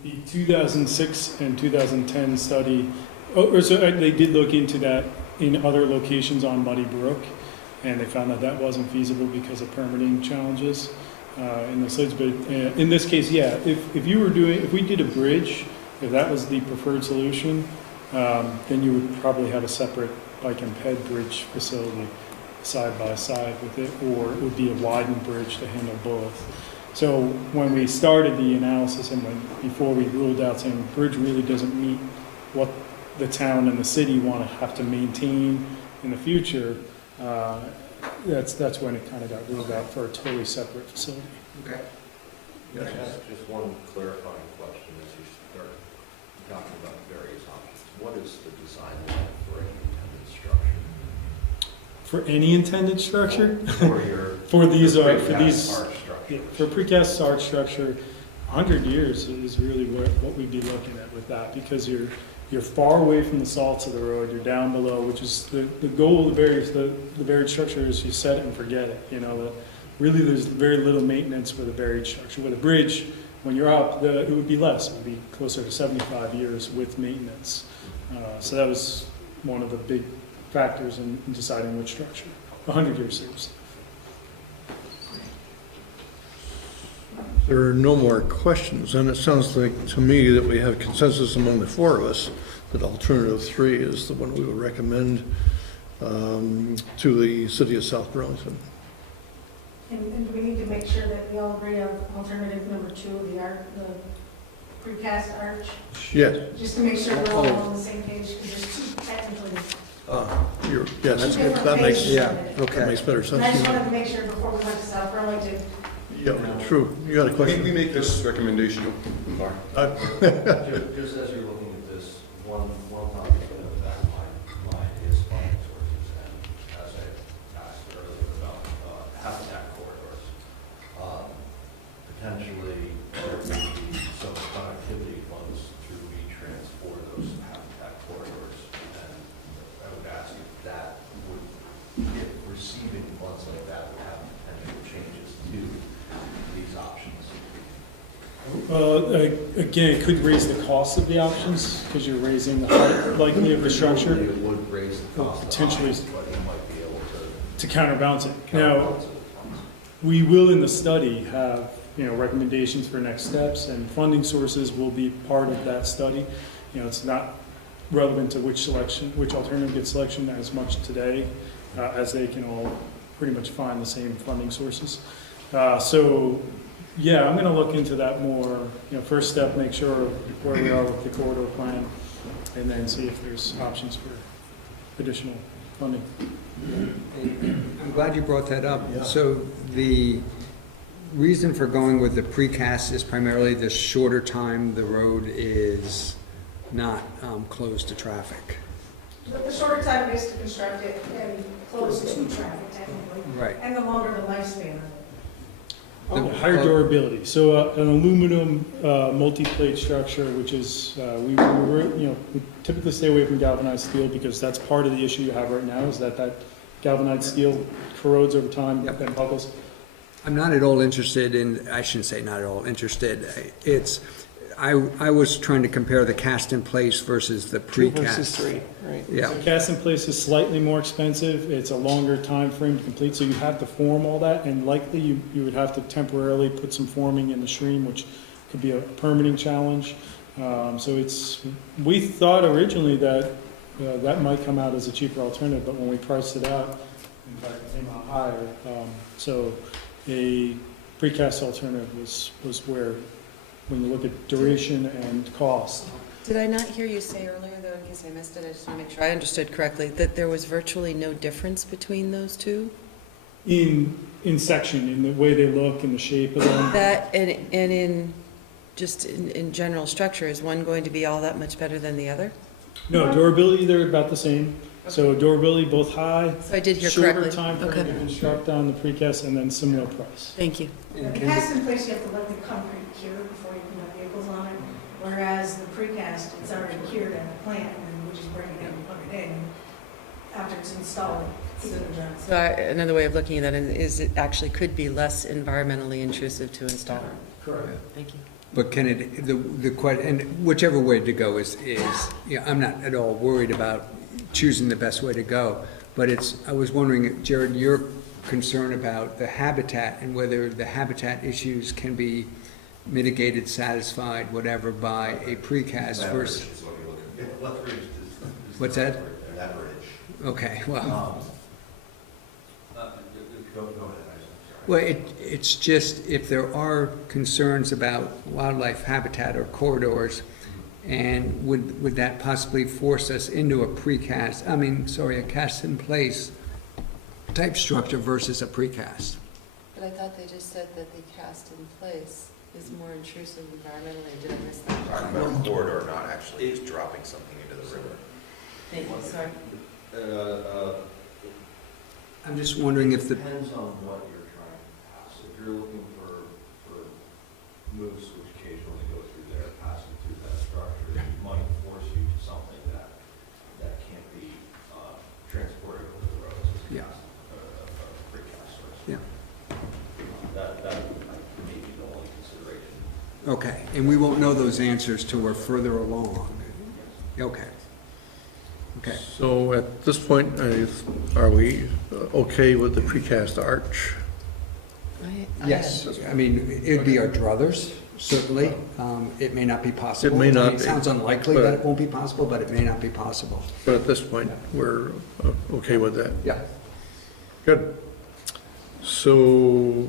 The 2006 and 2010 study, they did look into that in other locations on Muddy Brook, and they found that that wasn't feasible because of permitting challenges in the sites. But in this case, yeah, if we did a bridge, if that was the preferred solution, then you would probably have a separate bike and ped bridge facility side by side with it, or it would be a widened bridge to handle both. So when we started the analysis and before we ruled out saying the bridge really doesn't meet what the town and the city want to have to maintain in the future, that's when it kind of got ruled out for a totally separate facility. Okay. Can I ask just one clarifying question as you start talking about various options? What is the design line for any intended structure? For any intended structure? For your for these precast arch structures. For precast arch structure, 100 years is really what we'd be looking at with that, because you're far away from the salts of the road, you're down below, which is the goal of the buried structure is you set it and forget it. You know, really there's very little maintenance for the buried structure. With a bridge, when you're up, it would be less. It would be closer to 75 years with maintenance. So that was one of the big factors in deciding which structure. 100 years seriously. There are no more questions, and it sounds like to me that we have consensus among the four of us that alternative 3 is the one we would recommend to the city of South Burlington. And do we need to make sure that we all agree on alternative number 2, the precast arch? Yes. Just to make sure we're all on the same page, because there's 2 technically. Yeah, that's good. That makes, that makes better And I just sense. wanted to make sure before we went to South Burlington. Yeah, true. You got a question? We make this recommendation. Sorry. Just as you're looking at this, one topic in the back of my mind is funding sources, and as I asked earlier about habitat corridors, potentially there may be some connectivity funds to retransport those habitat corridors, and I would ask if that would, if receiving funds like that would have potential changes to these options. Again, it could raise the cost of the options because you're raising the height likely of the structure. It would raise the cost Potentially of the options, but you might be able to counterbalance it. Now, counterbalance it with funds. we will in the study have, recommendations for next steps, and funding sources will be part of that study. It's not relevant to which alternative gets selection as much today, as they can all pretty much find the same funding sources. Yeah, I'm going to look into that more. First step, make sure where we are with the corridor plan, and then see if there's options for additional funding. I'm glad you brought that up. So the reason for going with the precast is primarily the shorter time the road is not closed to traffic. The shorter time it is to construct it and close to traffic technically. Right. And the longer the lifespan of it. Higher durability. So an aluminum multi-plate structure, which is, we typically stay away from galvanized steel because that's part of the issue you have right now, is that galvanized steel corrodes over time and buckles. I'm not at all interested in, I shouldn't say not at all interested, I was trying to compare the cast in place versus the 2 precast. versus 3, right? Yeah. So cast in place is slightly more expensive. It's a longer time frame to complete, so you have to form all that, and likely you would have to temporarily put some forming in the stream, which could be a permitting challenge. We thought originally that that might come out as a cheaper alternative, but when we priced it out, in fact, it came out higher. So a precast alternative was where, when you look at duration and cost. Did I not hear you say earlier, though, in case I missed it, I just want to make sure I understood correctly, that there was virtually no difference between those two? In section, in the way they look, in the shape of them. That, and in general structure, is one going to be all that much better than the other? No, durability, they're about the same. So durability both high. So I did hear Shorter correctly. time frame Okay. to construct on the precast, and then similar price. Thank you. The cast in place, you have to let the concrete cure before you can put vehicles on it, whereas the precast, it's already cured at the plant, and we just bring it in and put it in after it's installed. So another way of looking at that is it actually could be less environmentally intrusive to install. Correct. Thank you. But can it, and whichever way to go is, I'm not at all worried about choosing the best way to go, but I was wondering, Jared, your concern about the habitat and whether the habitat issues can be mitigated, satisfied, whatever, by a precast versus. What's that? That bridge. Okay, well. Go ahead. Well, it's just, if there are concerns about wildlife habitat or corridors, and would that possibly force us into a a cast-in-place type structure versus a precast? But I thought they just said that the cast in place is more intrusive environmentally. Did I miss that? Talking about a corridor, not actually just dropping something into the river. Thank you, sorry. I'm just wondering if the, Depends on what you're trying to pass. If you're looking for moves which occasionally go through there, passing through that structure, it might force you to something that can't be transported over the roads. Yeah. Precast source. Yeah. That may be the only consideration. okay, and we won't know those answers till we're further along. Okay. Okay. So at this point, are we okay with the precast arch? Yes, I mean, it'd be our druthers, certainly. It may not be possible. It may not It be, sounds unlikely that it won't be possible, but it may not be possible. But at this point, we're okay with that? Yeah. Good. So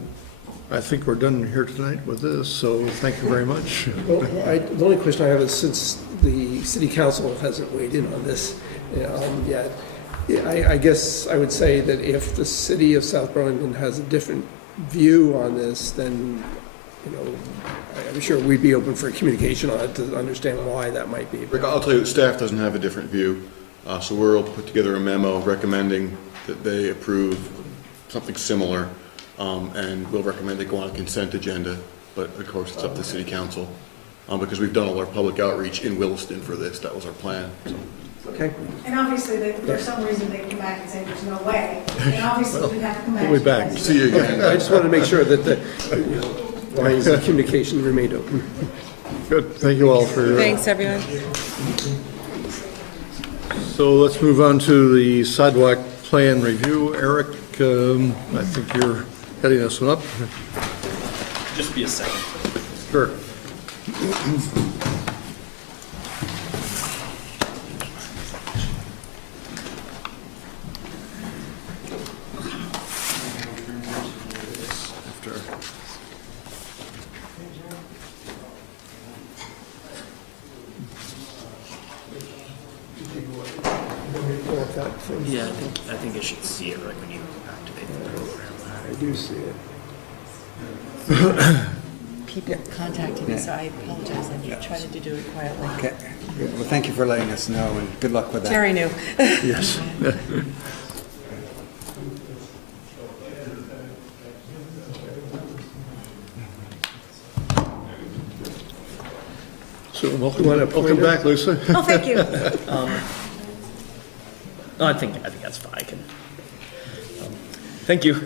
I think we're done here tonight with this, so thank you very much. Well, the only question I have is, since the city council hasn't weighed in on this yet, I guess I would say that if the city of South Burlington has a different view on this, then, I'm sure we'd be open for communication on it to understand why that might be. Rick, I'll tell you, staff doesn't have a different view, so we'll put together a memo recommending that they approve something similar, and we'll recommend they go on a consent agenda, but of course it's up to city council, because we've done all our public outreach in Williston for this. That was our plan. So. Okay. And obviously, for some reason, they come back and say there's no way, and obviously, we have to come back. We'll be back. See you again. I just wanted to make sure that the lines of communication remained open. Good, thank you all for. Thanks, everyone. So let's move on to the sidewalk plan review. Eric, I think you're heading this one up. Just be a second. Sure. Yeah, I think you should see it right when you activate the program. I do see it. People contacted me, so I apologize. I tried to do it quietly. Okay, good. Well, thank you for letting us know, and good luck with that. Terry knew. Yes. So welcome back, Lisa. Oh, thank you. I think that's fine. Thank you.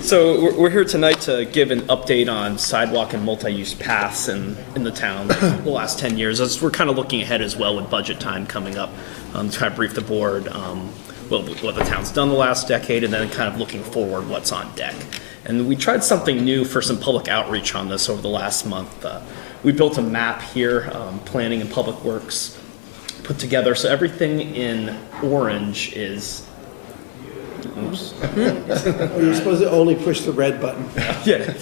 So we're here tonight to give an update on sidewalk and multi-use paths in the town the last 10 years. As we're kind of looking ahead as well with budget time coming up, to kind of brief the board what the town's done the last decade, and then kind of looking forward what's on deck. And we tried something new for some public outreach on this over the last month. We built a map here, planning and public works put together. So everything in orange is. Oops. Oh, you're supposed to only push the red button. Yeah.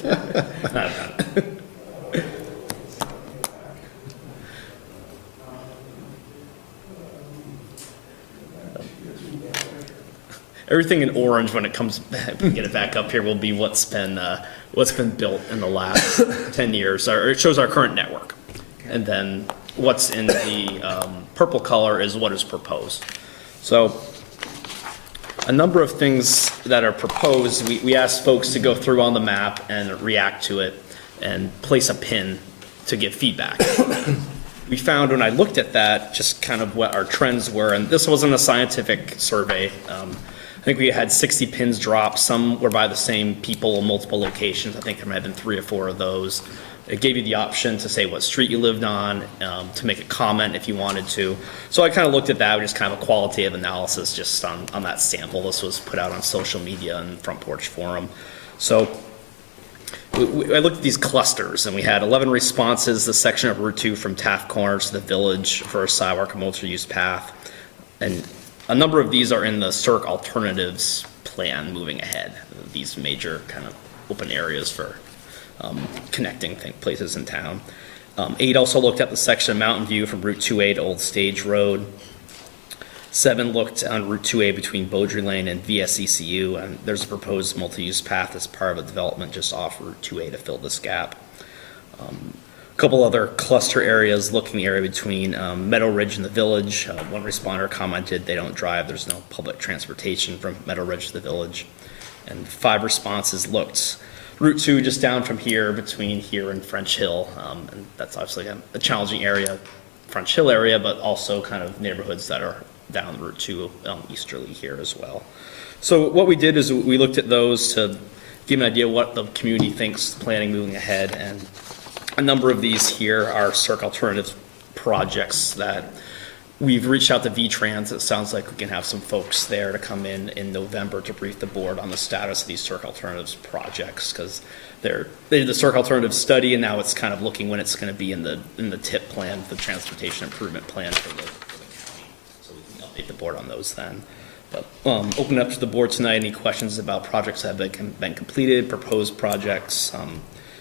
Everything in orange when it comes, get it back up here, will be what's been built in the last 10 years, or it shows our current network. And then what's in the purple color is what is proposed. So a number of things that are proposed, we asked folks to go through on the map and react to it and place a pin to give feedback. We found when I looked at that, just kind of what our trends were, and this wasn't a scientific survey. I think we had 60 pins dropped. Some were by the same people in multiple locations. I think there might have been 3 or 4 of those. It gave you the option to say what street you lived on, to make a comment if you wanted to. So I kind of looked at that, just kind of a qualitative analysis just on that sample. This was put out on social media and Front Porch Forum. So I looked at these clusters, and we had 11 responses, the section of Route 2 from Taft Corners to the Village for a sidewalk and multi-use path. And a number of these are in the CERC alternatives plan moving ahead, these major kind of open areas for connecting places in town. 8 also looked at the section of Mountain View from Route 2A to Old Stage Road. 7 looked on Route 2A between Beaudry Lane and VSECU, and there's a proposed multi-use path as part of a development just off Route 2A to fill this gap. A couple other cluster areas, looking the area between Meadow Ridge and the Village. One responder commented they don't drive, there's no public transportation from Meadow Ridge to the Village. And 5 responses looked Route 2 just down from here, between here and French Hill, and that's obviously a challenging area, French Hill area, but also kind of neighborhoods that are down Route 2 easterly here as well. So what we did is we looked at those to give an idea what the community thinks planning moving ahead, and a number of these here are CERC alternative projects that we've reached out to V-Trans. It sounds like we can have some folks there to come in November to brief the board on the status of these CERC alternatives projects, because they did the CERC alternative study, and now it's kind of looking when it's going to be in the TIP plan, the transportation improvement plan for the county. So we can update the board on those then. But open up to the board tonight. Any questions about projects that have been completed, proposed projects,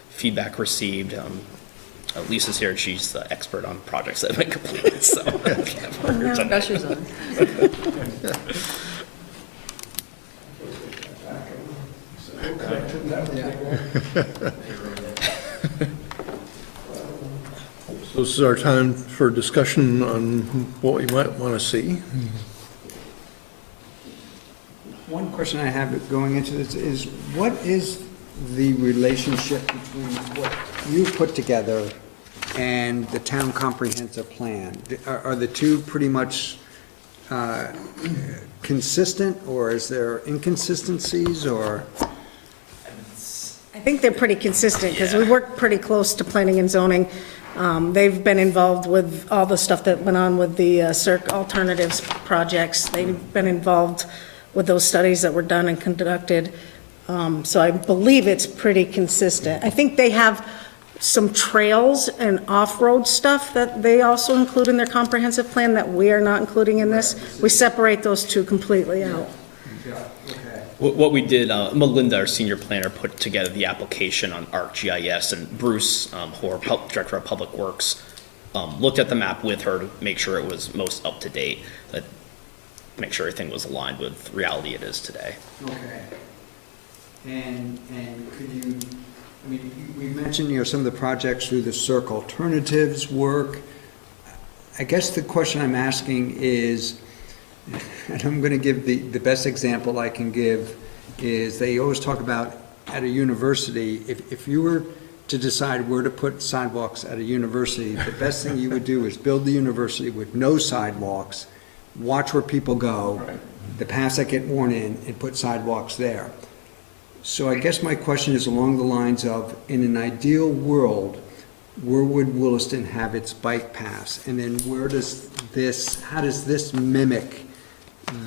feedback received? Lisa's here, she's the expert on projects that have been completed, so. Pressure's on. So this is our time for discussion on what we might want to see. One question I have going into this is, what is the relationship between what you put together and the town comprehensive plan? Are the two pretty much consistent, or is there inconsistencies, or? I think they're pretty consistent, because we work pretty close to planning and zoning. They've been involved with all the stuff that went on with the CERC alternatives projects. They've been involved with those studies that were done and conducted. So I believe it's pretty consistent. I think they have some trails and off-road stuff that they also include in their comprehensive plan that we are not including in this. We separate those two completely out. What we did, Melinda, our senior planner, put together the application on ArcGIS, and Bruce, Hoare, Director of Public Works, looked at the map with her to make sure it was most up to date, make sure everything was aligned with reality it is today. Okay. And could you, I mean, we mentioned, some of the projects through the CERC alternatives work. I guess the question I'm asking is, and I'm going to give the best example I can give, is they always talk about at a university, if you were to decide where to put sidewalks at a university, the best thing you would do is build the university with no sidewalks, watch where people go, the paths that get worn in, and put sidewalks there. So I guess my question is along the lines of, in an ideal world, where would Williston have its bike paths? And then how does this mimic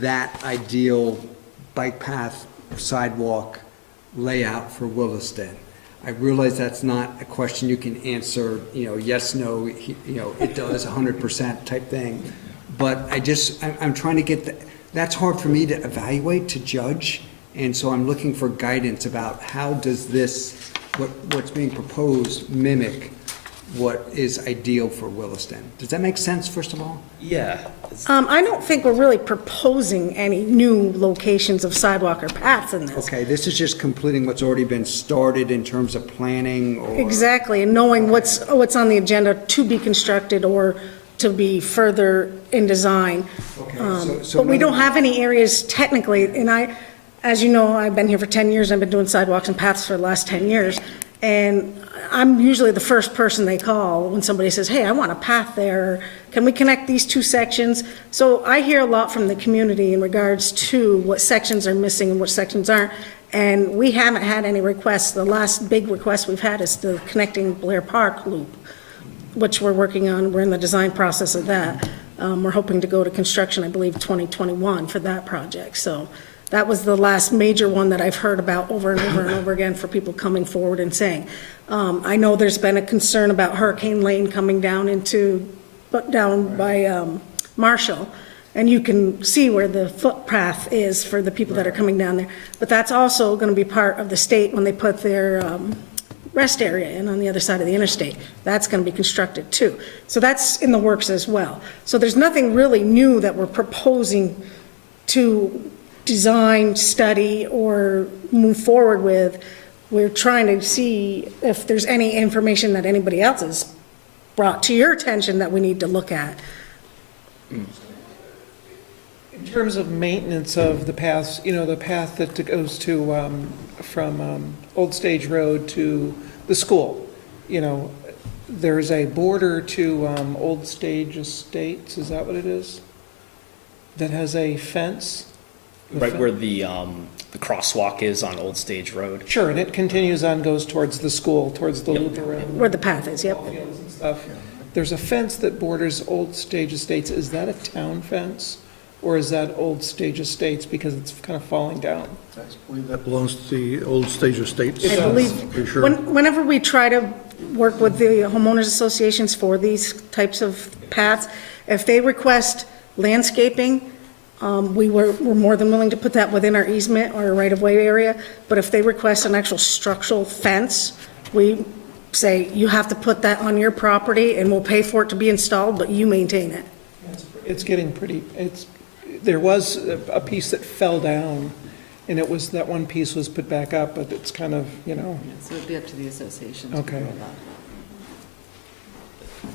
that ideal bike path sidewalk layout for Williston? I realize that's not a question you can answer, yes, no, it does 100% type thing. But I'm trying to get that's hard for me to evaluate, to judge. And so I'm looking for guidance about how does this, what's being proposed, mimic what is ideal for Williston. Does that make sense, first of all? Yeah. I don't think we're really proposing any new locations of sidewalk or paths in this. Okay, this is just completing what's already been started in terms of planning or... Exactly, and knowing what's on the agenda to be constructed or to be further in design. so But we don't another- have any areas technically, and as you know, I've been here for 10 years, I've been doing sidewalks and paths for the last 10 years, and I'm usually the first person they call when somebody says, hey, I want a path there, can we connect these two sections? So I hear a lot from the community in regards to what sections are missing and what sections aren't, and we haven't had any requests. The last big request we've had is the connecting Blair Park loop, which we're working on. We're in the design process of that. We're hoping to go to construction, I believe, 2021 for that project. So that was the last major one that I've heard about over and over and over again for people coming forward and saying. I know there's been a concern about Hurricane Lane coming down down by Marshall, and you can see where the footpath is for the people that are coming down there. But that's also going to be part of the state when they put their rest area in on the other side of the interstate. That's going to be constructed too. So that's in the works as well. So there's nothing really new that we're proposing to design, study, or move forward with. We're trying to see if there's any information that anybody else has brought to your attention that we need to look at. In terms of maintenance of the paths, the path that goes to, from Old Stage Road to the school, there's a border to Old Stage Estates, is that what it is? That has a fence? Right where the crosswalk is on Old Stage Road. Sure, and it continues on, goes towards the school, towards the loop around. Where the path is, yep. Fields and stuff. There's a fence that borders Old Stage Estates. Is that a town fence? Or is that Old Stage Estates because it's kind of falling down? I believe that belongs to the old Stage Estates. I believe, Pretty sure. whenever we try to work with the homeowners associations for these types of paths, if they request landscaping, we're more than willing to put that within our easement or right-of-way area. But if they request an actual structural fence, we say, you have to put that on your property and we'll pay for it to be installed, but you maintain it. It's getting pretty, there was a piece that fell down, and that one piece was put back up, but it's kind of, So it'd be up to the association. Okay.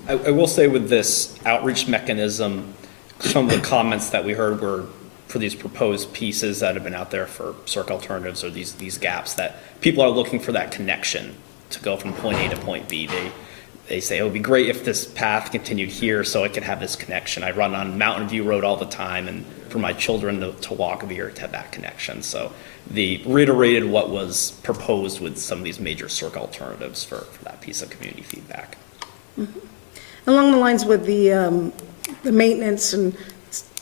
I will say with this outreach mechanism, some of the comments that we heard were for these proposed pieces that have been out there for circle alternatives or these gaps, that people are looking for that connection to go from point A to point B. They say it would be great if this path continued here so I could have this connection. I run on Mountain View Road all the time, and for my children to walk over here to have that connection. So they reiterated what was proposed with some of these major circle alternatives for that piece of community feedback. Mm-hmm. Along the lines with the maintenance and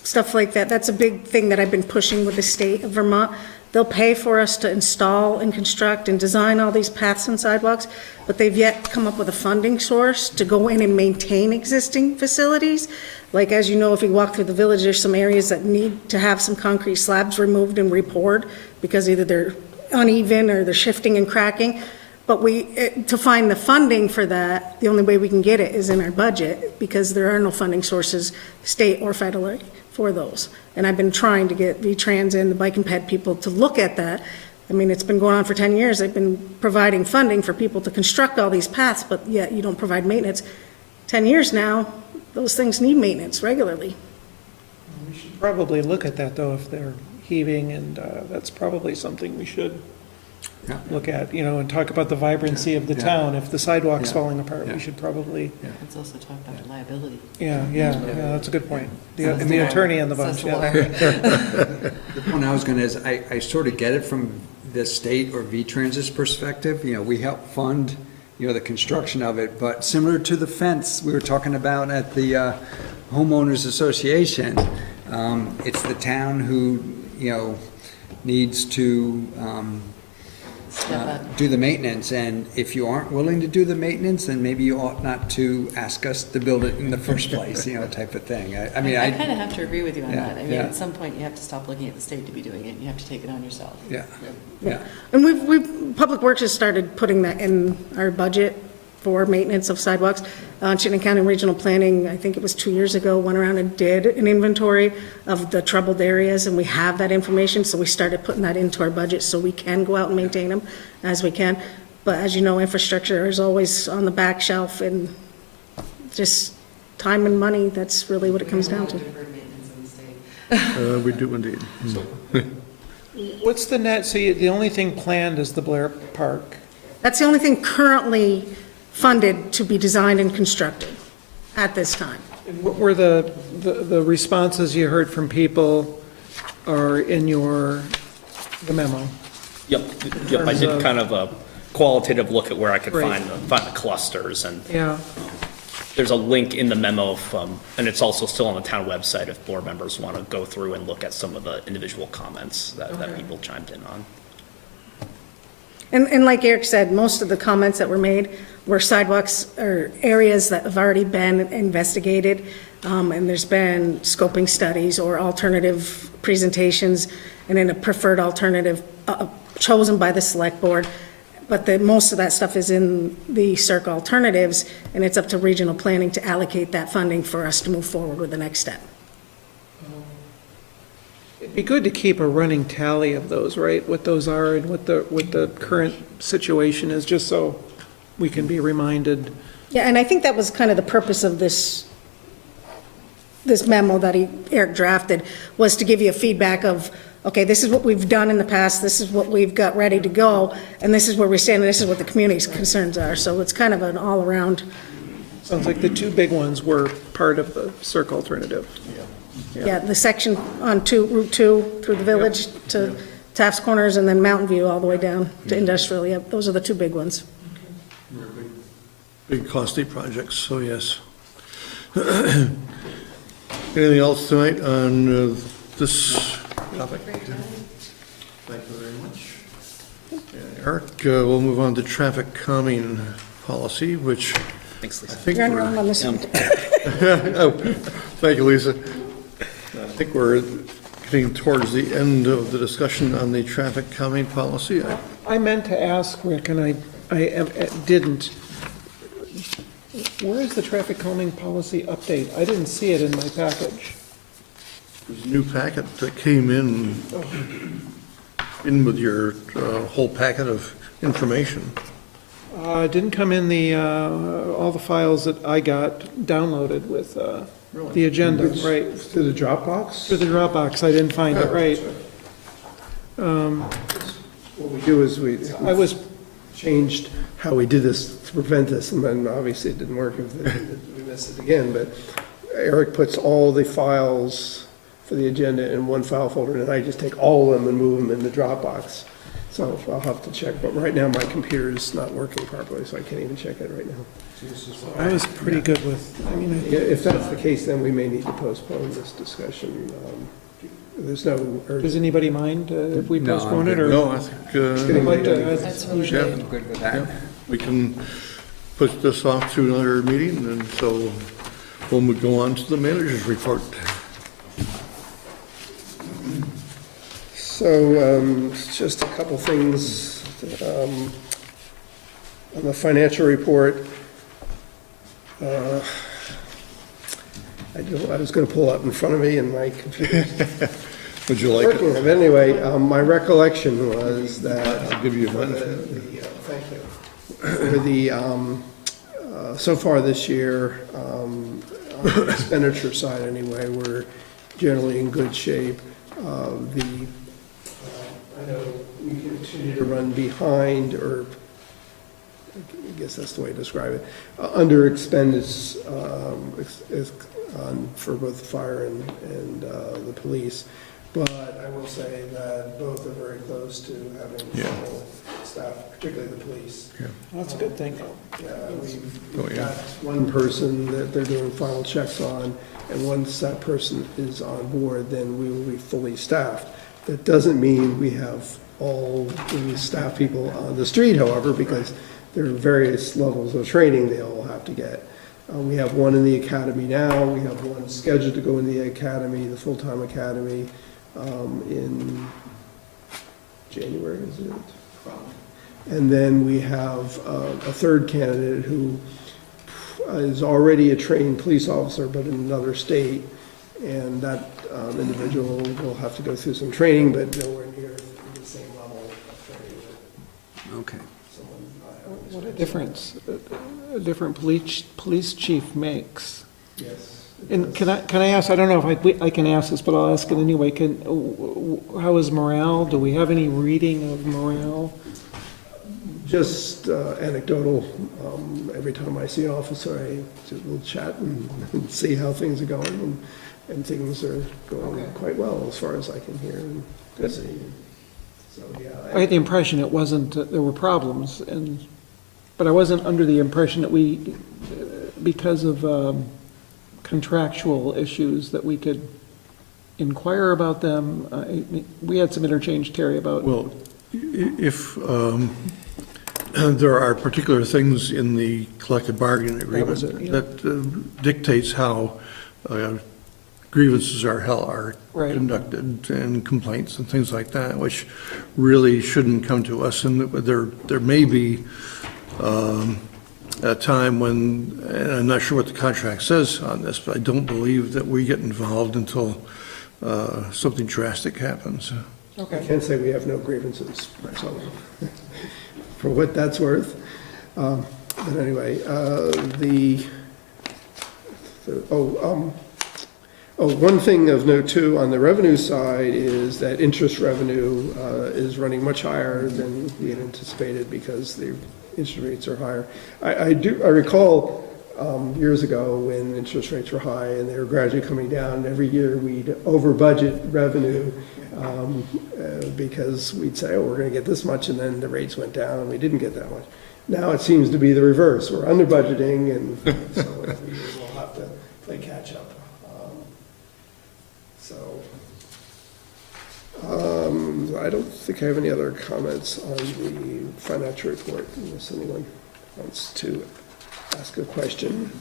stuff like that, that's a big thing that I've been pushing with the state of Vermont. They'll pay for us to install and construct and design all these paths and sidewalks, but they've yet come up with a funding source to go in and maintain existing facilities. Like, as you know, if you walk through the village, there's some areas that need to have some concrete slabs removed and repoured because either they're uneven or they're shifting and cracking. But to find the funding for that, the only way we can get it is in our budget because there are no funding sources, state or federal, for those. And I've been trying to get V-Trans and the Bike and Ped people to look at that. I mean, it's been going on for 10 years. They've been providing funding for people to construct all these paths, but yet you don't provide maintenance. 10 years now, those things need maintenance regularly. we should probably look at that, though, if they're heaving, and that's probably something we should look at, and talk about the vibrancy of the town. If the sidewalk's falling apart, we should probably, Let's also talk about the liability. yeah, that's a good point. And the attorney on the bunch, The point I was going to is, I sort of get it from the state or V-Trans's perspective. We help fund, the construction of it, but similar to the fence we were talking about at the homeowners association, it's the town who, needs to do the maintenance, and if you aren't willing to do the maintenance, then maybe you ought not to ask us to build it in the first place, type of thing. I kind of have to agree with you on that. I mean, yeah. at some point, you have to stop looking at the state to be doing it. You have to take it on yourself. Yeah. And Public Works has started putting that in our budget for maintenance of sidewalks. Chittenden County Regional Planning, I think it was 2 years ago, went around and did an inventory of the troubled areas, and we have that information, so we started putting that into our budget so we can go out and maintain them as we can. But as you know, infrastructure is always on the back shelf, and just time and money, that's really what it comes down to. We do indeed. What's the net, so the only thing planned is the Blair Park? That's the only thing currently funded to be designed and constructed at this time. What were the responses you heard from people are in the memo? Yep, I did kind of a qualitative look at where I could Right. find the clusters, and Yeah, there's a link in the memo from, and it's also still on the town website if board members want to go through and look at some of the individual comments that people chimed in on. And like Eric said, most of the comments that were made were sidewalks or areas that have already been investigated, and there's been scoping studies or alternative presentations, and then a preferred alternative chosen by the select board. But most of that stuff is in the CERC alternatives, and it's up to regional planning to allocate that funding for us to move forward with the next step. it'd be good to keep a running tally of those, right? What those are and what the current situation is, just so we can be reminded. Yeah, and I think that was kind of the purpose of this memo that Eric drafted, was to give you a feedback of, okay, this is what we've done in the past, this is what we've got ready to go, and this is where we stand, and this is what the community's concerns are. So it's kind of an all-around. Sounds like the two big ones were part of the CERC alternative. Yeah, the section on Route 2 through the village to Taft's Corners, and then Mountain View all the way down to Industrial. Yeah, those are the two big ones. Big costly projects, so yes. Anything else tonight on this topic? Thank you very much. And Eric, we'll move on to traffic calming policy, which Thanks, Lisa. I think You're on we're... your own on this one. Oh, thank you, Lisa. I think we're getting towards the end of the discussion on the traffic calming policy. I meant to ask, Rick, and I didn't. Where is the traffic calming policy update? I didn't see it in my package. There's a new packet that came in with your whole packet of information. It didn't come in all the files that I got downloaded with the agenda, right? To the Dropbox? To the Dropbox, I didn't find it, right. What we do is we I was, changed how we did this to prevent this, and then obviously it didn't work if we missed it again, but Eric puts all the files for the agenda in one file folder, and I just take all of them and move them in the Dropbox. So I'll have to check, but right now my computer is not working properly, so I can't even check it right now. I was pretty good with, I mean, Yeah, if that's the case, then we may need to postpone this discussion. There's no does urgency. anybody mind if we No, I'm postpone it, or? No, I think I'd like to- That's usually, I'm good with that. we can push this off to another meeting, and so we'll go on to the manager's report. So, just a couple things. On the financial report, I was gonna pull up in front of me and my computer. Would you like it? But anyway, my recollection was that. I'll give you mine. Thank you. For the, so far this year, on the expenditure side anyway, we're generally in good shape. I know we continue to run behind, or I guess that's the way to describe it, under expenditures for both the fire and the police. But I will say that both are very close to having full staff, particularly the police. That's a good thing. Yeah, we've got one person that they're doing final checks on, and once that person is on board, then we will be fully staffed. That doesn't mean we have all the staff people on the street, however, because there are various levels of training they all have to get. We have one in the academy now, we have one scheduled to go in the academy, the full-time academy, in January, is it? And then we have a third candidate who is already a trained police officer, but in another state, and that individual will have to go through some training, but nowhere near the same level of training that Okay. someone. What a difference a different police chief makes. Yes. And can I ask, I don't know if I can ask this, but I'll ask it anyway, how is morale? Do we have any reading of morale? Just anecdotal. Every time I see an officer, I just will chat and see how things are going, and things are going quite well as far as I can hear and see. So, yeah. I had the impression it wasn't, there were problems, but I wasn't under the impression that because of contractual issues, that we could inquire about them. We had some interchange, Terry, about. Well, if there are particular things in the collective bargaining agreement that dictates how grievances are conducted, and complaints and things like that, which really shouldn't come to us. And there may be a time when, and I'm not sure what the contract says on this, but I don't believe that we get involved until something drastic happens. I can't say we have no grievances, so, for what that's worth. But anyway, one thing of note too, on the revenue side, is that interest revenue is running much higher than we had anticipated because the interest rates are higher. I recall years ago when interest rates were high and they were gradually coming down. Every year we'd over budget revenue because we'd say, oh, we're going to get this much, and then the rates went down and we didn't get that much. Now it seems to be the reverse. We're under budgeting, and so every year we'll have to play catch up. I don't think I have any other comments on the financial report, unless anyone wants to ask a question.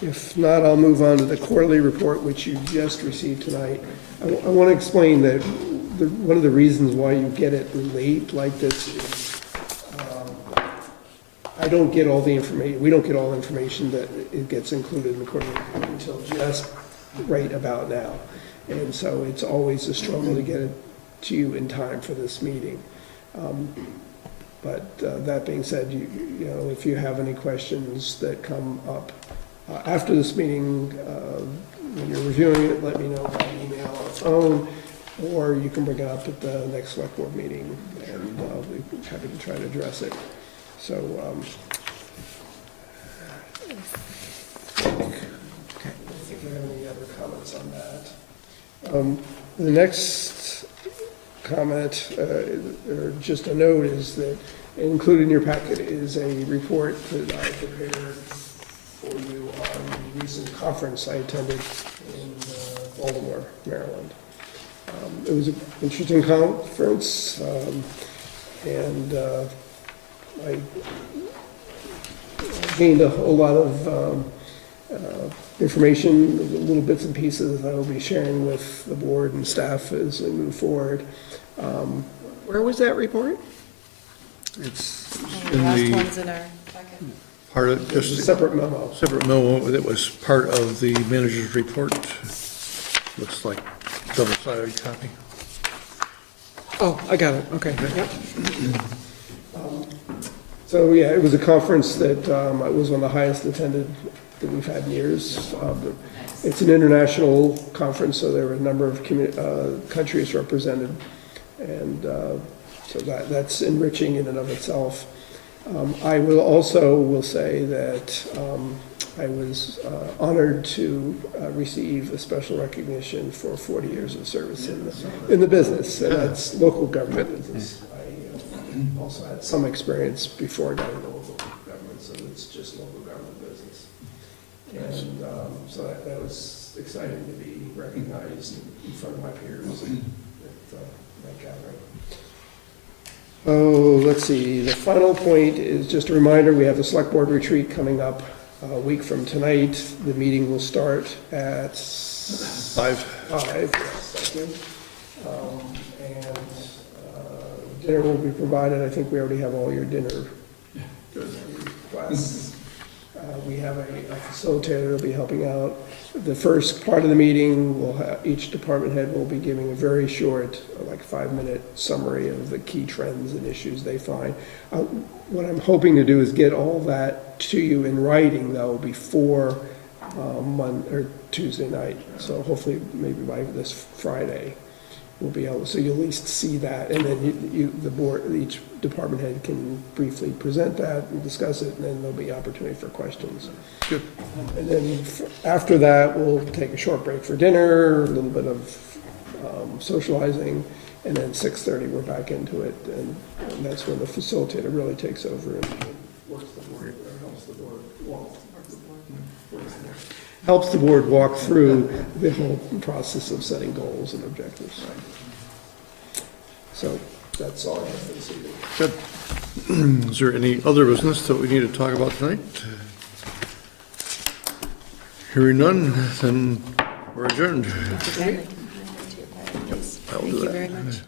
If not, I'll move on to the quarterly report, which you just received tonight. I want to explain that one of the reasons why you get it late like this is I don't get all the information, we don't get all the information that it gets included in the quarterly report until just right about now. And so it's always a struggle to get it to you in time for this meeting. But that being said, you know, if you have any questions that come up after this meeting, when you're reviewing it, let me know by email or phone, or you can bring it up at the next select board meeting, and I'll be happy to try to address it. So, I don't think you have any other comments on that. The next comment, or just a note, is that included in your packet is a report that I prepared for you on the recent conference I attended in Baltimore, Maryland. It was an interesting conference, and I gained a whole lot of information, little bits and pieces that I will be sharing with the board and staff as we move forward. Where was that report? It's The in last the one's in our packet. part of, There's a separate memo. separate memo that was part of the manager's report. Looks like double-sided copy. Oh, I got it, okay. Yep. So, yeah, it was a conference that was one of the highest attended that we've had in years. It's an international conference, so there were a number of countries represented, and so that's enriching in and of itself. I will say that I was honored to receive a special recognition for 40 years of service in the business, and that's local government business. I also had some experience before I got into local government, so it's just local government business. And so that was exciting to be recognized in front of my peers at that gathering. Oh, let's see, the final point is just a reminder, we have the select board retreat coming up a week from tonight. The meeting will start at 5. Yes, thank you. And dinner will be provided. I think we already have all your dinner requests. We have a facilitator who will be helping out. The first part of the meeting, each department head will be giving a very short, like 5-minute summary of the key trends and issues they find. What I'm hoping to do is get all that to you in writing, though, before or Tuesday night. So hopefully, maybe by this Friday, we'll be able, so you'll at least see that, and then the board, each department head can briefly present that and discuss it, and then there'll be opportunity for questions. Good. And then after that, we'll take a short break for dinner, a little bit of socializing, and then 6:30, we're back into it, and that's when the facilitator really takes over and works the board, or helps the board helps the board walk through the whole process of setting goals and objectives. So that's all I have for this evening. Good. Is there any other business that we need to talk about tonight? Hearing none, then we're adjourned. Thank you I'll do that. very much.